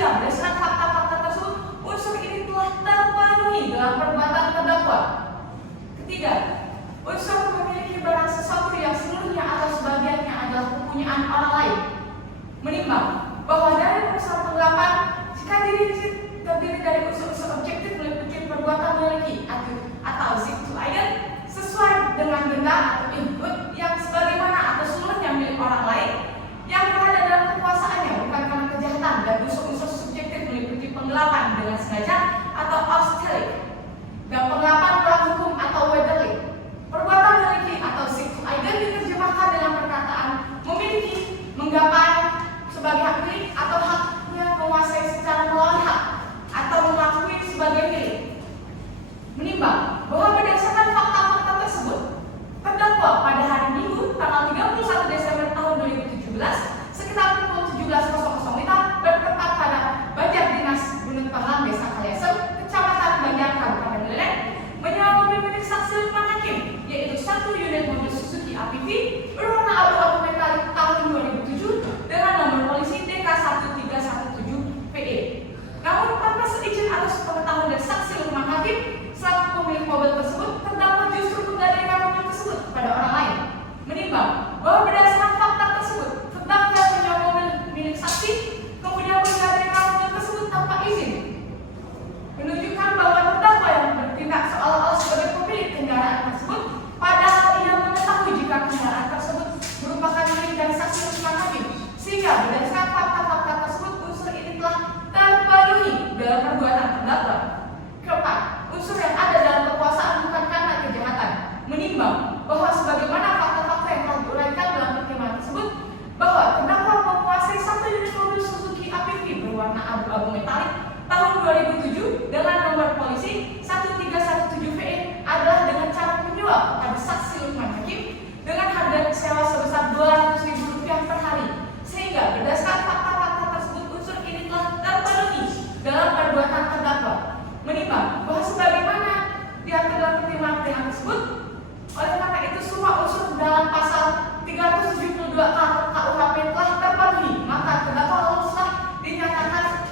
sidang berdasarkan fakta-fakta tersebut, unsur ini telah terpenuhi dalam perbuatan terdakwa. Ketiga, unsur memiliki barang sesuatu yang seluruhnya atau sebagiannya adalah kepunyaan orang lain. Menimbang bahwa dari unsur penggelapan, jika terdiri dari unsur-unsur objektif meliputi perbuatan memiliki atau situ item sesuai dengan benda atau input yang sebagaimana atau seluruhnya milik orang lain yang berada dalam kekuasaannya bukan karena kejahatan, dan unsur-unsur subjektif meliputi penggelapan dengan sengaja atau austerity dan penggelapan dalam hukum atau weatherly. Perbuatan memiliki atau situ item diterjemahkan dengan perkataan memiliki, menggapai sebagai hak milik atau haknya menguasai secara melawan hak atau mengakui sebagai milik. Menimbang bahwa berdasarkan fakta-fakta tersebut, terdakwa pada hari Minggu tanggal 31 Desember tahun 2017 sekitar pukul 17.00 WITA bertempat pada Banjar Dinas Gunung Panglang, Desa Kaliasem, Kecamatan Banjar, Kabupaten Lelet, menyewa mobil milik saksi Lukman Hakim, yaitu 1 unit mobil Suzuki APV berwarna abu-abu metalik tahun 2007 dengan nomor polisi DK1317PE. Namun tanpa seizin atau sepengetahuan dari saksi Lukman Hakim selaku pemilik mobil tersebut, terdakwa justru menggadaikan mobil tersebut kepada orang lain. Menimbang bahwa berdasarkan fakta tersebut, terdakwa menyewa mobil milik saksi kemudian menggadaikan mobil tersebut tanpa izin, menunjukkan bahwa terdakwa yang bertindak seolah-olah sebagai pemilik kendaraan tersebut, padahal ia mengetahui jika kendaraan tersebut merupakan milik dari saksi Lukman Hakim, sehingga berdasarkan fakta-fakta tersebut unsur ini telah terpenuhi dalam perbuatan terdakwa. Keempat, unsur yang ada dalam kekuasaan bukan karena kejahatan. Menimbang bahwa sebagaimana fakta-fakta yang telah diuraikan dalam pertimbangan tersebut, bahwa terdakwa menguasai 1 unit mobil Suzuki APV berwarna abu-abu metalik tahun 2007 dengan nomor polisi 1317VE adalah dengan cara menyewa kepada saksi Lukman Hakim dengan harga sewa sebesar Rp200.000 per hari, sehingga berdasarkan fakta-fakta tersebut unsur ini telah terpenuhi dalam perbuatan terdakwa. Menimbang bahwa sebagaimana diatur dalam pertimbangan tersebut, oleh karena itu semua unsur dalam pasal 372 KUHP telah terpenuhi, maka terdakwa haruslah dinyatakan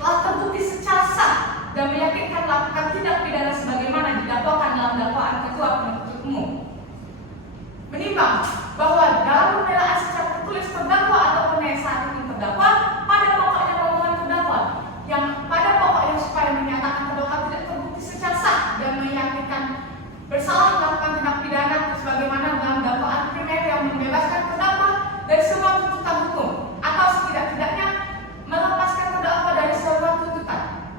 telah terbukti secara sah dan meyakinkan melakukan tindak pidana sebagaimana didakwakan dalam dakwaan Ketua Penuntut Umum. Menimbang bahwa dalam pembelaan secara tertulis terdakwa atau penasihat hukum terdakwa, pada pokoknya pemohon terdakwa yang pada pokoknya supaya menyatakan terdakwa tidak terbukti secara sah dan meyakinkan bersalah melakukan tindak pidana sebagaimana dalam dakwaan primer yang membebaskan terdakwa dari semua tuntutan hukum atau setidak-tidaknya melepaskan terdakwa dari semua tuntutan.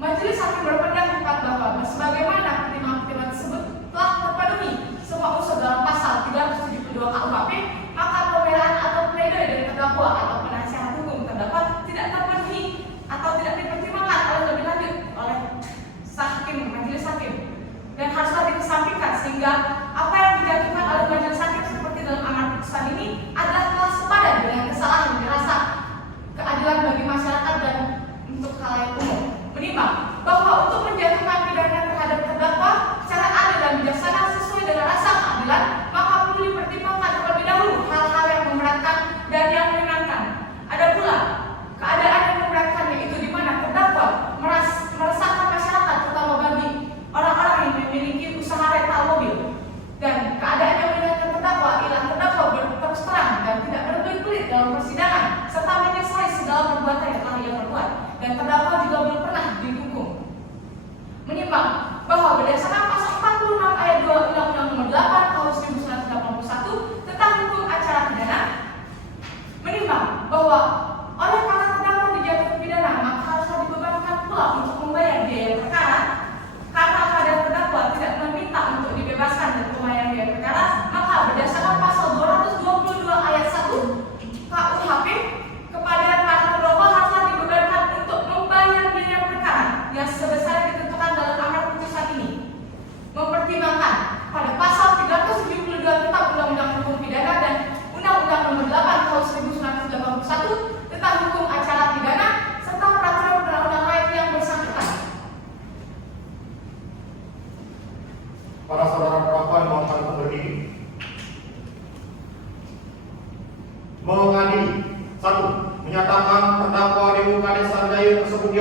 Majelis Hakim berpendapat bahwa sebagaimana pertimbangan-pertimbangan tersebut telah terpenuhi semua unsur dalam pasal 372 KUHP, maka pembelaan atau pledoi dari terdakwa atau penasihat hukum terdakwa tidak terpenuhi atau tidak dipertimbangkan oleh lebih lanjut oleh majelis hakim dan haruslah dikesampingkan, sehingga apa yang dijatuhkan oleh majelis hakim seperti dalam amar putusan ini adalah telah sepadan dengan kesalahan yang dirasa keadilan bagi masyarakat dan untuk khalayak umum. Menimbang bahwa untuk menjatuhkan pidana terhadap terdakwa secara adil dan bijaksana sesuai dengan rasa keadilan, maka perlu dipertimbangkan terlebih dahulu hal-hal yang memberatkan dan yang meringankan. Ada pula keadaan yang memberatkan, yaitu di mana terdakwa meresahkan masyarakat, terutama bagi orang-orang yang memiliki usaha rental mobil. Dan keadaan yang meringankan terdakwa ialah terdakwa berterus terang dan tidak berbelit-belit dalam persidangan serta menyesali segala perbuatan yang telah ia perbuat, dan terdakwa juga belum pernah dihukum. Menimbang bahwa berdasarkan pasal 46 ayat 2 Undang-Undang Nomor 8 Tahun 1981 tentang hukum acara pidana, menimbang bahwa oleh karena terdakwa dijatuhi pidana, maka haruslah dibebankan pula untuk membayar biaya perkara. Karena pada terdakwa tidak meminta untuk dibebaskan dari pembayaran biaya perkara, maka berdasarkan pasal 222 ayat 1 KUHP, kepada para terdakwa haruslah dibebankan untuk membayar biaya perkara yang sebesar yang ditentukan dalam amar putusan ini. Mempertimbangkan pada pasal 372 Kitab Undang-Undang Hukum Pidana dan Undang-Undang Nomor 8 Tahun 1981 tentang hukum acara pidana serta peraturan perundang-undangan lain yang bersangkutan. Para saudara terdakwa dimohon untuk berdiri. Mengadili. 1. Menyatakan terdakwa Dewo Kades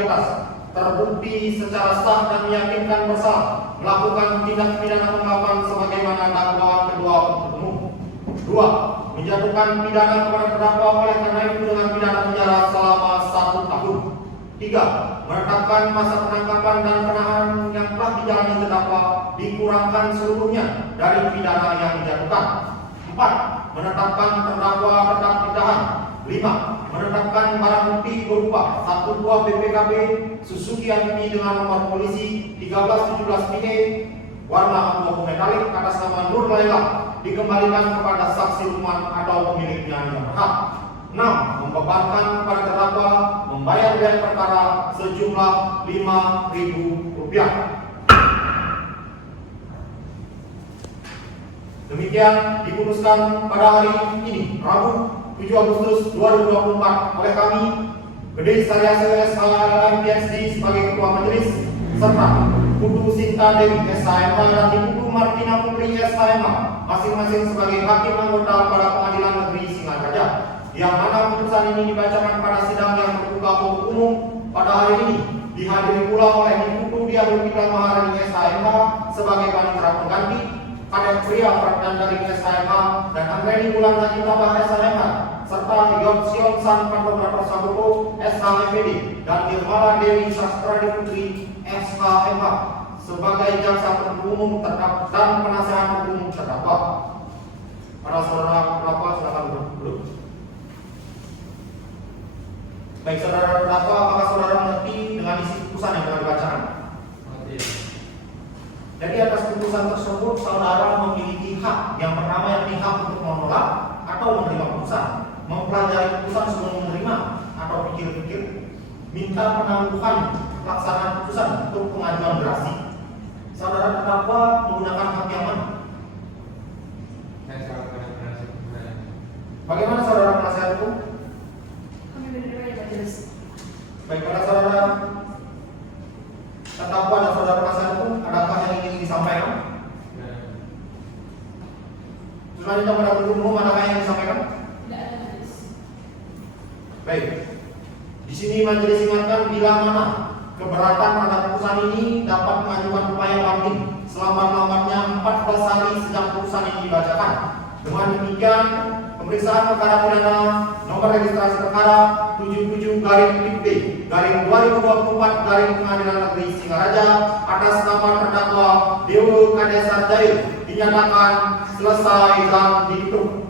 netralitas, terbukti secara sah dan meyakinkan bersalah melakukan tindak pidana penggelapan sebagaimana dakwaan kedua penuntut umum. 2. Menjatuhkan pidana kepada terdakwa oleh karena itu dengan pidana penjara selama 1 tahun. 3. Menetapkan masa penangkapan dan penahanan yang telah dijalani terdakwa dikurangkan seluruhnya dari pidana yang dijatuhkan. 4. Menetapkan terdakwa tetap ditahan. 5. Menetapkan barang bukti berupa 1 buah BPKB Suzuki Amfibi dengan nomor polisi 1317 PE warna abu-abu metalik atas nama Nur Laila dikembalikan kepada saksi rumah atau pemiliknya yang berhak. 6. Membebankan kepada terdakwa membayar biaya perkara sejumlah Rp5.000. Demikian diputuskan pada hari ini, Rabu 7 Agustus 2024 oleh kami, Gede Saryase SHLM PhD sebagai Ketua Majelis, serta Putu Sinta Dewi SHMH dan Ibu Martina Putri SHMH masing-masing sebagai hakim anggota pada Pengadilan Negeri Singaraja, yang mana putusan ini dibacakan pada sidang yang terbuka untuk umum pada hari ini, dihadiri pula oleh Ibu Dia Lupita Maharani SHMH sebagai panitera pengganti, Kadek Pria Pradhan dari SHMH dan Angreni Bulan Haji Tabah SHMH, serta Yopsion San Pandobrato Saboto SHMPD dan Nirmala Dewi Sastradi Putri SHMH sebagai jaksa penuntut umum dan penasehat hukum terdakwa. Para saudara terdakwa silakan duduk. Baik saudara terdakwa, apakah saudara mengerti dengan isi putusan yang telah dibacakan? Jadi atas putusan tersebut saudara memiliki hak yang pertama, yakni hak untuk menolak atau menerima putusan, mempelajari putusan sebelum menerima atau pikir-pikir, minta penangguhan pelaksanaan putusan untuk pengajuan gerasi. Saudara terdakwa menggunakan hak yang mana? Bagaimana saudara penasihat hukum? Kami menerima ya Majelis. Baik, pada saudara terdakwa dan saudara penasihat hukum, adakah yang ingin disampaikan? Selanjutnya pada penuntut umum, adakah yang disampaikan? Tidak ada, Majelis. Baik. Di sini majelis ingatkan bila mana keberatan terhadap putusan ini dapat mengajukan upaya banding selambat-lambatnya 14 hari sejak putusan ini dibacakan. Dengan demikian, pemeriksaan perkara pidana nomor registrasi perkara 77-B-2024 Pengadilan Negeri Singaraja atas nama terdakwa Dewo Kade Sarjaya dinyatakan selesai dan ditutup.